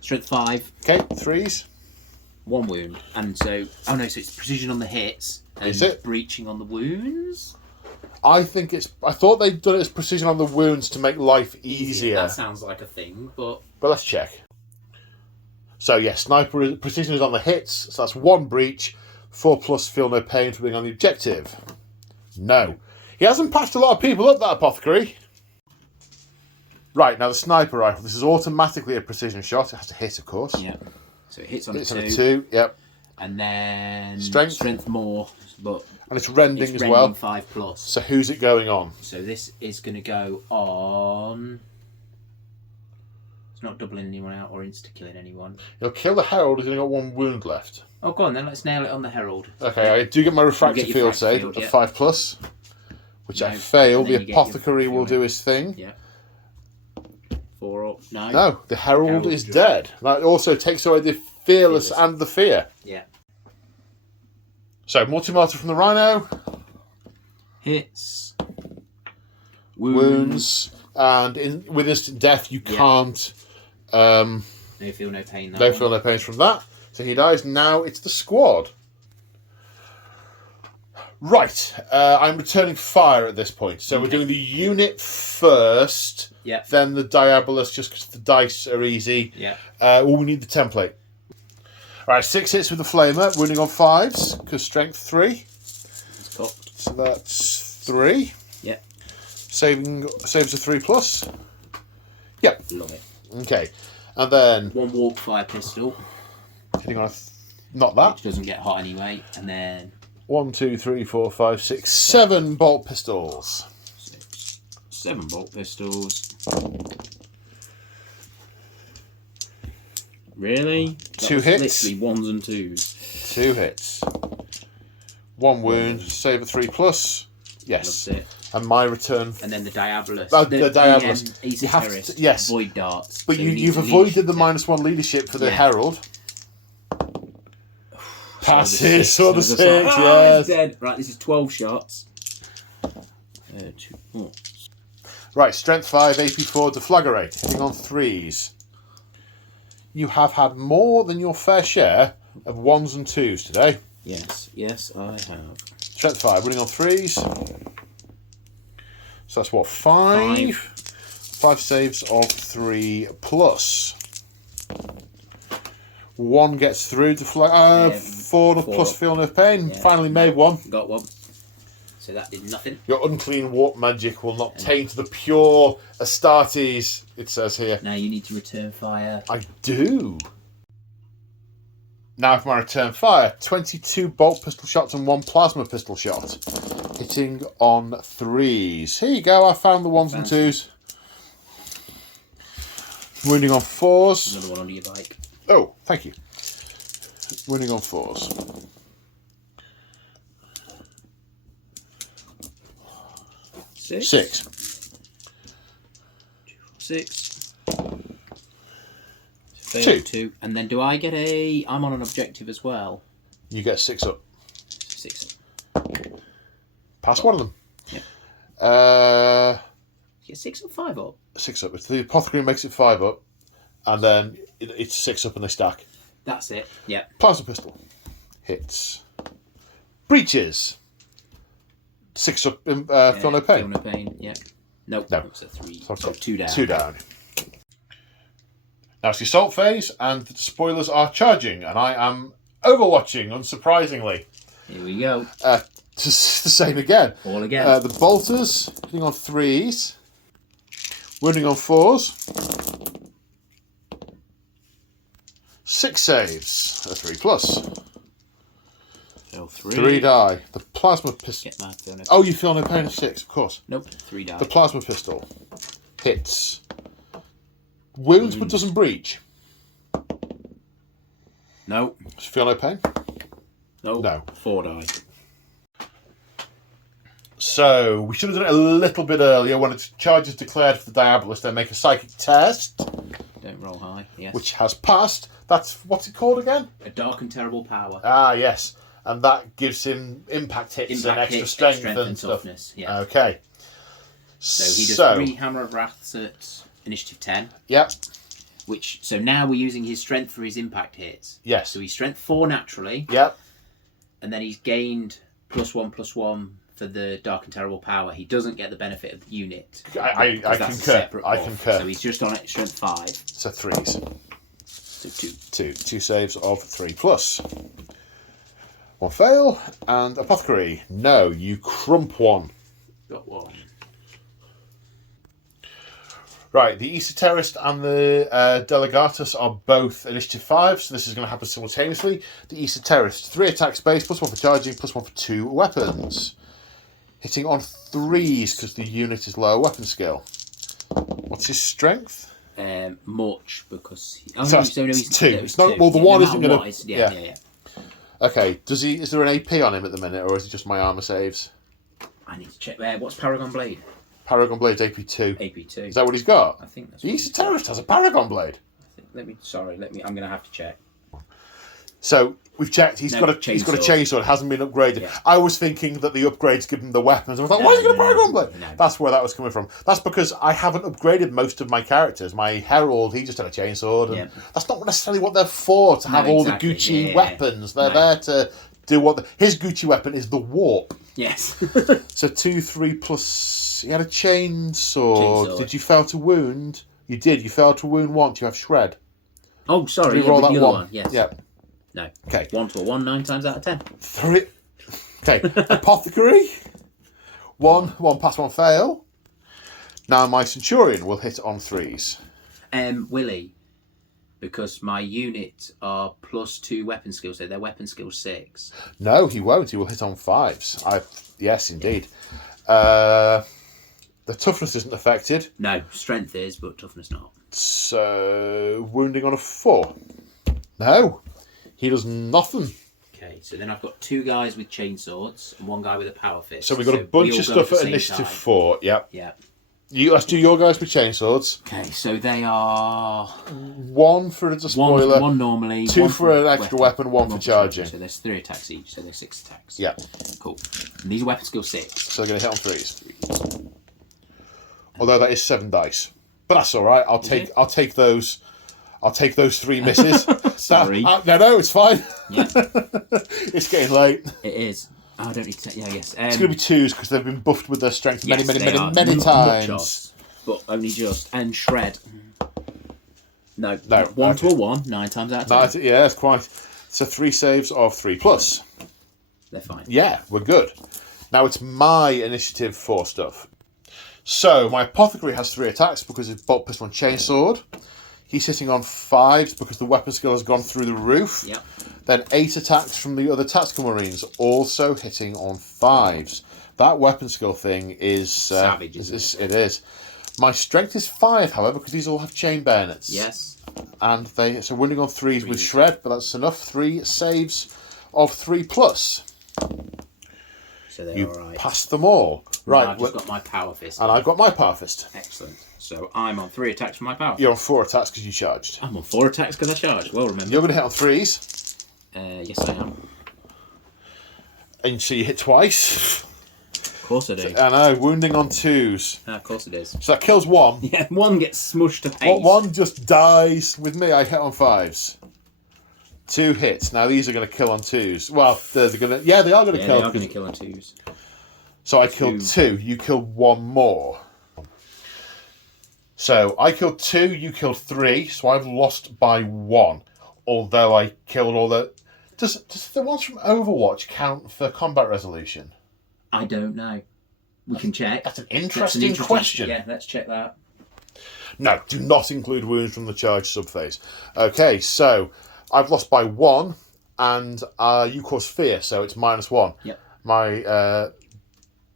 Strength 5. Okay, 3s. 1 wound. And so... Oh no, so it's precision on the hits. And Is it? Breaching on the wounds? I thought they'd done it as precision on the wounds to make life easier. That sounds like a thing, but let's check. So yes, sniper precision is on the hits, so that's 1 breach, 4+, feel no pain for being on the objective. No. He hasn't patched a lot of people up, that apothecary. Right, now the sniper rifle. This is automatically a precision shot. It has to hit, of course. yeah. So it hits on It's a on 2. a 2, yep. And then Strength. more, but And it's rending it's as rending well. 5+. So who's it going on? So this is going to go on... It's not doubling anyone out or insta-killing anyone. He'll kill the Herald. He's only got 1 wound left. Oh, go on then. Let's nail it on the Herald. Okay, I do get my refractor Get your field fracture save field, of yeah. 5+, which I No, fail. and then The you get your apothecary will field. do his thing. Yeah. 4 up. No. No, the Herald Herald is is dead. That also takes away the fearless Fearless. and the fear. Yeah. So, multi-martyr from the Rhino. Hits. Wounds. And with instant death, you can't... No feel, no pain. No feel, no pains from that. So he dies. Now it's the squad. Right. I'm returning fire at this point. So we're doing the unit first. Yeah. Then the Diabolus, just because the dice are easy. Yeah. We need the template. Right, 6 hits with the Flamer, wounding on 5s, because strength 3. It's cocked. So that's 3. Yeah. Saves a 3+. Yep. Love it. Okay. And then 1 walk fire pistol, hitting on not that. which doesn't get hot anyway, and then 1, 2, 3, 4, 5, 6, 7 bolt pistols. 7 bolt pistols. Really? That 2 was hits. Literally 1s and 2s. 2 hits. 1 wound. Save a 3+. Yes. Loves it. And my return. And then the Diabolus. Oh, the Diabolus. You have to, yes. Void darts. But So you've need avoided the leadership -1 leadership for the Yeah. Herald. Passes, Sword the of 6, yes. yes. Dead. Right, this is 12 shots. 2, 4. Right, strength 5, AP 4, deflagrate, hitting on 3s. You have had more than your fair share of 1s and 2s today. Yes, I have. Strength 5, winning on 3s. So that's what, 5? 5 saves of 3+. 1 gets through, 4 plus up. feel no pain. Yeah. Finally made 1. Got 1. So that did nothing. Your unclean warp magic will not taint the pure Astartes, it says here. Now you need to return fire. I do. Now for my return fire. 22 bolt pistol shots and 1 plasma pistol shot. Hitting on 3s. Here you go, I found the 1s and 2s. Wounding on 4s. Another one under your bike. Oh, thank you. Wounding on 4s. 6. 6. 2. 2. And then do I get a... I'm on an objective as well. You get 6 up. 6 Pass one of them. Yeah. You get 6 up, 5 up? 6 up. If the apothecary makes it 5 up, and then it's 6 up and they stack. That's it. Yeah. Plasma pistol. Hits. Breaches. 6 up, feel no pain. Feel no pain, yeah. Nope. No. It's a 3. So So 2 down. 2 down. Now it's the assault phase, and the spoilers are charging, and I am overwatching, unsurprisingly. Here we go. Just the same again. All again. The bolters, hitting on 3s. Wounding on 4s. 6 saves. A 3+. So 3. 3 die. The plasma pistol. Get that done. Oh, you feel no pain of 6, of course. Nope. 3 die. The plasma pistol hits. Wounds but doesn't breach. No. Feel no pain? No. No. 4 die. So, we should have done it a little bit earlier when it's charges declared for the Diabolus. Then make a psychic test. Don't roll high. Yes. Which has passed. That's what's it called again? A dark and terrible power. Ah, yes. And that gives him impact hits and extra strength and stuff. Toughness. Yeah. Okay. So he does 3 Hammer of Wraths at initiative 10. Yep. So now we're using his strength for his impact hits. Yes. So he's strength 4 naturally. Yep. And then he's gained +1/+1 for the dark and terrible power. He doesn't get the benefit of the unit. I concur. I concur. So he's just on strength 5. So 3s. So 2. 2 saves of 3+. 1 fail. And Apothecary. No, you crump 1. Got 1. Right, the Esoterist and the Delegatus are both initiative 5, so this is going to happen simultaneously. The Esoterist, 3 attacks base, +1 for charging, +1 for 2 weapons. Hitting on 3s because the unit is lower weapon skill. What's his strength? Much, because... It's 2. Well, the 1 isn't going to... Yeah. Okay, is there an AP on him at the minute, or is it just my armour saves? I need to check there. What's Paragon Blade? Paragon Blade's AP2. AP2. Is that what he's got? I think that's the Esoterist has a Paragon Blade. I'm going to have to check. So we've checked. He's got a chainsaw. It hasn't been upgraded. Yeah. I was thinking that the upgrades give him the weapons. I was like, why is he got a Paragon Blade? No. That's where that was coming from. That's because I haven't upgraded most of my characters. My Herald, he just had a chainsaw, and that's not necessarily what they're for. To have all the Gucci weapons. They're there to do what his Gucci weapon is. The warp. Yes. So 2, 3+. He had a chainsaw. Did you fail to wound? You did. You failed to wound once. You have shred. Oh, sorry. Roll that one. Yes. Yeah. No. Okay. 1 to a 1, 9 times out of 10. 3. Okay. Apothecary. 1 pass, 1 fail. Now my Centurion will hit on 3s. Willie, because my unit are +2 weapon skills, so their weapon skill 6. No, he won't. He will hit on 5s. Yes, indeed. The toughness isn't affected. No, strength is, but toughness not. So, wounding on a 4. No, he does nothing. Okay, so then I've got 2 guys with chainswords and 1 guy with a power fist. So we've got a bunch of stuff at initiative 4. Yep. Yeah. Let's do your guys with chainswords. Okay, so they are 1 for a spoiler. 1 normally. 2 for an extra weapon, 1 for charging. So there's 3 attacks each, so there's 6 attacks. Yeah. Cool. And these are weapon skill 6. So they're going to hit on 3s. Although that is 7 dice, but that's all right. I'll take those 3 misses. Sorry. No, it's fine. Yeah. It's getting late. It is. Oh, I don't need to. Yeah, I guess. It's going to be 2s because they've been buffed with their strength many times. Off, but only just. And shred. No. 1 okay. to a 1, 9 times out of 10. Yeah, that's quite. So 3 saves of 3+. They're fine. Yeah, we're good. Now it's my initiative 4 stuff. So my Apothecary has 3 attacks because it's bolt, pistol, and chainsword. He's hitting on 5s because the weapon skill has gone through the roof. Yep. Then 8 attacks from the other Tactical Marines, also hitting on 5s. That weapon skill thing is savage. It is. My strength is 5, however, because these all have chain bayonets. Yes. And so winning on 3s with shred, but that's enough. 3 saves of 3+. So they're you all right. passed them all. Right. I've just got my power fist. And I've got my power fist. Excellent. So I'm on 3 attacks for my power. You're on 4 attacks because you charged. I'm on 4 attacks because I charged. Well, remember. You're going to hit on 3s. Yes, I am. And so you hit twice. Of course I do. I know, wounding on 2s. Of course it is. So that kills 1. Yeah, 1 gets smushed to paste. 1 just dies. With me, I hit on 5s. 2 hits. Now these are going to kill on 2s. Well, they're going to... Yeah, they are going to kill. They are going to kill on 2s. So I killed 2. You killed 1 more. So I killed 2, you killed 3. So I've lost by 1. Although I killed all the... Does the ones from Overwatch count for combat resolution? I don't know. We can check. That's an interesting question. Yeah, let's check that. No, do not include wounds from the charge subphase. Okay, so I've lost by 1, and you cause fear, so it's -1. Yep. My the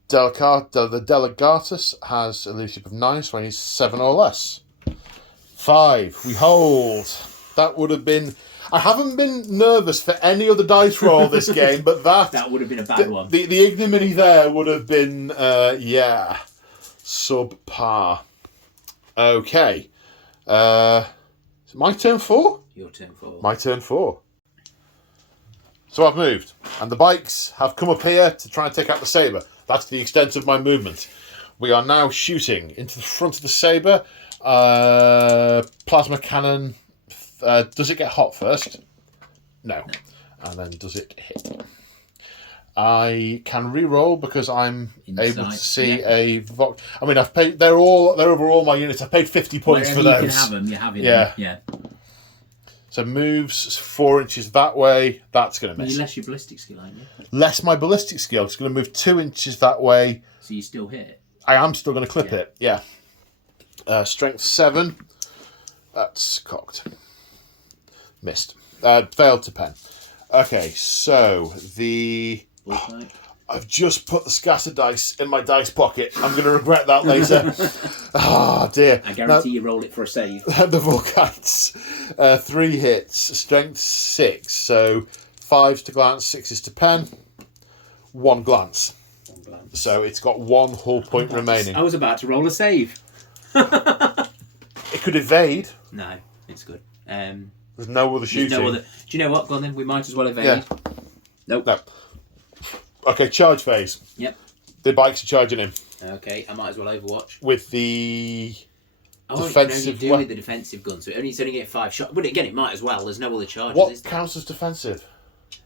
Delegatus has a leadership of 9, so I need 7 or less. 5. We hold. That would have been... I haven't been nervous for any other dice roll this game, but that would have been a bad one. The ignominy there would have been, subpar. Okay. Is it my turn 4? Your turn 4. My turn 4. So I've moved, and the bikes have come up here to try and take out the sabre. That's the extent of my movement. We are now shooting into the front of the sabre. Plasma cannon. Does it get hot first? No. And then does it hit? I can re-roll because I'm able to see a Vox. I mean, I've paid. They're over all my units. I paid 50 points for those. You can have them. You're having them. Yeah. So moves 4 inches that way. That's going to miss. You less your ballistic skill, aren't you? Less my ballistic skill. It's going to move 2 inches that way. So you still hit it? I am still going to clip it. Yeah. Strength 7. That's cocked. Missed. Failed to pen. Okay, so I've just put the scatter dice in my dice pocket. I'm going to regret that later. Oh, dear. I guarantee you roll it for a save. The Volkites. 3 hits. Strength 6. So 5s to glance, 6s to pen. 1 glance. So it's got 1 hull point remaining. I was about to roll a save. It could evade. No, it's good. There's no other shooting. Do you know what? Go on then. We might as well evade. Yeah. Nope. No. Okay, charge phase. Yep. The bikes are charging him. Okay, I might as well overwatch. With the defensive gun. With the defensive gun, so it's only getting 5 shots. But again, it might as well. There's no other charges. What counts as defensive?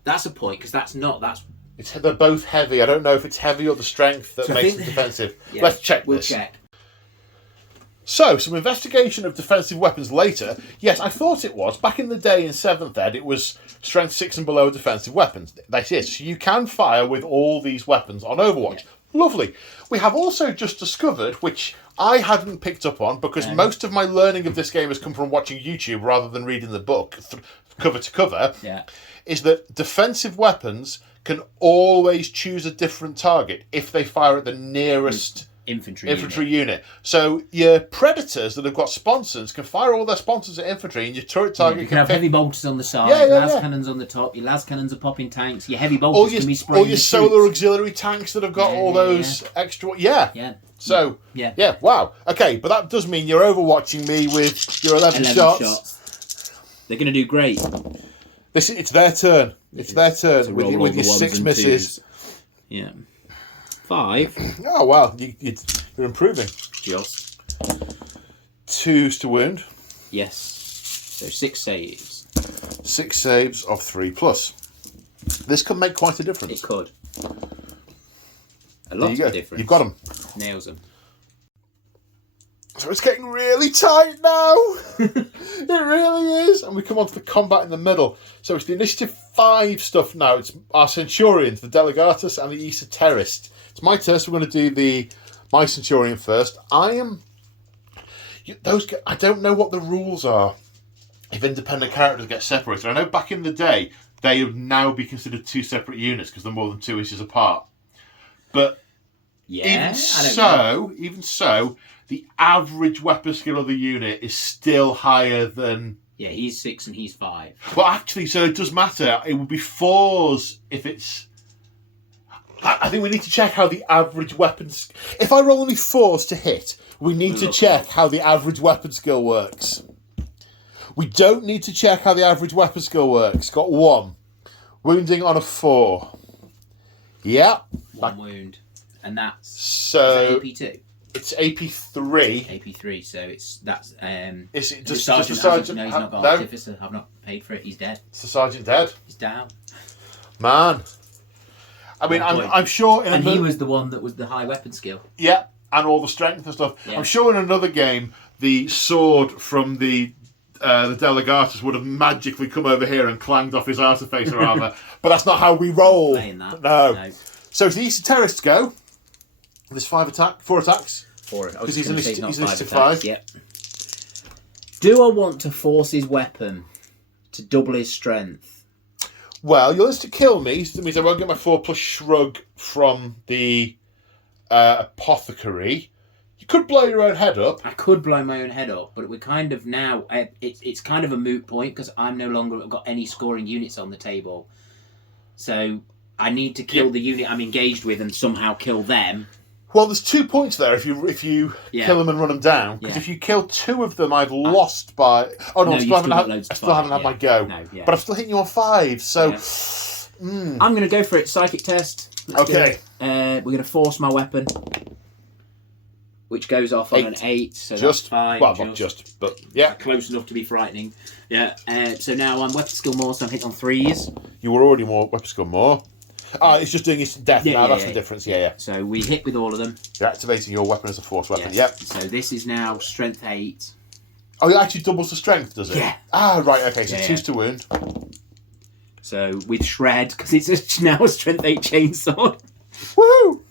That's a point, because that's... They're both heavy. I don't know if it's heavy or the strength that makes it defensive. Yeah, let's check this. We'll check. So, some investigation of defensive weapons later. Yes, I thought it was. Back in the day in 7th Ed, it was strength 6 and below defensive weapons. That is. So you can fire with all these weapons on Overwatch. Yeah. Lovely. We have also just discovered, which I hadn't picked up on, because most of my learning of this game has come from watching YouTube rather than reading the book cover to cover, is that defensive weapons can always choose a different target if they fire at the nearest... Infantry unit. So your predators that have got sponsons can fire all their sponsons at infantry, and your turret target you can have heavy bolters on the side, cannons on the top. Your las cannons are popping tanks. Your heavy bolters can be spraying. All your solar auxiliary tanks that have got all those extra. So wow. Okay, but that does mean you're overwatching me with your 11 shots. They're going to do great. It's their turn. It's their turn with your 6 misses. Yeah. 5. Oh, wow. You're improving. Just. 2s to wound. Yes. So 6 saves. 6 saves of 3+. This could make quite a difference. It could. A lot of difference. You've got them. Nails them. So it's getting really tight now. It really is. And we come on to the combat in the middle. So it's the Initiative 5 stuff now. It's our Centurions, the Delegatus, and the Esoterist. It's my turn, so we're going to do my Centurion first. I don't know what the rules are if independent characters get separated. I know back in the day, they would now be considered 2 separate units because they're more than 2 inches apart. But even so, the average weapon skill of the unit is still higher than... Yeah, he's 6 and he's 5. Well, actually, so it does matter. It would be 4s if it's... I think we need to check how the average weapons... If I roll only 4s to hit, we need to check how the average weapon skill works. We don't need to check how the average weapon skill works. Got 1. Wounding on a 4. Yeah. 1 wound. And that's... So... Is that AP2? It's AP3. AP3, so that's... Is it just the sergeant? No, he's not got artificer. I've not paid for it. He's dead. Is the sergeant dead? He's down. Man. I mean, I'm sure... he was the one that was the high weapon skill. Yeah, and all the strength and stuff. Yeah. I'm sure in another game, the sword from the Delegatus would have magically come over here and clanged off his artificer armour. But that's not how we roll. Playing that. No. So the Esoterists go. There's 4 attacks. 4. Because he's initiative 5. Yep. Do I want to force his weapon to double his strength? Well, you'll just kill me. So that means I won't get my 4+ shrug from the apothecary. You could blow your own head up. I could blow my own head up, but we're kind of now... It's kind of a moot point because I'm no longer got any scoring units on the table. So I need to kill the unit I'm engaged with and somehow kill them. Well, there's 2 points there if you kill them and run them down. Because if you kill 2 of them, I've lost by... Oh, no, I still haven't had my go. No, but I'm still hitting you on 5, so... Yeah. I'm going to go for it. Psychic test. Let's we're going to force my weapon, which goes off on an 8, so that's fine. Well, not just, but yeah. Close enough to be frightening. Yeah. So now I'm weapon skill more, so I'm hitting on 3s. You were already more weapon skill more. It's just doing instant death now, that's the difference. Yeah. So we hit with all of them. You're activating your weapon as a force weapon, yep. So this is now strength 8. Oh, it actually doubles the strength, does it? Yeah. Ah, right, okay, so 2's to wound. So with shred, because it's now a strength 8 chainsaw. Woohoo!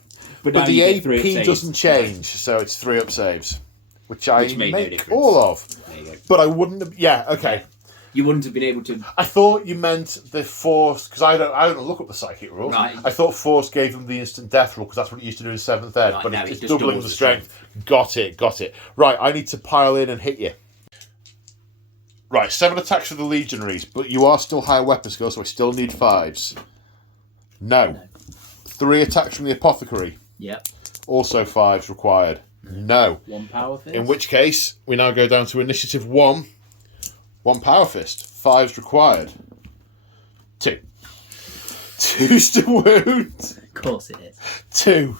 But the AP AP doesn't change, so it's 3 up saves. Which I make no all of. There you go. But I wouldn't have... Yeah, okay. You wouldn't have been able to... I thought you meant the force... Because I don't look up the psychic rules. Right. I thought force gave him the instant death rule, because that's what it used to do in 7th ed. Right, but no, it's it doubling the strength. Got it. Right, I need to pile in and hit you. Right, 7 attacks for the legionaries, but you are still higher weapon skill, so I still need 5s. No. 3 attacks from the apothecary. Yep. Also 5s required. No. 1 power fist. In which case, we now go down to initiative 1. 1 power fist. 5s required. 2. 2's to wound. Of course it is. 2.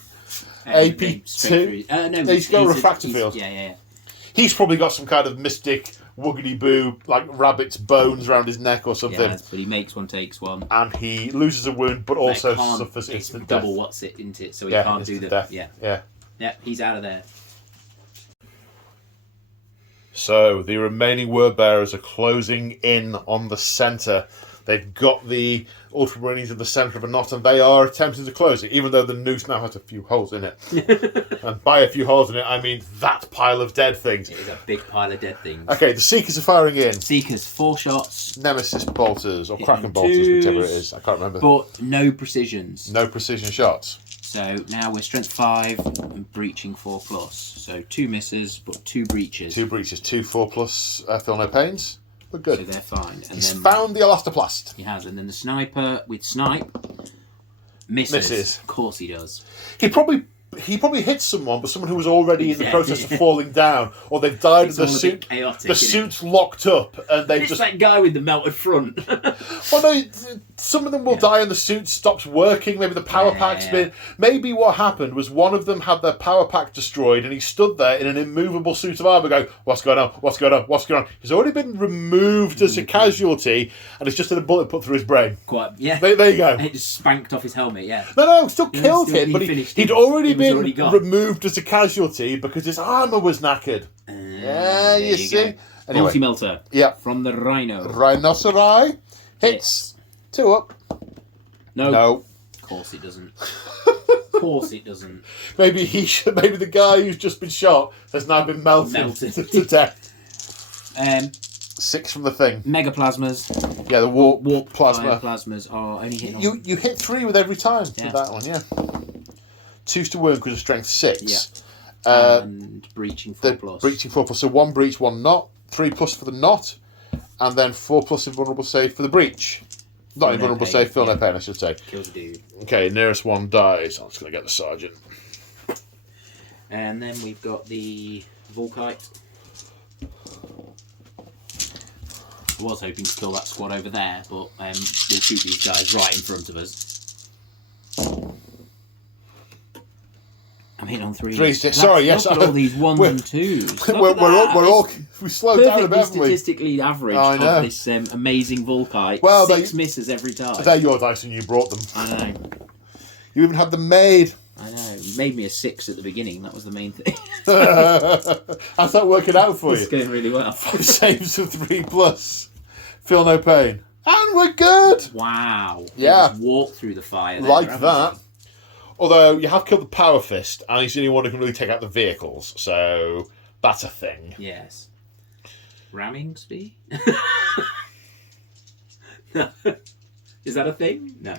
AP 2. No, he's got a refractor field. Yeah. He's probably got some kind of mystic woogity boo, like rabbit's bones around his neck or something. Yeah, but he makes 1, takes 1. And he loses a wound, but also suffers instant death. Double what's it into it, so he can't do the death. Yeah, he's out of there. So the remaining word bearers are closing in on the centre. They've got the Ultramarines in the centre of a knot, and they are attempting to close it, even though the noose now has a few holes in it. And by a few holes in it, I mean that pile of dead things. It is a big pile of dead things. Okay, the Seekers are firing in. Seekers, 4 shots. Nemesis bolters, or Kraken bolters, whichever it is. I can't remember. But no precisions. No precision shots. So now we're strength 5 and breaching 4+. So 2 misses, but 2 breaches. 2 breaches, 2 4+, feel no pains. We're good. So they're fine. And He's then found the elastoplast. He has, and then the sniper with snipe misses. Of course he does. He probably hits someone, but someone who was already in the process of falling down, or they've died in the suit. Chaotic, the suit's locked up, and they've just that guy with the melted front. Well, no, some of them will die, and the suit stops working. Maybe the power pack's been. Maybe what happened was one of them had their power pack destroyed, and he stood there in an immovable suit of armor, going, "What's going on? What's going on? What's going on?" He's already been removed as a casualty, and it's just had a bullet put through his brain. Quite, yeah. There you go. And it just spanked off his helmet. Yeah. No, still killed him, but he'd already been removed as a casualty because his armour was knackered. Yeah, you see? Anyway. Multi-melter. Yeah. From the Rhino. Rhinoceri. Hits. 2 up. No. Of course it doesn't. Of course it doesn't. Maybe the guy who's just been shot has now been melted. To death. 6 from the thing. Megaplasmas. Yeah, the warp plasma. Plasmas are only hitting You hit 3 with every time with that one, yeah. 2's to wound because of strength 6. Yeah. And breaching 4+. Breaching 4+. So 1 breach, 1 knot. 3+ for the knot. And then 4+ invulnerable save for the breach. Not invulnerable save, feel no pain, I should say. Kills a dude. Okay, nearest one dies. I'm just going to get the sergeant. And then we've got the Volkite. I was hoping to kill that squad over there, but we'll shoot these guys right in front of us. I'm hitting on 3. Sorry, yes. Look at all these 1s and 2s. We slowed down a bit, haven't we? Statistically average of this amazing Volkite. Well, 6 misses every time. They're your dice and you brought them. I know. You even had them made. I know. You made me a 6 at the beginning. That was the main thing. How's that working out for you? It's going really well. 5 saves of 3+. Feel no pain. And we're good! Wow. Yeah. Just walk through the fire there, like that. Although, you have killed the Power Fist, and he's the only one who can really take out the vehicles, so that's a thing. Yes. Ramming speed? Is that a thing? No.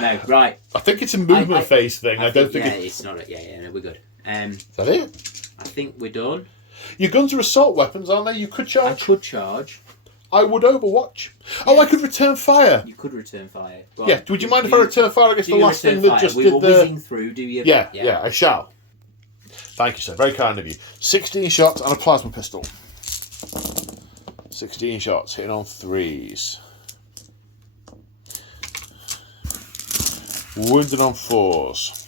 No, right. I think it's a movement phase thing. I don't think it's not. No, we're good. Is that it? I think we're done. Your guns are assault weapons, aren't they? You could charge. I could charge. I would Overwatch. Oh, I could return fire. You could return fire. Well, Yeah, would you mind if I return fire against the last thing that just we did were the... whizzing through, do you? Yeah, I shall. Thank you, sir. Very kind of you. 16 shots and a plasma pistol. 16 shots, hitting on 3s. Wounded on 4s.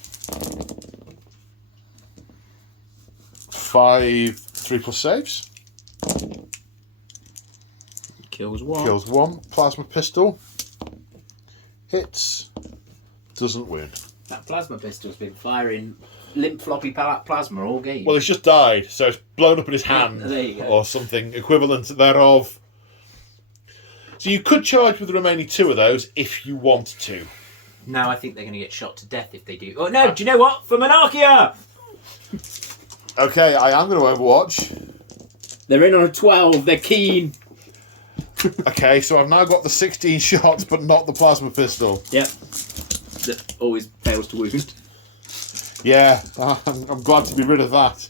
5 3+ saves. Kills 1. Kills 1. Plasma pistol. Hits. Doesn't wound. That plasma pistol's been firing limp floppy plasma all game. Well, he's just died, so it's blown up in his hand. There you go. Or something equivalent thereof. So you could charge with the remaining 2 of those if you want to. No, I think they're going to get shot to death if they do. Oh, no, do you know what? For Monarchia! Okay, I am going to Overwatch. They're in on a 12. They're keen. Okay, so I've now got the 16 shots, but not the plasma pistol. Yep. That always fails to wound. Yeah, I'm glad to be rid of that.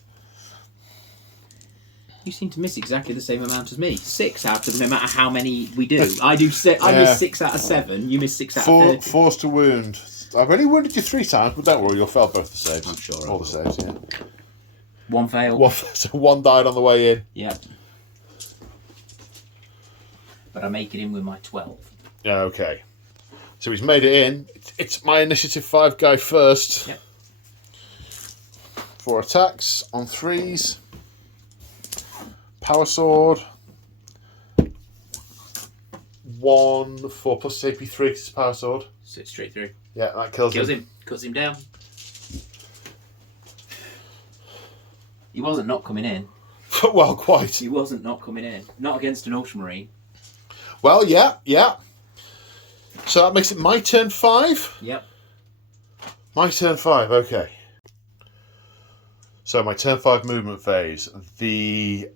You seem to miss exactly the same amount as me. 6 out of no matter how many we do. I miss 6 out of 7. You miss 6 out of 30. Force to wound. I've only wounded you 3 times, but don't worry, you'll fail both the saves. I'm sure. All the saves, yeah. 1 failed. So 1 died on the way in. Yeah. But I make it in with my 12. Yeah, okay. So he's made it in. It's my initiative 5 guy first. Yep. 4 attacks on 3s. Power sword. 1 4+ AP3 because it's power sword. So it's straight through. Yeah, that kills him. Cuts him down. He wasn't not coming in. Well, quite. He wasn't not coming in. Not against an Ultramarine. Well, yeah. So that makes it my turn 5? Yep. My turn 5, okay. So my turn 5 movement phase. The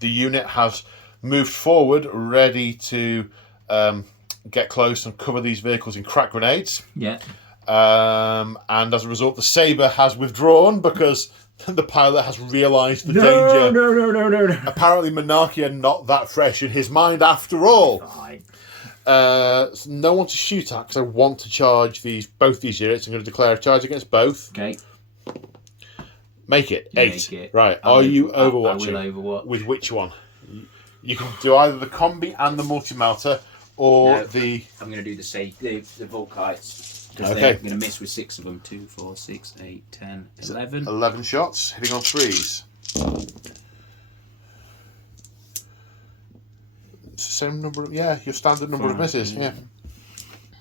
unit has moved forward, ready to get close and cover these vehicles in crack grenades. Yeah. And as a result, the Sabre has withdrawn because the pilot has realised the danger. No. Apparently, Monarchia not that fresh in his mind after all. Fine. No one to shoot at because I want to charge both these units. I'm going to declare a charge against both. Okay. Make it. 8. Make it. Right. Are you Overwatching? I will Overwatch. With which one? You can do either the combi and the multi-melter or the... I'm going to do the Volkites. Because Okay. they're going to miss with 6 of them. 2, 4, 6, 8, 10, 11. 11 shots, hitting on 3s. It's the same number of... Yeah, your standard number of misses, yeah.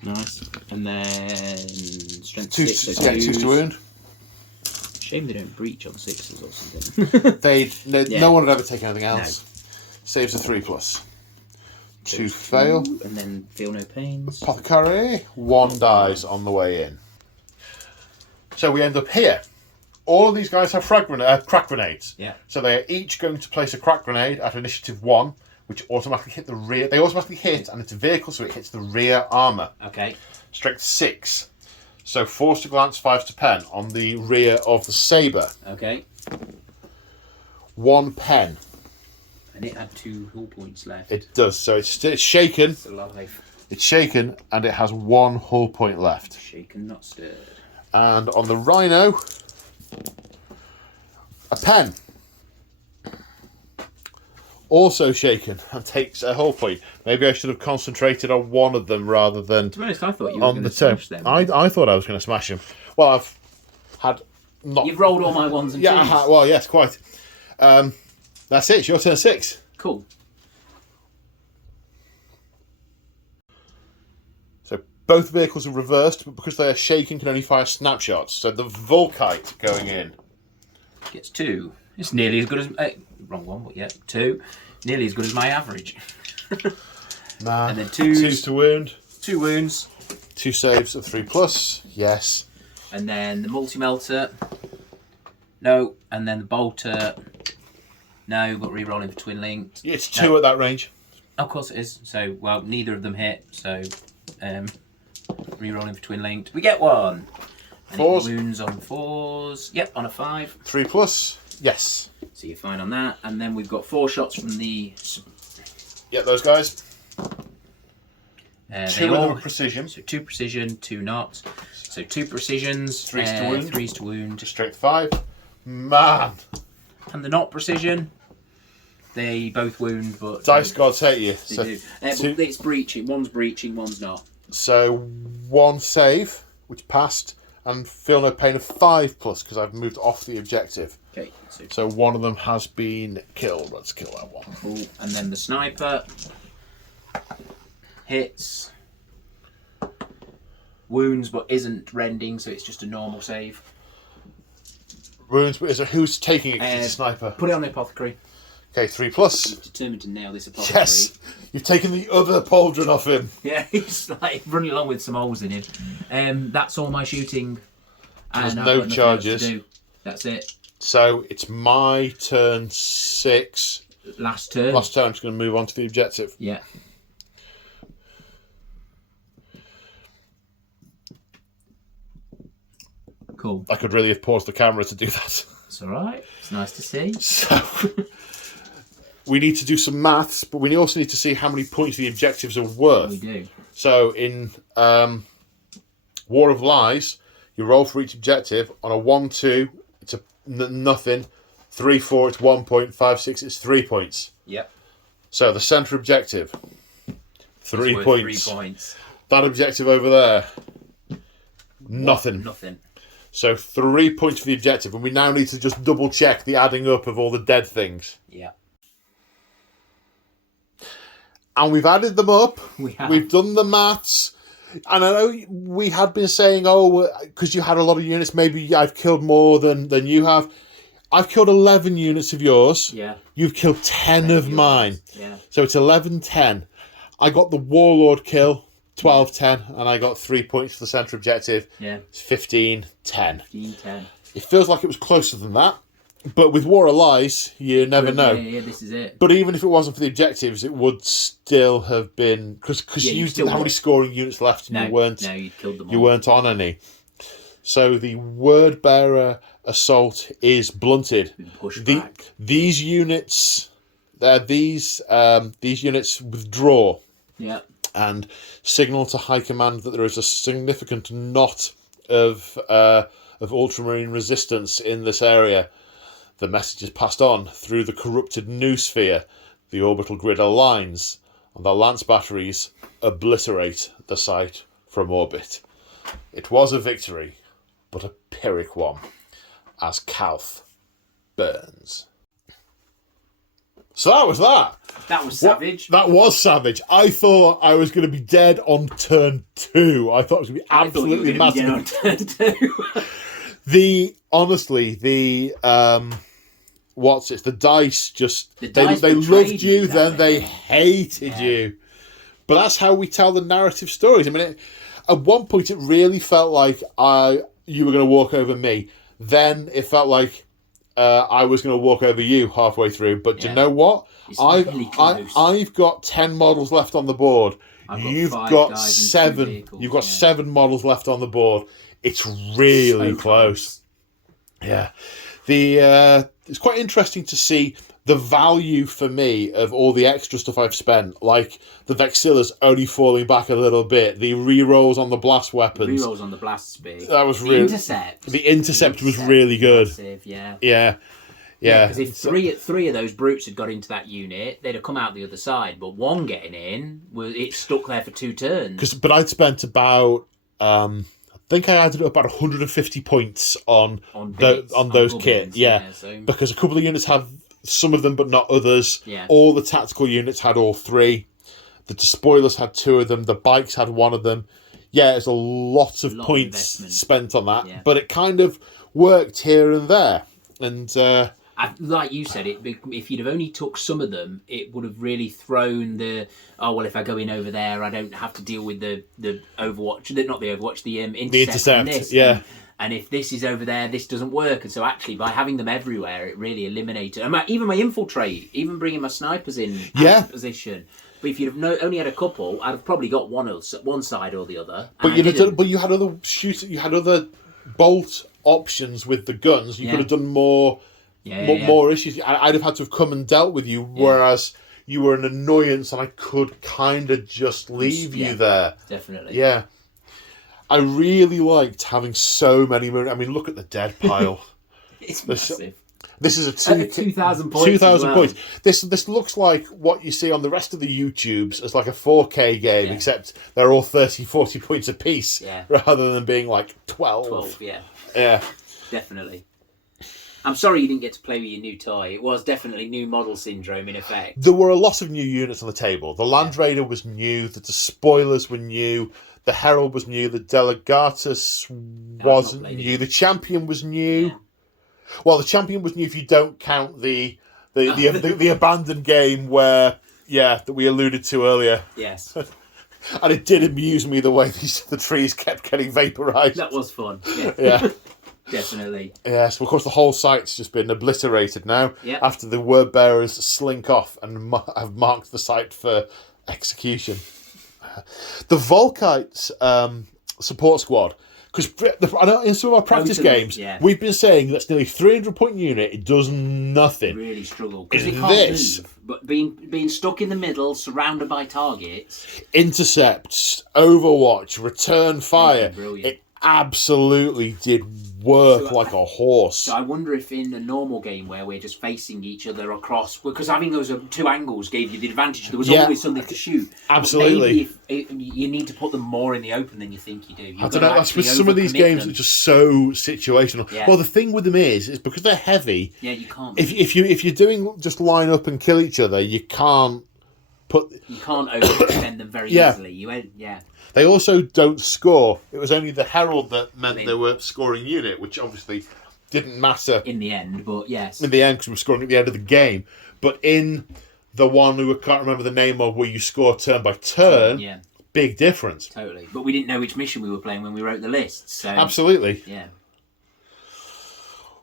Nice. And then strength 2 6. so 2 to wound. Shame they don't breach on 6s or something. No one would ever take anything else. No. Saves a 3+. 2 fail. And then feel no pains. Apothecary. 1 dies on the way in. So we end up here. All of these guys have crack grenades. Yeah. So they are each going to place a crack grenade at initiative 1, which automatically hit the rear. They automatically hit, and it's a vehicle, so it hits the rear armour. Okay. Strength 6. So force to glance 5 to pen on the rear of the Sabre. Okay. 1 pen. And it had 2 hull points left. It does. So it's shaken. It's alive. It's shaken, and it has 1 hull point left. Shaken, not stirred. And on the Rhino, a pen. Also shaken and takes a hull point. Maybe I should have concentrated on one of them rather than to be honest, I thought you were going to smash them. I thought I was going to smash them. Well, I've had not. You've rolled all my 1s and 2s. Well, yes, quite. That's it. It's your turn 6. Cool. So both vehicles are reversed, but because they are shaken, can only fire snapshots. So the Volkite going in gets 2. It's nearly as good as wrong one, but yeah, 2. Nearly as good as my average. Nah. And then 2s to wound. 2 wounds. 2 saves of 3+. Yes. And then the multi-melter. No. And then the bolter. No, but re-rolling for twin linked. It's 2 at that range. Of course it is. So, well, neither of them hit. So, re-rolling for twin linked. We get 1. And 4s. It wounds on 4s. Yep, on a 5. 3+. Yes. So you're fine on that. And then we've got 4 shots from the Yeah, those guys. Two of them are precision. So 2 precision, 2 not. So 2 precisions, 3's to wound. 3's to wound. Strength 5. Man. And the not precision, they both wound, but... Dice gods hate you. They So do. But it's breaching. One's breaching, one's not. So 1 save, which passed, and feel no pain of 5 plus, because I've moved off the objective. Okay. So one of them has been killed. Let's kill that one. Cool. And then the sniper hits, wounds, but isn't rending, so it's just a normal save. Wounds, but who's taking it? 'Cause it's a sniper. Put it on the apothecary. Okay, 3 plus. He's determined to nail this apothecary. Yes, you've taken the other pauldron off him. Yeah, he's like running along with some holes in him. That's all my shooting. There's And no I've got nothing else charges. to do. That's it. So it's my turn 6. Last turn. Last turn, I'm just going to move on to the objective. Yeah. Cool. I could really have paused the camera to do that. It's all right. It's nice to see. So we need to do some maths, but we also need to see how many points the objectives are worth. We do. So in War of Lies, you roll for each objective. On a 1-2, it's a nothing. 3-4, it's 1 point. 5-6, it's 3 points. Yep. So the centre objective, 3 points. 3 points. That objective over there, nothing. Nothing. So 3 points for the objective, and we now need to just double check the adding up of all the dead things. Yeah. And we've added them up. We have. We've done the maths. And I know we had been saying, because you had a lot of units, maybe I've killed more than you have. I've killed 11 units of yours. Yeah. You've killed 10 of mine. Yeah. So it's 11-10. I got the Warlord kill, 12-10, and I got 3 points for the centre objective. Yeah. It's 15-10. 15-10. It feels like it was closer than that. But with War of Lies, you never know. Yeah, this is it. But even if it wasn't for the objectives, it would still have been... Because you didn't have any scoring units left, and you killed them all. You weren't on any. So the Word Bearer Assault is blunted. Back. These units... These units withdraw. Yeah. And signal to High Command that there is a significant knot of Ultramarine resistance in this area. The message is passed on through the corrupted noosphere. The orbital grid aligns, and the lance batteries obliterate the site from orbit. It was a victory, but a Pyrrhic one, as Calth burns. So that was that. That was savage. That was savage. I thought I was going to be dead on turn 2. I thought it was going to be absolutely massive. The dice just they loved you, then they hated you. But that's how we tell the narrative stories. I mean, at one point it really felt like you were going to walk over me. Then it felt like I was going to walk over you halfway through. But do you know what? I've got 10 models left on the board. You've got 7. You've got 7 models left on the board. It's really close. Yeah. It's quite interesting to see the value for me of all the extra stuff I've spent, like the Vexillas only falling back a little bit, the re-rolls on the blast weapons. The re-rolls on the blast speed. That was really... The intercept was really good. Massive, yeah. Yeah. Because if three of those brutes had got into that unit, they'd have come out the other side. But one getting in, it stuck there for 2 turns. But I'd spent about... I think I added up about 150 points on those kits. Yeah. Because a couple of units have some of them, but not others. Yeah. All the tactical units had all 3. The despoilers had 2 of them. The bikes had 1 of them. Yeah, it's a lot of points spent on that. Yeah. But it kind of worked here and there. And like you said, if you'd have only took some of them, it would have really thrown if I go in over there, I don't have to deal with the Overwatch, not the Overwatch, the intercept. Yeah. And if this is over there, this doesn't work. And so actually, by having them everywhere, it really eliminated... even my infiltrate, even bringing my snipers in position. But if you'd have only had a couple, I'd have probably got one side or the other. But you had other you had other bolt options with the guns. You could have done more issues. I'd have had to have come and dealt with you, whereas you were an annoyance, and I could kind of just leave you there. Definitely. Yeah. I really liked having so many... I mean, look at the dead pile. It's massive. This is a 2,000 points. 2,000 points. This looks like what you see on the rest of the YouTubes as like a 4K game, except they're all 30, 40 points apiece, rather than being like 12. 12, yeah. Yeah. Definitely. I'm sorry you didn't get to play with your new toy. It was definitely new model syndrome in effect. There were a lot of new units on the table. The Land Raider was new, the Despoilers were new, the Herald was new, the Delegatus wasn't new, the Champion was new. Yeah. Well, the Champion was new if you don't count the abandoned game where, that we alluded to earlier. Yes. And it did amuse me the way the trees kept getting vaporised. That was fun. Yeah. Definitely. Yes, well, of course, the whole site's just been obliterated now after the word bearers slink off and have marked the site for execution. The Volkites support squad... Because I know in some of our practice games, we've been saying that's nearly 300-point unit. It does nothing. Really struggle because it can't move. But being stuck in the middle, surrounded by targets, intercepts, Overwatch, return fire. Brilliant. It absolutely did work like a horse. So I wonder if in a normal game where we're just facing each other across, because having those two angles gave you the advantage. There was always something to shoot. Absolutely. Maybe you need to put them more in the open than you think you do. I don't know. That's with some of these games that are just so situational. Yeah. Well, the thing with them is because they're heavy. Yeah, you can't. If you're doing just line up and kill each other, you can't overextend them very easily. They also don't score. It was only the Herald that meant they were scoring unit, which obviously didn't matter in the end. But yes, in the end, because we were scoring at the end of the game. But in the one who I can't remember the name of, where you score turn by turn, big difference. Totally. But we didn't know which mission we were playing when we wrote the list. So absolutely, yeah.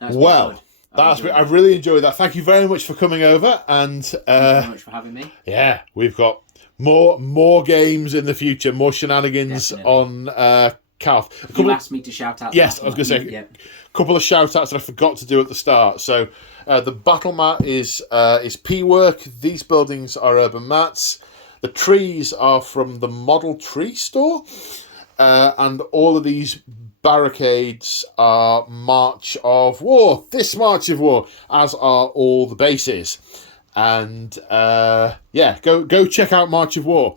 Well. I really enjoyed that. Thank you very much for coming over, and thank you very much for having me. Yeah, we've got more games in the future, more shenanigans on Calf. You asked me to shout out. Yes, I was going to say a couple of shout outs that I forgot to do at the start. So the battle mat is P-Work. These buildings are Urban Mats. The trees are from the Model Tree store, and all of these barricades are March of War. This March of War, as are all the bases. And go check out March of War.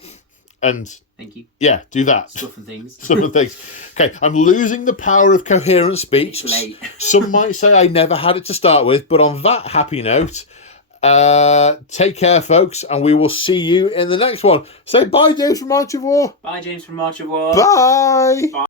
And thank you. Yeah, do that. Stuff and things. Okay, I'm losing the power of coherent speech. It's late. Some might say I never had it to start with, but on that happy note, take care, folks, and we will see you in the next one. Say bye, James from March of War. Bye, James from March of War. Bye.